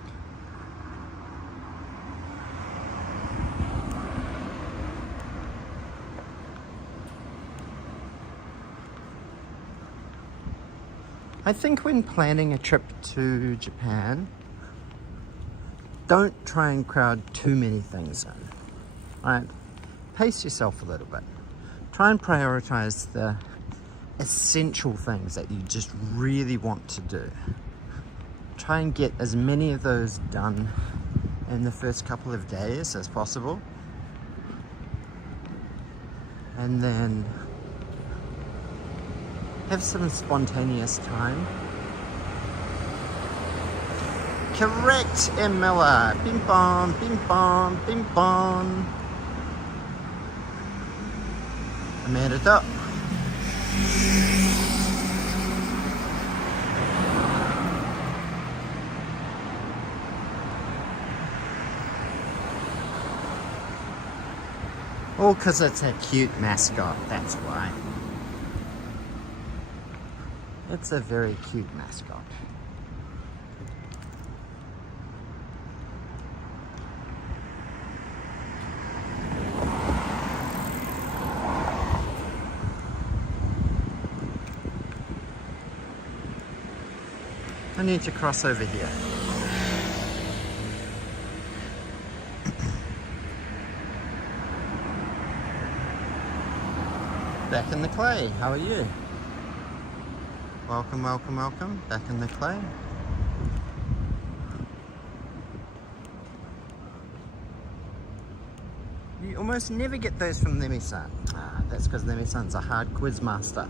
I think when planning a trip to Japan, don't try and crowd too many things in. Right? Pace yourself a little bit. Try and prioritize the essential things that you just really want to do. Try and get as many of those done in the first couple of days as possible. And then have some spontaneous time. Correct, M. Miller. Bing bong, bing bong, bing bong. I made it up. Oh, because it's a cute mascot, that's why. It's a very cute mascot. I need to cross over here. Back in the clay, how are you? Welcome, welcome, welcome. Back in the clay. You almost never get those from Nemi-san. Ah, that's because Nemi-san's a hard quiz master.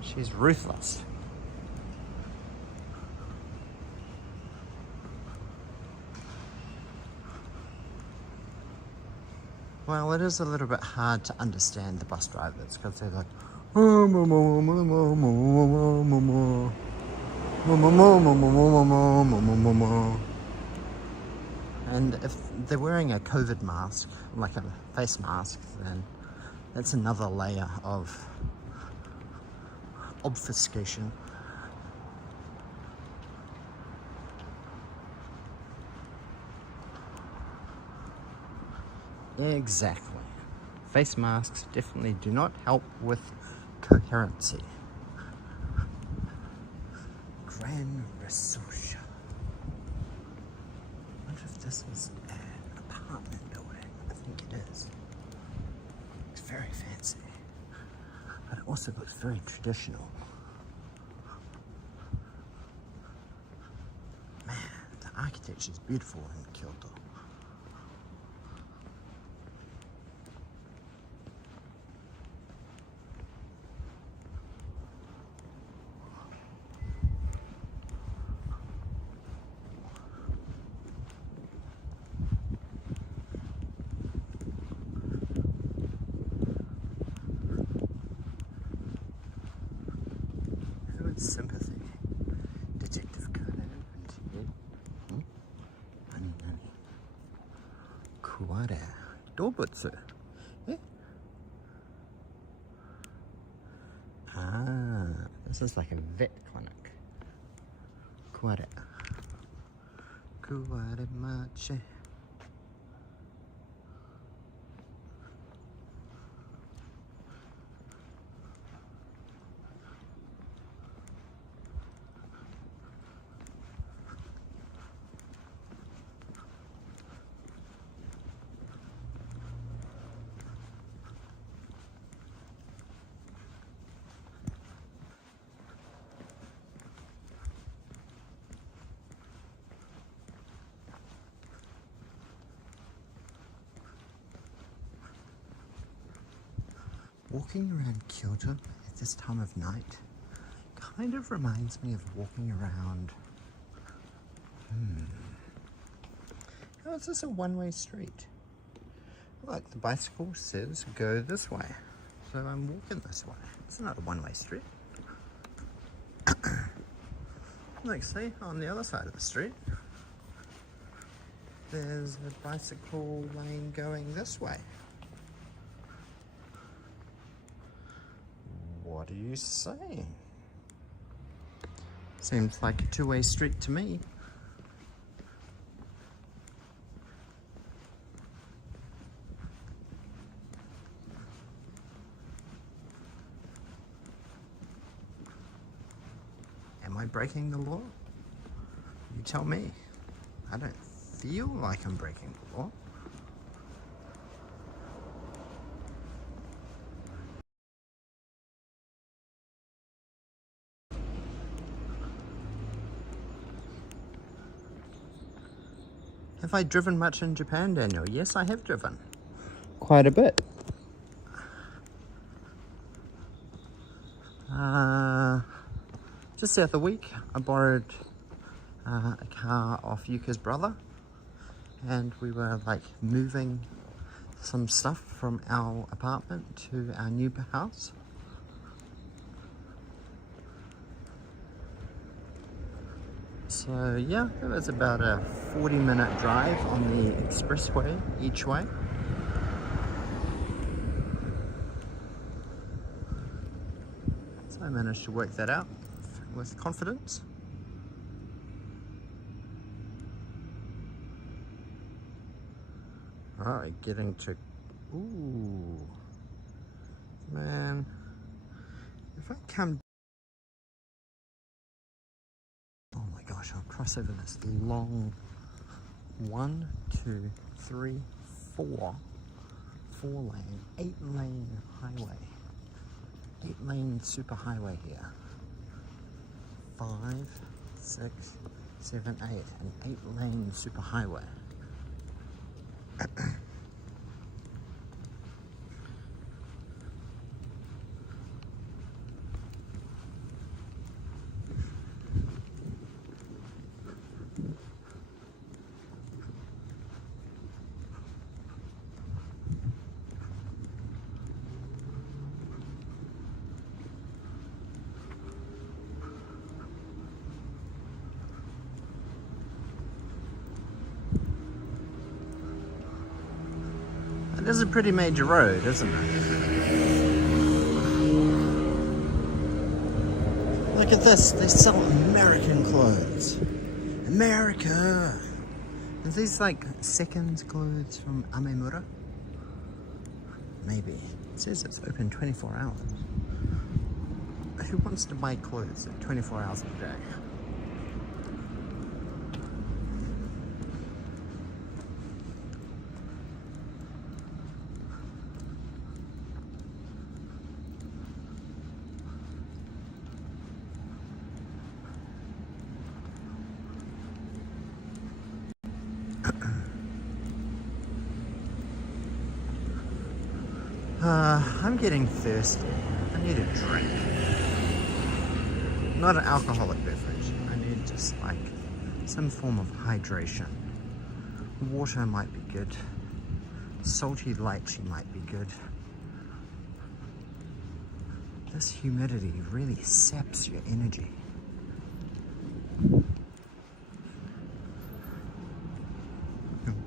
She's ruthless. Well, it is a little bit hard to understand the bus drivers because they're like, and if they're wearing a COVID mask, like a face mask, then that's another layer of obfuscation. Exactly. Face masks definitely do not help with coherency. Gran Resocia. I wonder if this is an apartment building. I think it is. It's very fancy. But it also looks very traditional. Man, the architecture is beautiful in Kyoto. sympathy. Detective Conan. Nani nani. Kuware. Dobutsu. Eh? Ah, this is like a vet clinic. Kuware. Kuware machi. Walking around Kyoto at this time of night kind of reminds me of walking around. How is this a one-way street? Look, the bicycle says go this way, so I'm walking this way. It's not a one-way street. Look, see, on the other side of the street, there's a bicycle lane going this way. What are you saying? Seems like a two-way street to me. Am I breaking the law? You tell me. I don't feel like I'm breaking the law. Have I driven much in Japan, Daniel? Yes, I have driven. Quite a bit. Just the other week, I borrowed a car off Yuka's brother, and we were like moving some stuff from our apartment to our new house. So yeah, it was about a 40-minute drive on the expressway each way. So I managed to work that out with confidence. Alright, getting to... Ooh. Man. If I come... Oh my gosh, I'll cross over this long 1, 2, 3, 4 lane, 8-lane highway. 8-lane super highway here. 5, 6, 7, 8. An 8-lane super highway. It is a pretty major road, isn't it? Look at this, they sell American clothes. America! Are these like seconds clothes from Amemura? Maybe. It says it's open 24 hours. Who wants to buy clothes at 24 hours a day? I'm getting thirsty. I need a drink. Not an alcoholic beverage. I need just like some form of hydration. Water might be good. Salty lychee might be good. This humidity really saps your energy.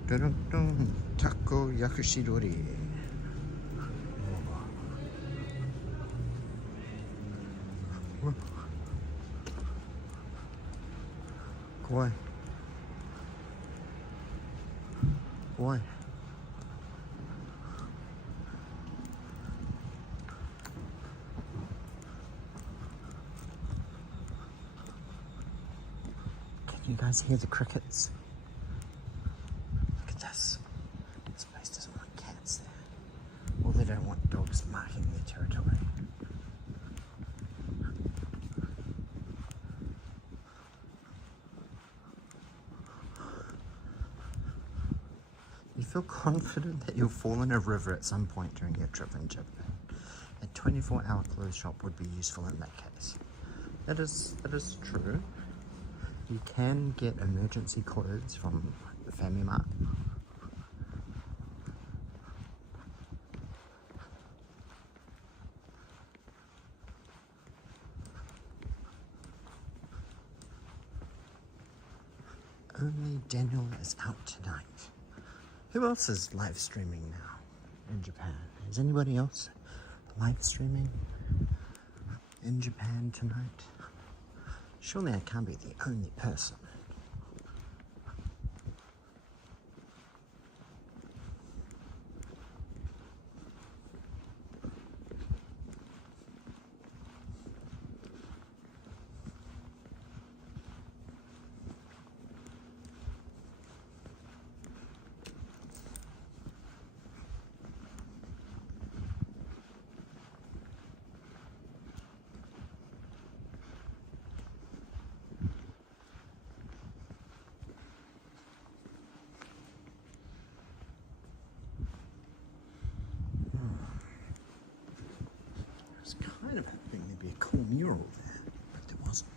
Dun, dun, dun. Taco yakushidori. Oh. Why? Why? Can you guys hear the crickets? Look at this. This place doesn't want cats there. Or they don't want dogs marking their territory. You feel confident that you'll fall in a river at some point during your trip in Japan. A 24-hour clothes shop would be useful in that case. That is true. You can get emergency clothes from the Family Mart. Only Daniel is out tonight. Who else is live streaming now in Japan? Is anybody else live streaming in Japan tonight? Surely I can't be the only person. I was kind of hoping there'd be a cool mural there, but there wasn't.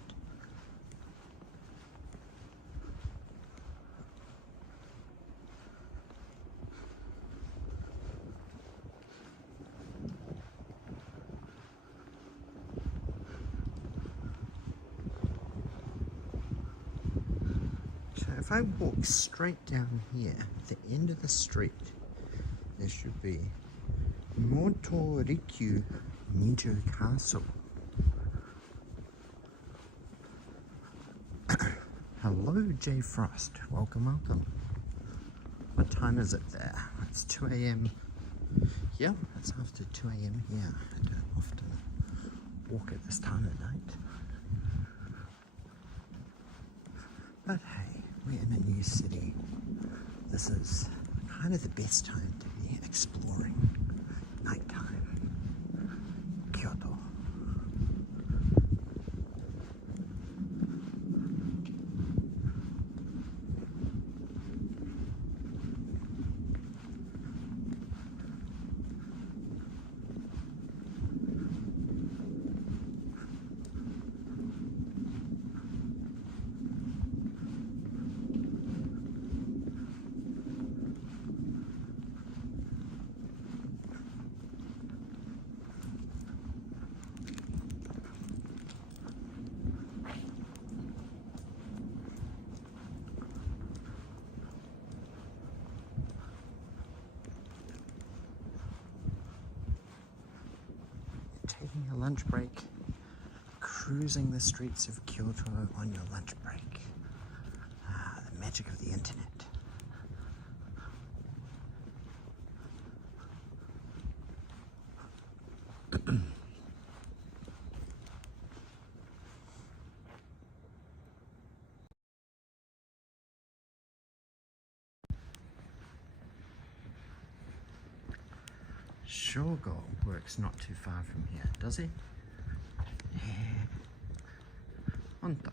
So if I walk straight down here, at the end of the street, there should be Motorikyu Nijo Castle. Hello, Jay Frost. Welcome, welcome. What time is it there? It's 2 a.m. Yeah, it's after 2 a.m. here. I don't often walk at this time of night. But hey, we're in a new city. This is kind of the best time to be exploring nighttime. Kyoto. Taking a lunch break, cruising the streets of Kyoto on your lunch break. Ah, the magic of the internet. Shogo works not too far from here, does he? Honto.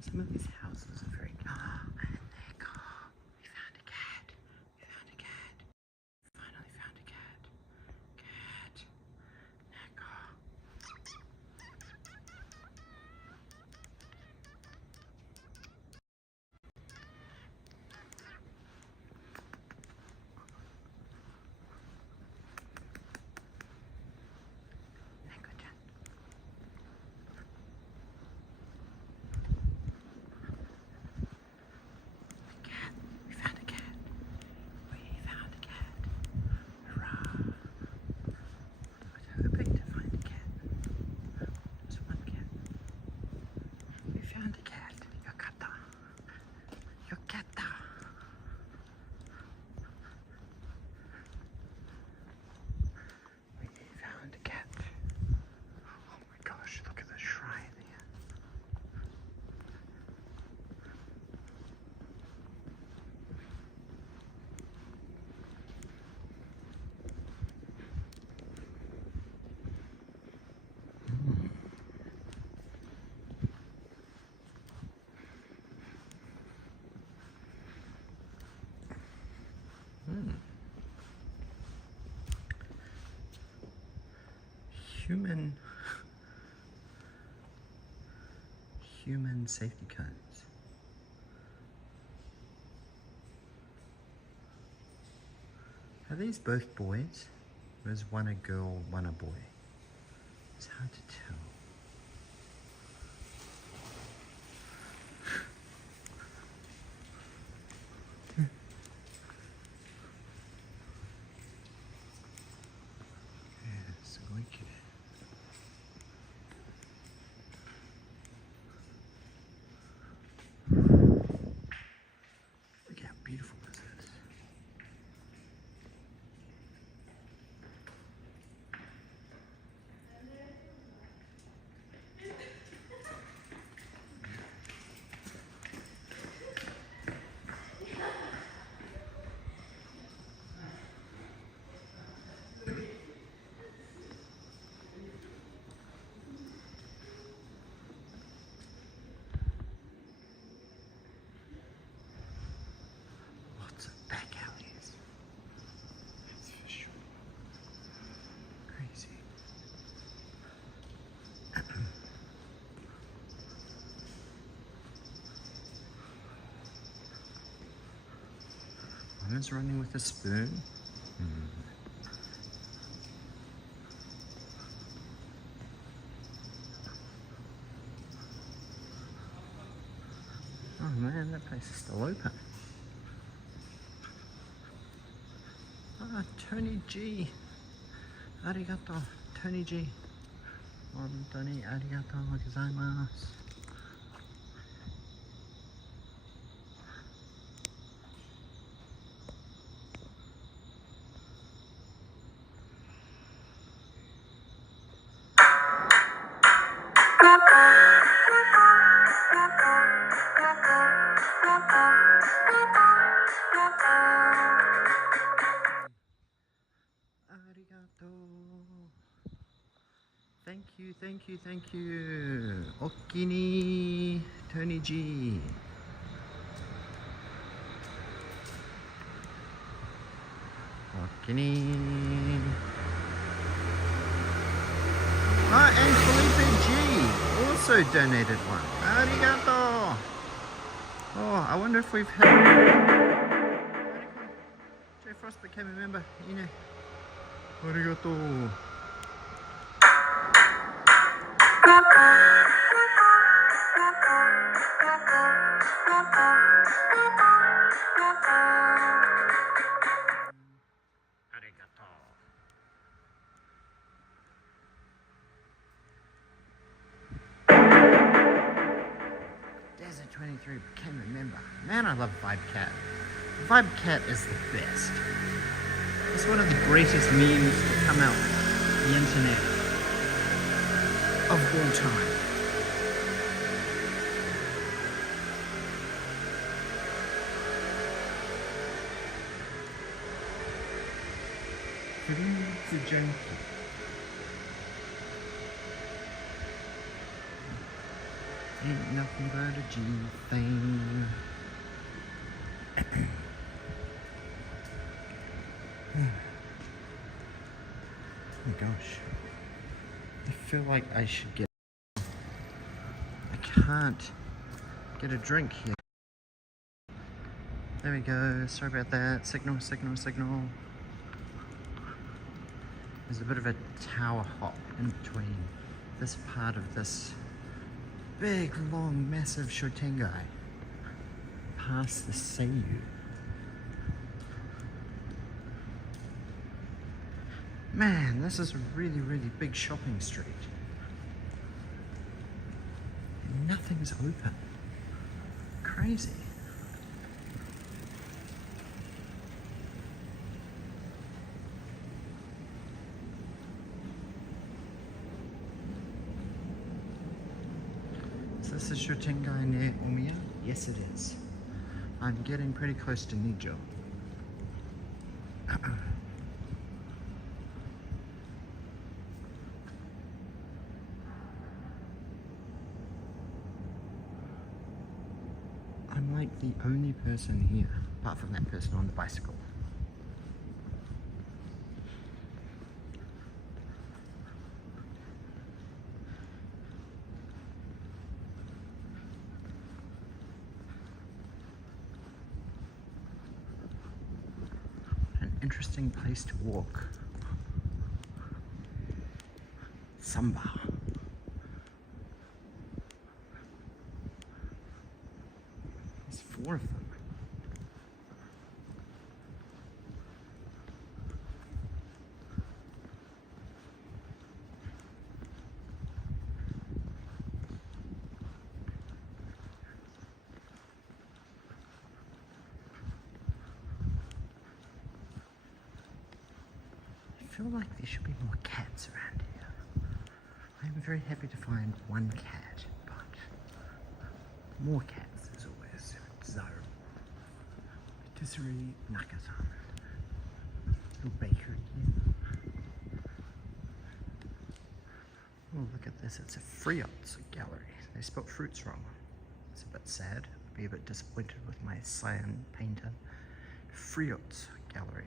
Some of these houses are very... Ah, and there go. We found a cat. We found a cat. Finally found a cat. Cat. There go. human safety cones. Are these both boys? Or is one a girl, one a boy? It's hard to tell. Yes, okay. Look how beautiful this is. Lots of back alleys. That's for sure. Crazy. One is running with a spoon. Oh man, that place is still open. Ah, Tony G. Arigato, Tony G. Hontoni arigatou gozaimasu. Arigato. Thank you, thank you, thank you. Okini, Tony G. Okini. Ah, and Felipe G also donated one. Arigato. Oh, I wonder if we've had... Jay Frost became a member. Ine. Arigato. Desert 23 became a member. Man, I love VibeCat. VibeCat is the best. It's one of the greatest memes to come out on the internet of all time. Fruit junkie. Ain't nothing but a G thing. Oh my gosh. I feel like I should get... I can't get a drink here. There we go. Sorry about that. Signal, signal, signal. There's a bit of a tower hop in between this part of this big, long, massive Shotengai past the Seiyu. Man, this is a really, really big shopping street. And nothing's open. Crazy. Is this the Shotengai near Omiya? Yes, it is. I'm getting pretty close to Nijo. I'm like the only person here, apart from that person on the bicycle. interesting place to walk. Samba. There's 4 of them. I feel like there should be more cats around here. I'm very happy to find 1 cat, but more cats is always so. Patisserie Nakatan. Little bakery here. Oh, look at this. It's a Fruits gallery. They spelled fruits wrong. It's a bit sad. I'd be a bit disappointed with my cyan painter. Fruits gallery.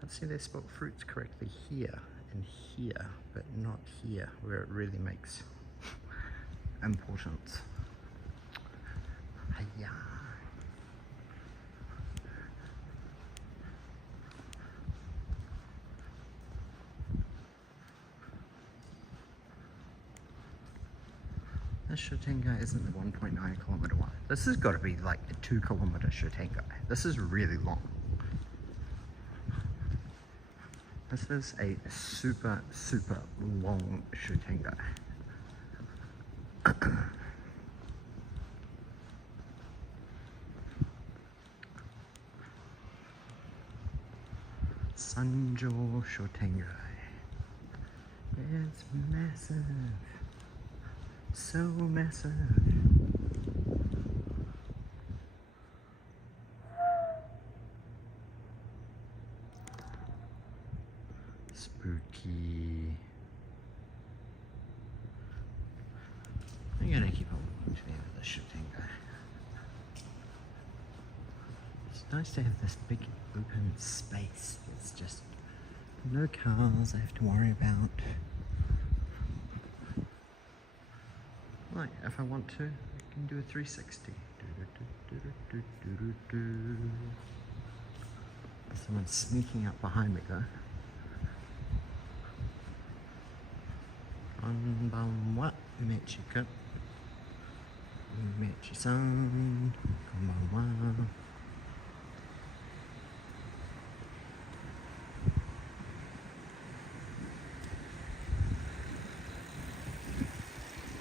Let's see, they spelled fruits correctly here and here, but not here, where it really makes importance. Hiya. This Shotengai isn't the 1.9 kilometer one. This has got to be like a 2 kilometer Shotengai. This is really long. This is a super, super long Shotengai. Sanjo Shotengai. It's massive. So massive. Spooky. I'm gonna keep on walking to the end of the Shotengai. It's nice to have this big open space. It's just no cars I have to worry about. Like, if I want to, I can do a 360. Someone's sneaking up behind me though. Konbanwa, Mechika. Mechi-san. Konbanwa.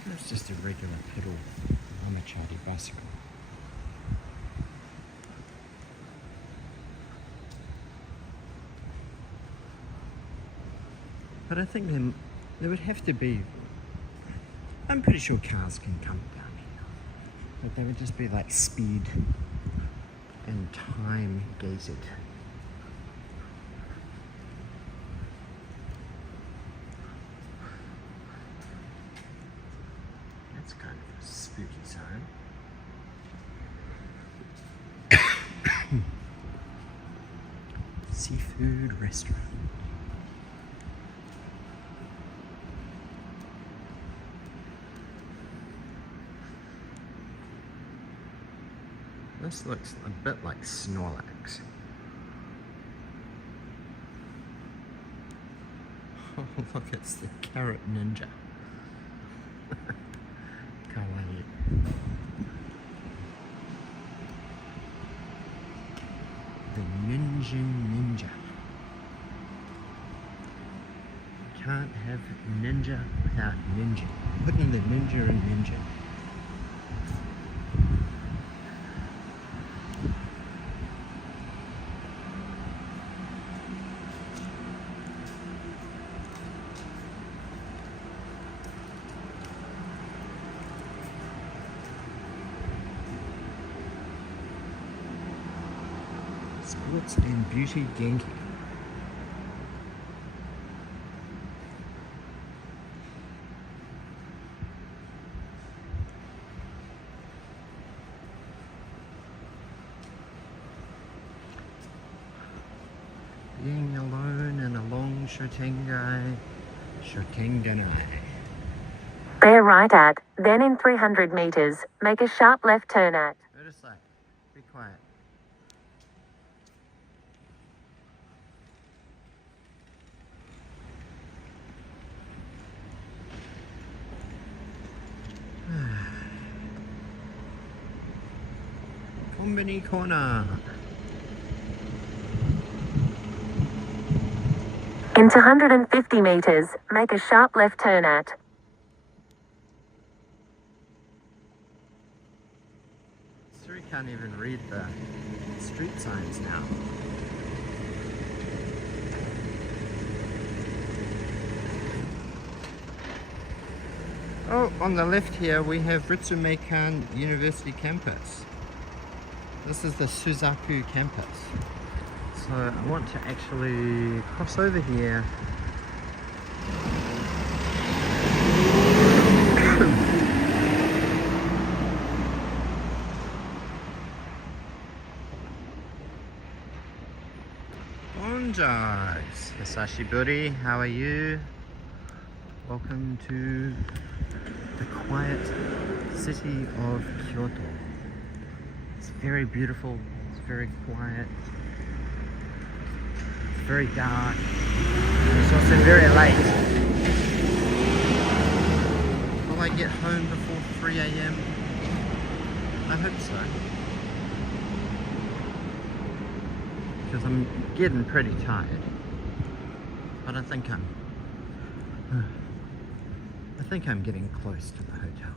That's just a regular pedal Amachari bicycle. But I think there would have to be, I'm pretty sure cars can come down here, but they would just be like speed and time gated. That's kind of a spooky sign. Seafood restaurant. This looks a bit like Snorlax. Oh look, it's the carrot ninja. Kawaii. The ninja. Can't have ninja without ninja. Put in the ninja and ninja. Sports and Beauty Genki. Being alone in a long Shotengai. Bear right at, then in 300 meters, make a sharp left turn at. Notice that. Be quiet. Kombini corner. In 250 meters, make a sharp left turn at Siri can't even read the street signs now. Oh, on the left here we have Ritsumeikan University campus. This is the Suzaku campus. So I want to actually cross over here. Bonjour, Hisashiburi, how are you? Welcome to the quiet city of Kyoto. It's very beautiful, it's very quiet, it's very dark, it's also very late. Will I get home before 3 AM? I hope so. Because I'm getting pretty tired. But I think I'm getting close to the hotel.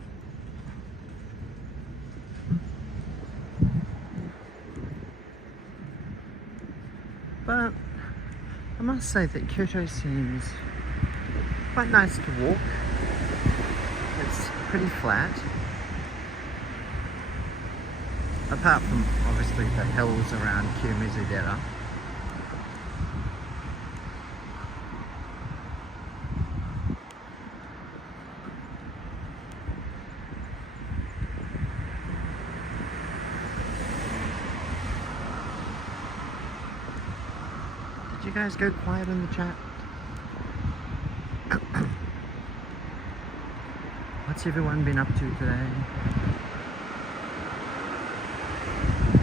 But I must say that Kyoto seems quite nice to walk. It's pretty flat. Apart from obviously the hills around Kiyomizu-dera. Did you guys go quiet in the chat? What's everyone been up to today?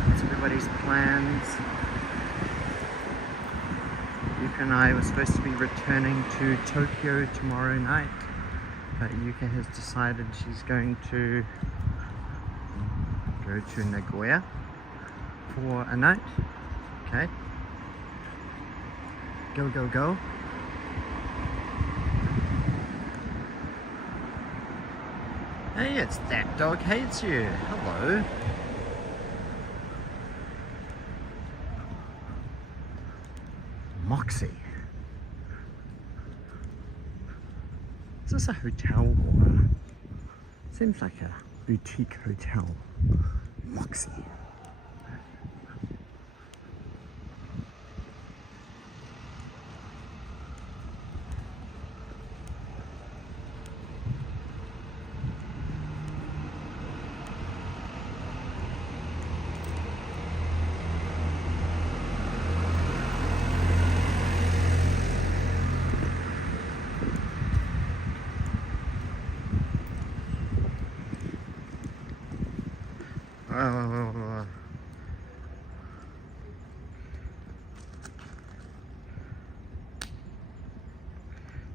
What's everybody's plans? Yuka and I were supposed to be returning to Tokyo tomorrow night, but Yuka has decided she's going to go to Nagoya for a night. Okay. Go, go, go. Hey, it's That Dog Hates You. Hello. Moxie. Is this a hotel or seems like a boutique hotel? Moxie.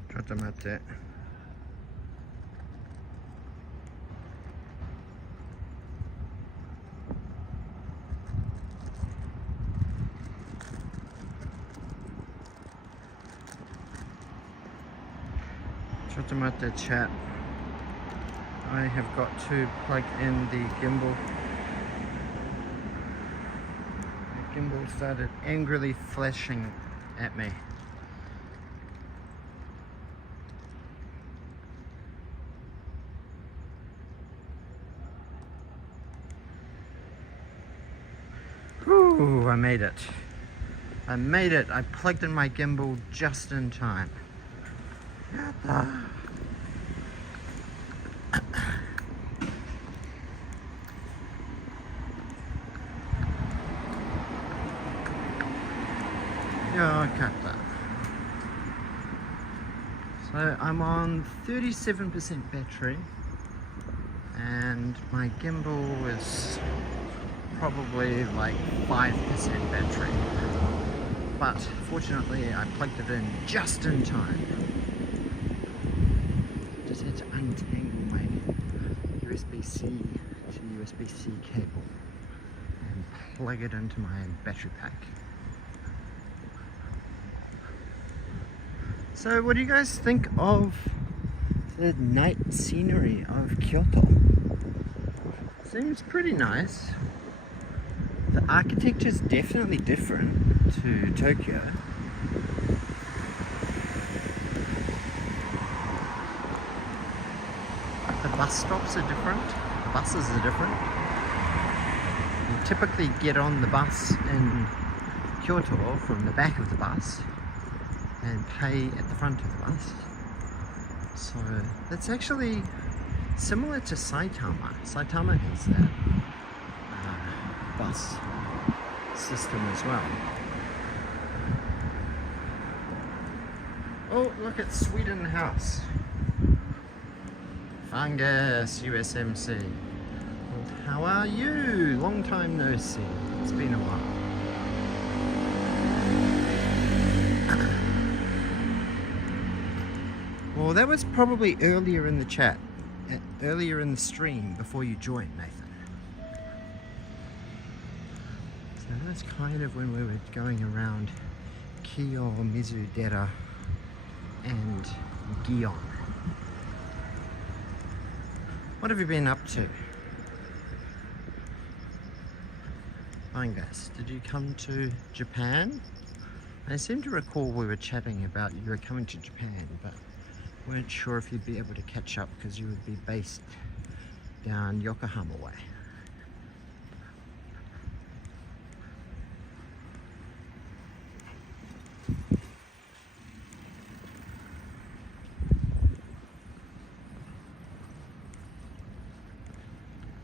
Chattamate. Chattamate chat. I have got to plug in the gimbal. The gimbal started angrily flashing at me. Ooh, I made it. I made it. I plugged in my gimbal just in time. So I'm on 37% battery and my gimbal is probably like 5% battery, but fortunately I plugged it in just in time. Just had to untangle my USB-C to USB-C cable and plug it into my battery pack. So what do you guys think of the night scenery of Kyoto? Seems pretty nice. The architecture is definitely different to Tokyo. The bus stops are different, the buses are different. You typically get on the bus in Kyoto from the back of the bus and pay at the front of the bus. So that's actually similar to Saitama. Saitama has that bus system as well. Oh, look at Sweden House. Fungus USMC. How are you? Long time no see. It's been a while. Well, that was probably earlier in the chat, earlier in the stream before you joined, Nathan. So that's kind of when we were going around Kiyomizu-dera and Gion. What have you been up to? Fungus, did you come to Japan? I seem to recall we were chatting about you were coming to Japan, but weren't sure if you'd be able to catch up because you would be based down Yokohama way.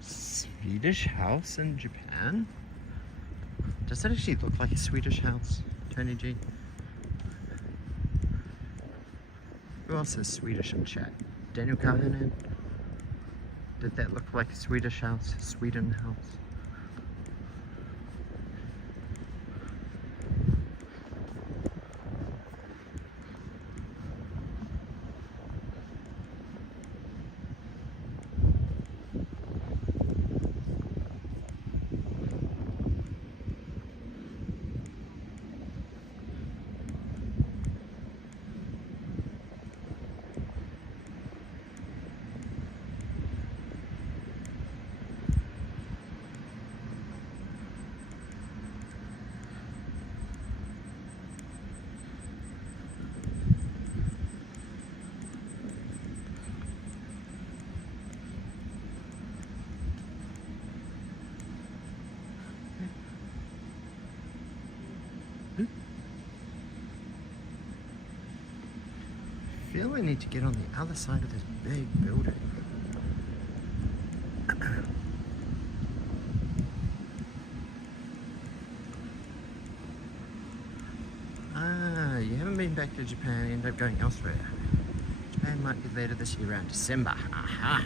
Swedish house in Japan? Does that actually look like a Swedish house, Tony G? Who else is Swedish in chat? Daniel Kahanen? Did that look like a Swedish house? Sweden house? I feel I need to get on the other side of this big building. You haven't been back to Japan, you end up going elsewhere. Japan might be later this year around December. Aha!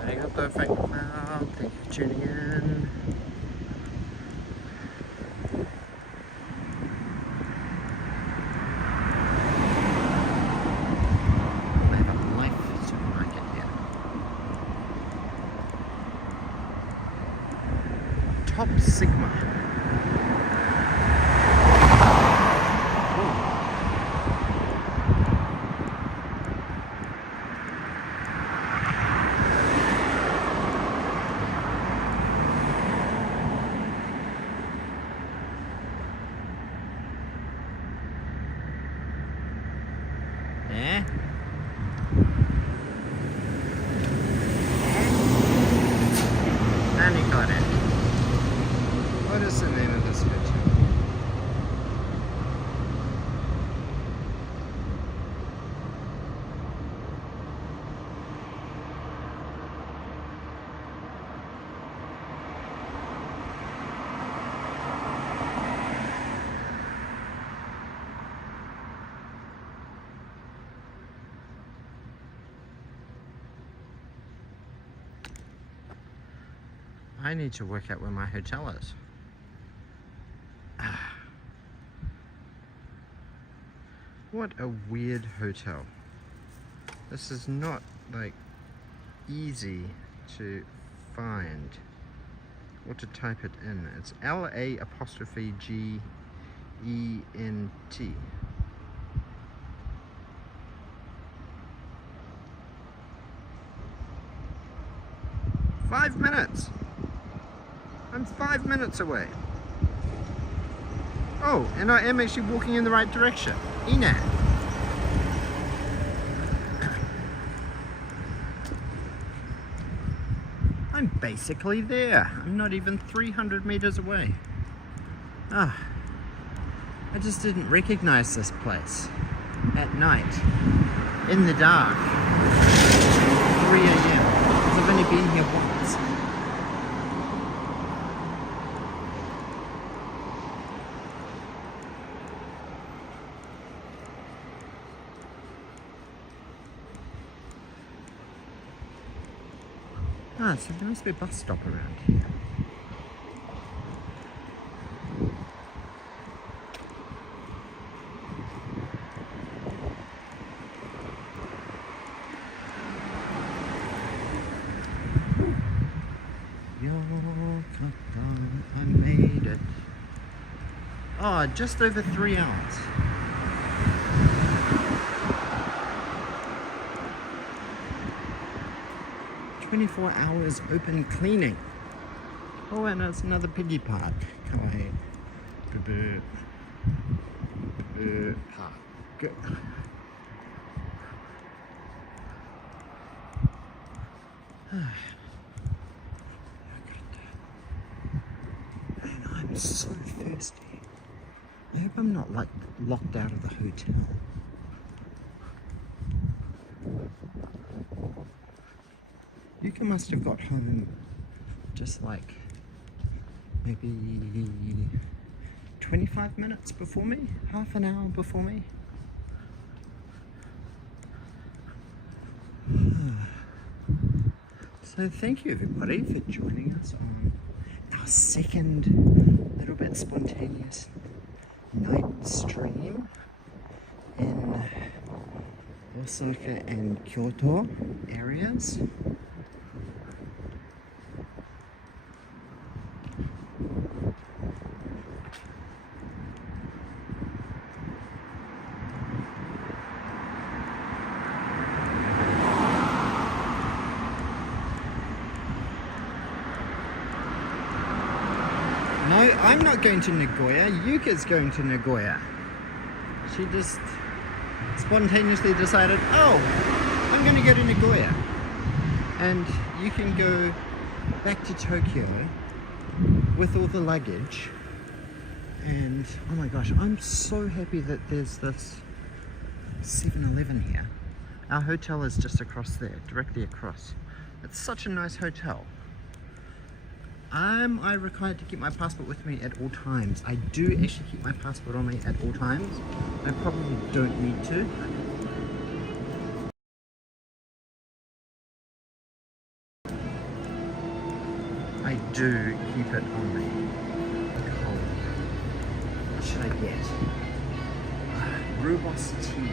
Arigato, Frank Cloud. Thank you for tuning in. Top Sigma. Yeah. And he got it. What is the name of this hotel? I need to work out where my hotel is. What a weird hotel. This is not like easy to find. or to type it in. It's LA''Gent. 5 minutes. I'm 5 minutes away. Oh, and I am actually walking in the right direction. Ina. I'm basically there. I'm not even 300 meters away. Ah, I just didn't recognize this place at night, in the dark, 3 a.m. because I've only been here once. Ah, so there must be a bus stop around here. I made it. Oh, just over 3 hours. "24 hours open cleaning." Oh, and it's another piggy park. Kawaii. Park. Good. And I'm so thirsty. I hope I'm not like locked out of the hotel. Yuka must have got home just like maybe 25 minutes before me, half an hour before me. So thank you everybody for joining us on our second little bit spontaneous night stream in Osaka and Kyoto areas. No, I'm not going to Nagoya. Yuka's going to Nagoya. She just spontaneously decided, oh, I'm going to go to Nagoya. And you can go back to Tokyo with all the luggage. And oh my gosh, I'm so happy that there's this 7-Eleven here. Our hotel is just across there, directly across. It's such a nice hotel. Am I required to keep my passport with me at all times? I do actually keep my passport on me at all times. I probably don't need to. I do keep it on me. Oh. What should I get? Rooibos tea.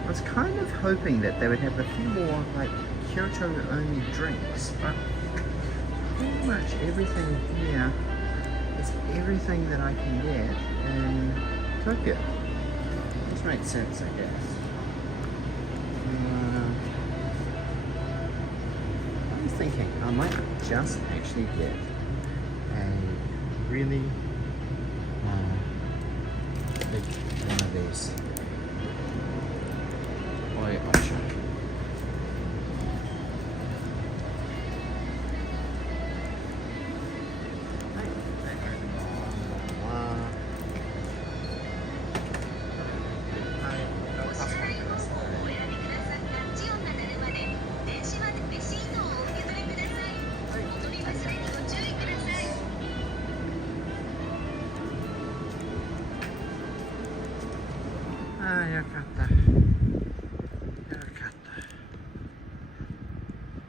I was kind of hoping that they would have a few more like Kyoto only drinks, but pretty much everything here is everything that I can get in Tokyo. Which makes sense, I guess. I'm thinking I might just actually get a really big one of these. Option.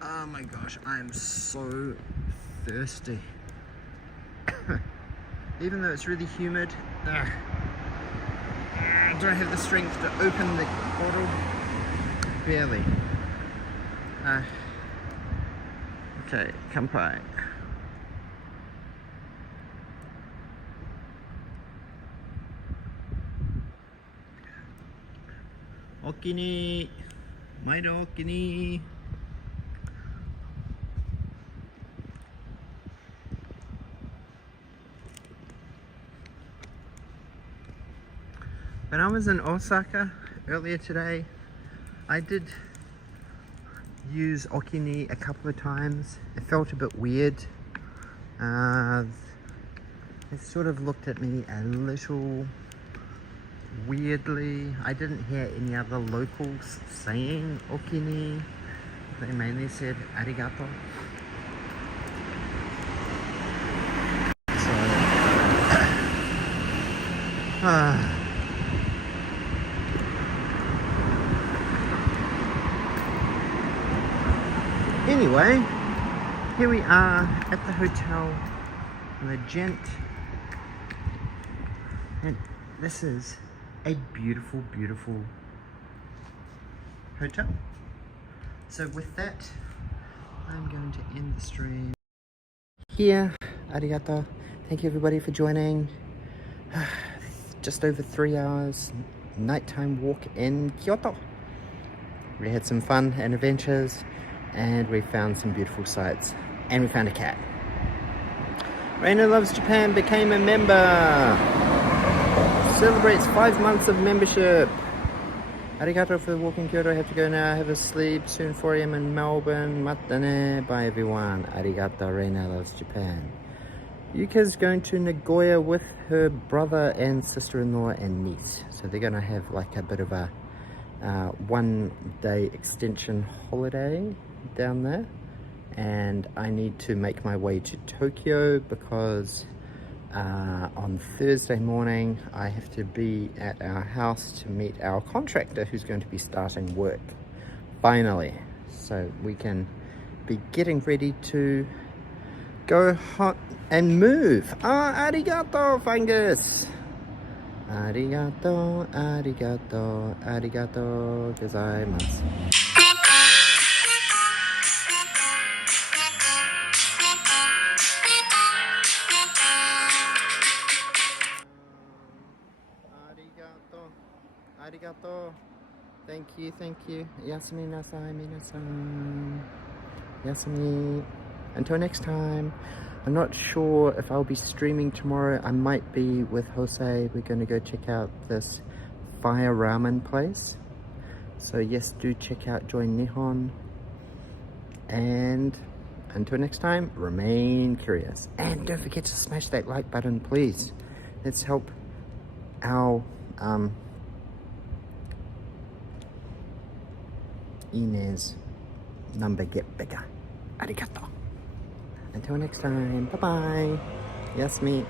Oh my gosh, I'm so thirsty. Even though it's really humid, I don't have the strength to open the bottle. Barely. Okay, kampai. Okini, Maido Okini. When I was in Osaka earlier today, I did use Okini a couple of times. It felt a bit weird. It sort of looked at me a little weirdly. I didn't hear any other locals saying Okini. They mainly said arigato. So, anyway, here we are at the hotel, the Gent, and this is a beautiful, beautiful hotel. So with that, I'm going to end the stream here. Arigato. Thank you everybody for joining. Just over 3 hours nighttime walk in Kyoto. We had some fun and adventures, and we found some beautiful sights, and we found a cat. Reina Loves Japan became a member. Celebrates 5 months of membership. Arigato for the walk in Kyoto. I have to go now. Have a sleep. Soon 4 AM in Melbourne. Matane. Bye everyone. Arigato. Reina Loves Japan. Yuka's going to Nagoya with her brother and sister-in-law and niece. So they're going to have like a bit of a 1-day extension holiday down there. And I need to make my way to Tokyo because on Thursday morning I have to be at our house to meet our contractor who's going to be starting work finally, so we can be getting ready to go hot and move. Arigato fungus. Arigato, arigato, arigato gozaimasu. Arigato. Thank you, thank you. Yasumi nasai, minasan. Yasumi. Until next time. I'm not sure if I'll be streaming tomorrow. I might be with Jose. We're going to go check out this fire ramen place. So yes, do check out Joy Nihon. And until next time, remain curious. And don't forget to smash that like button, please. Let's help our Inez number get bigger. Arigato. Until next time, bye bye. Yasumi.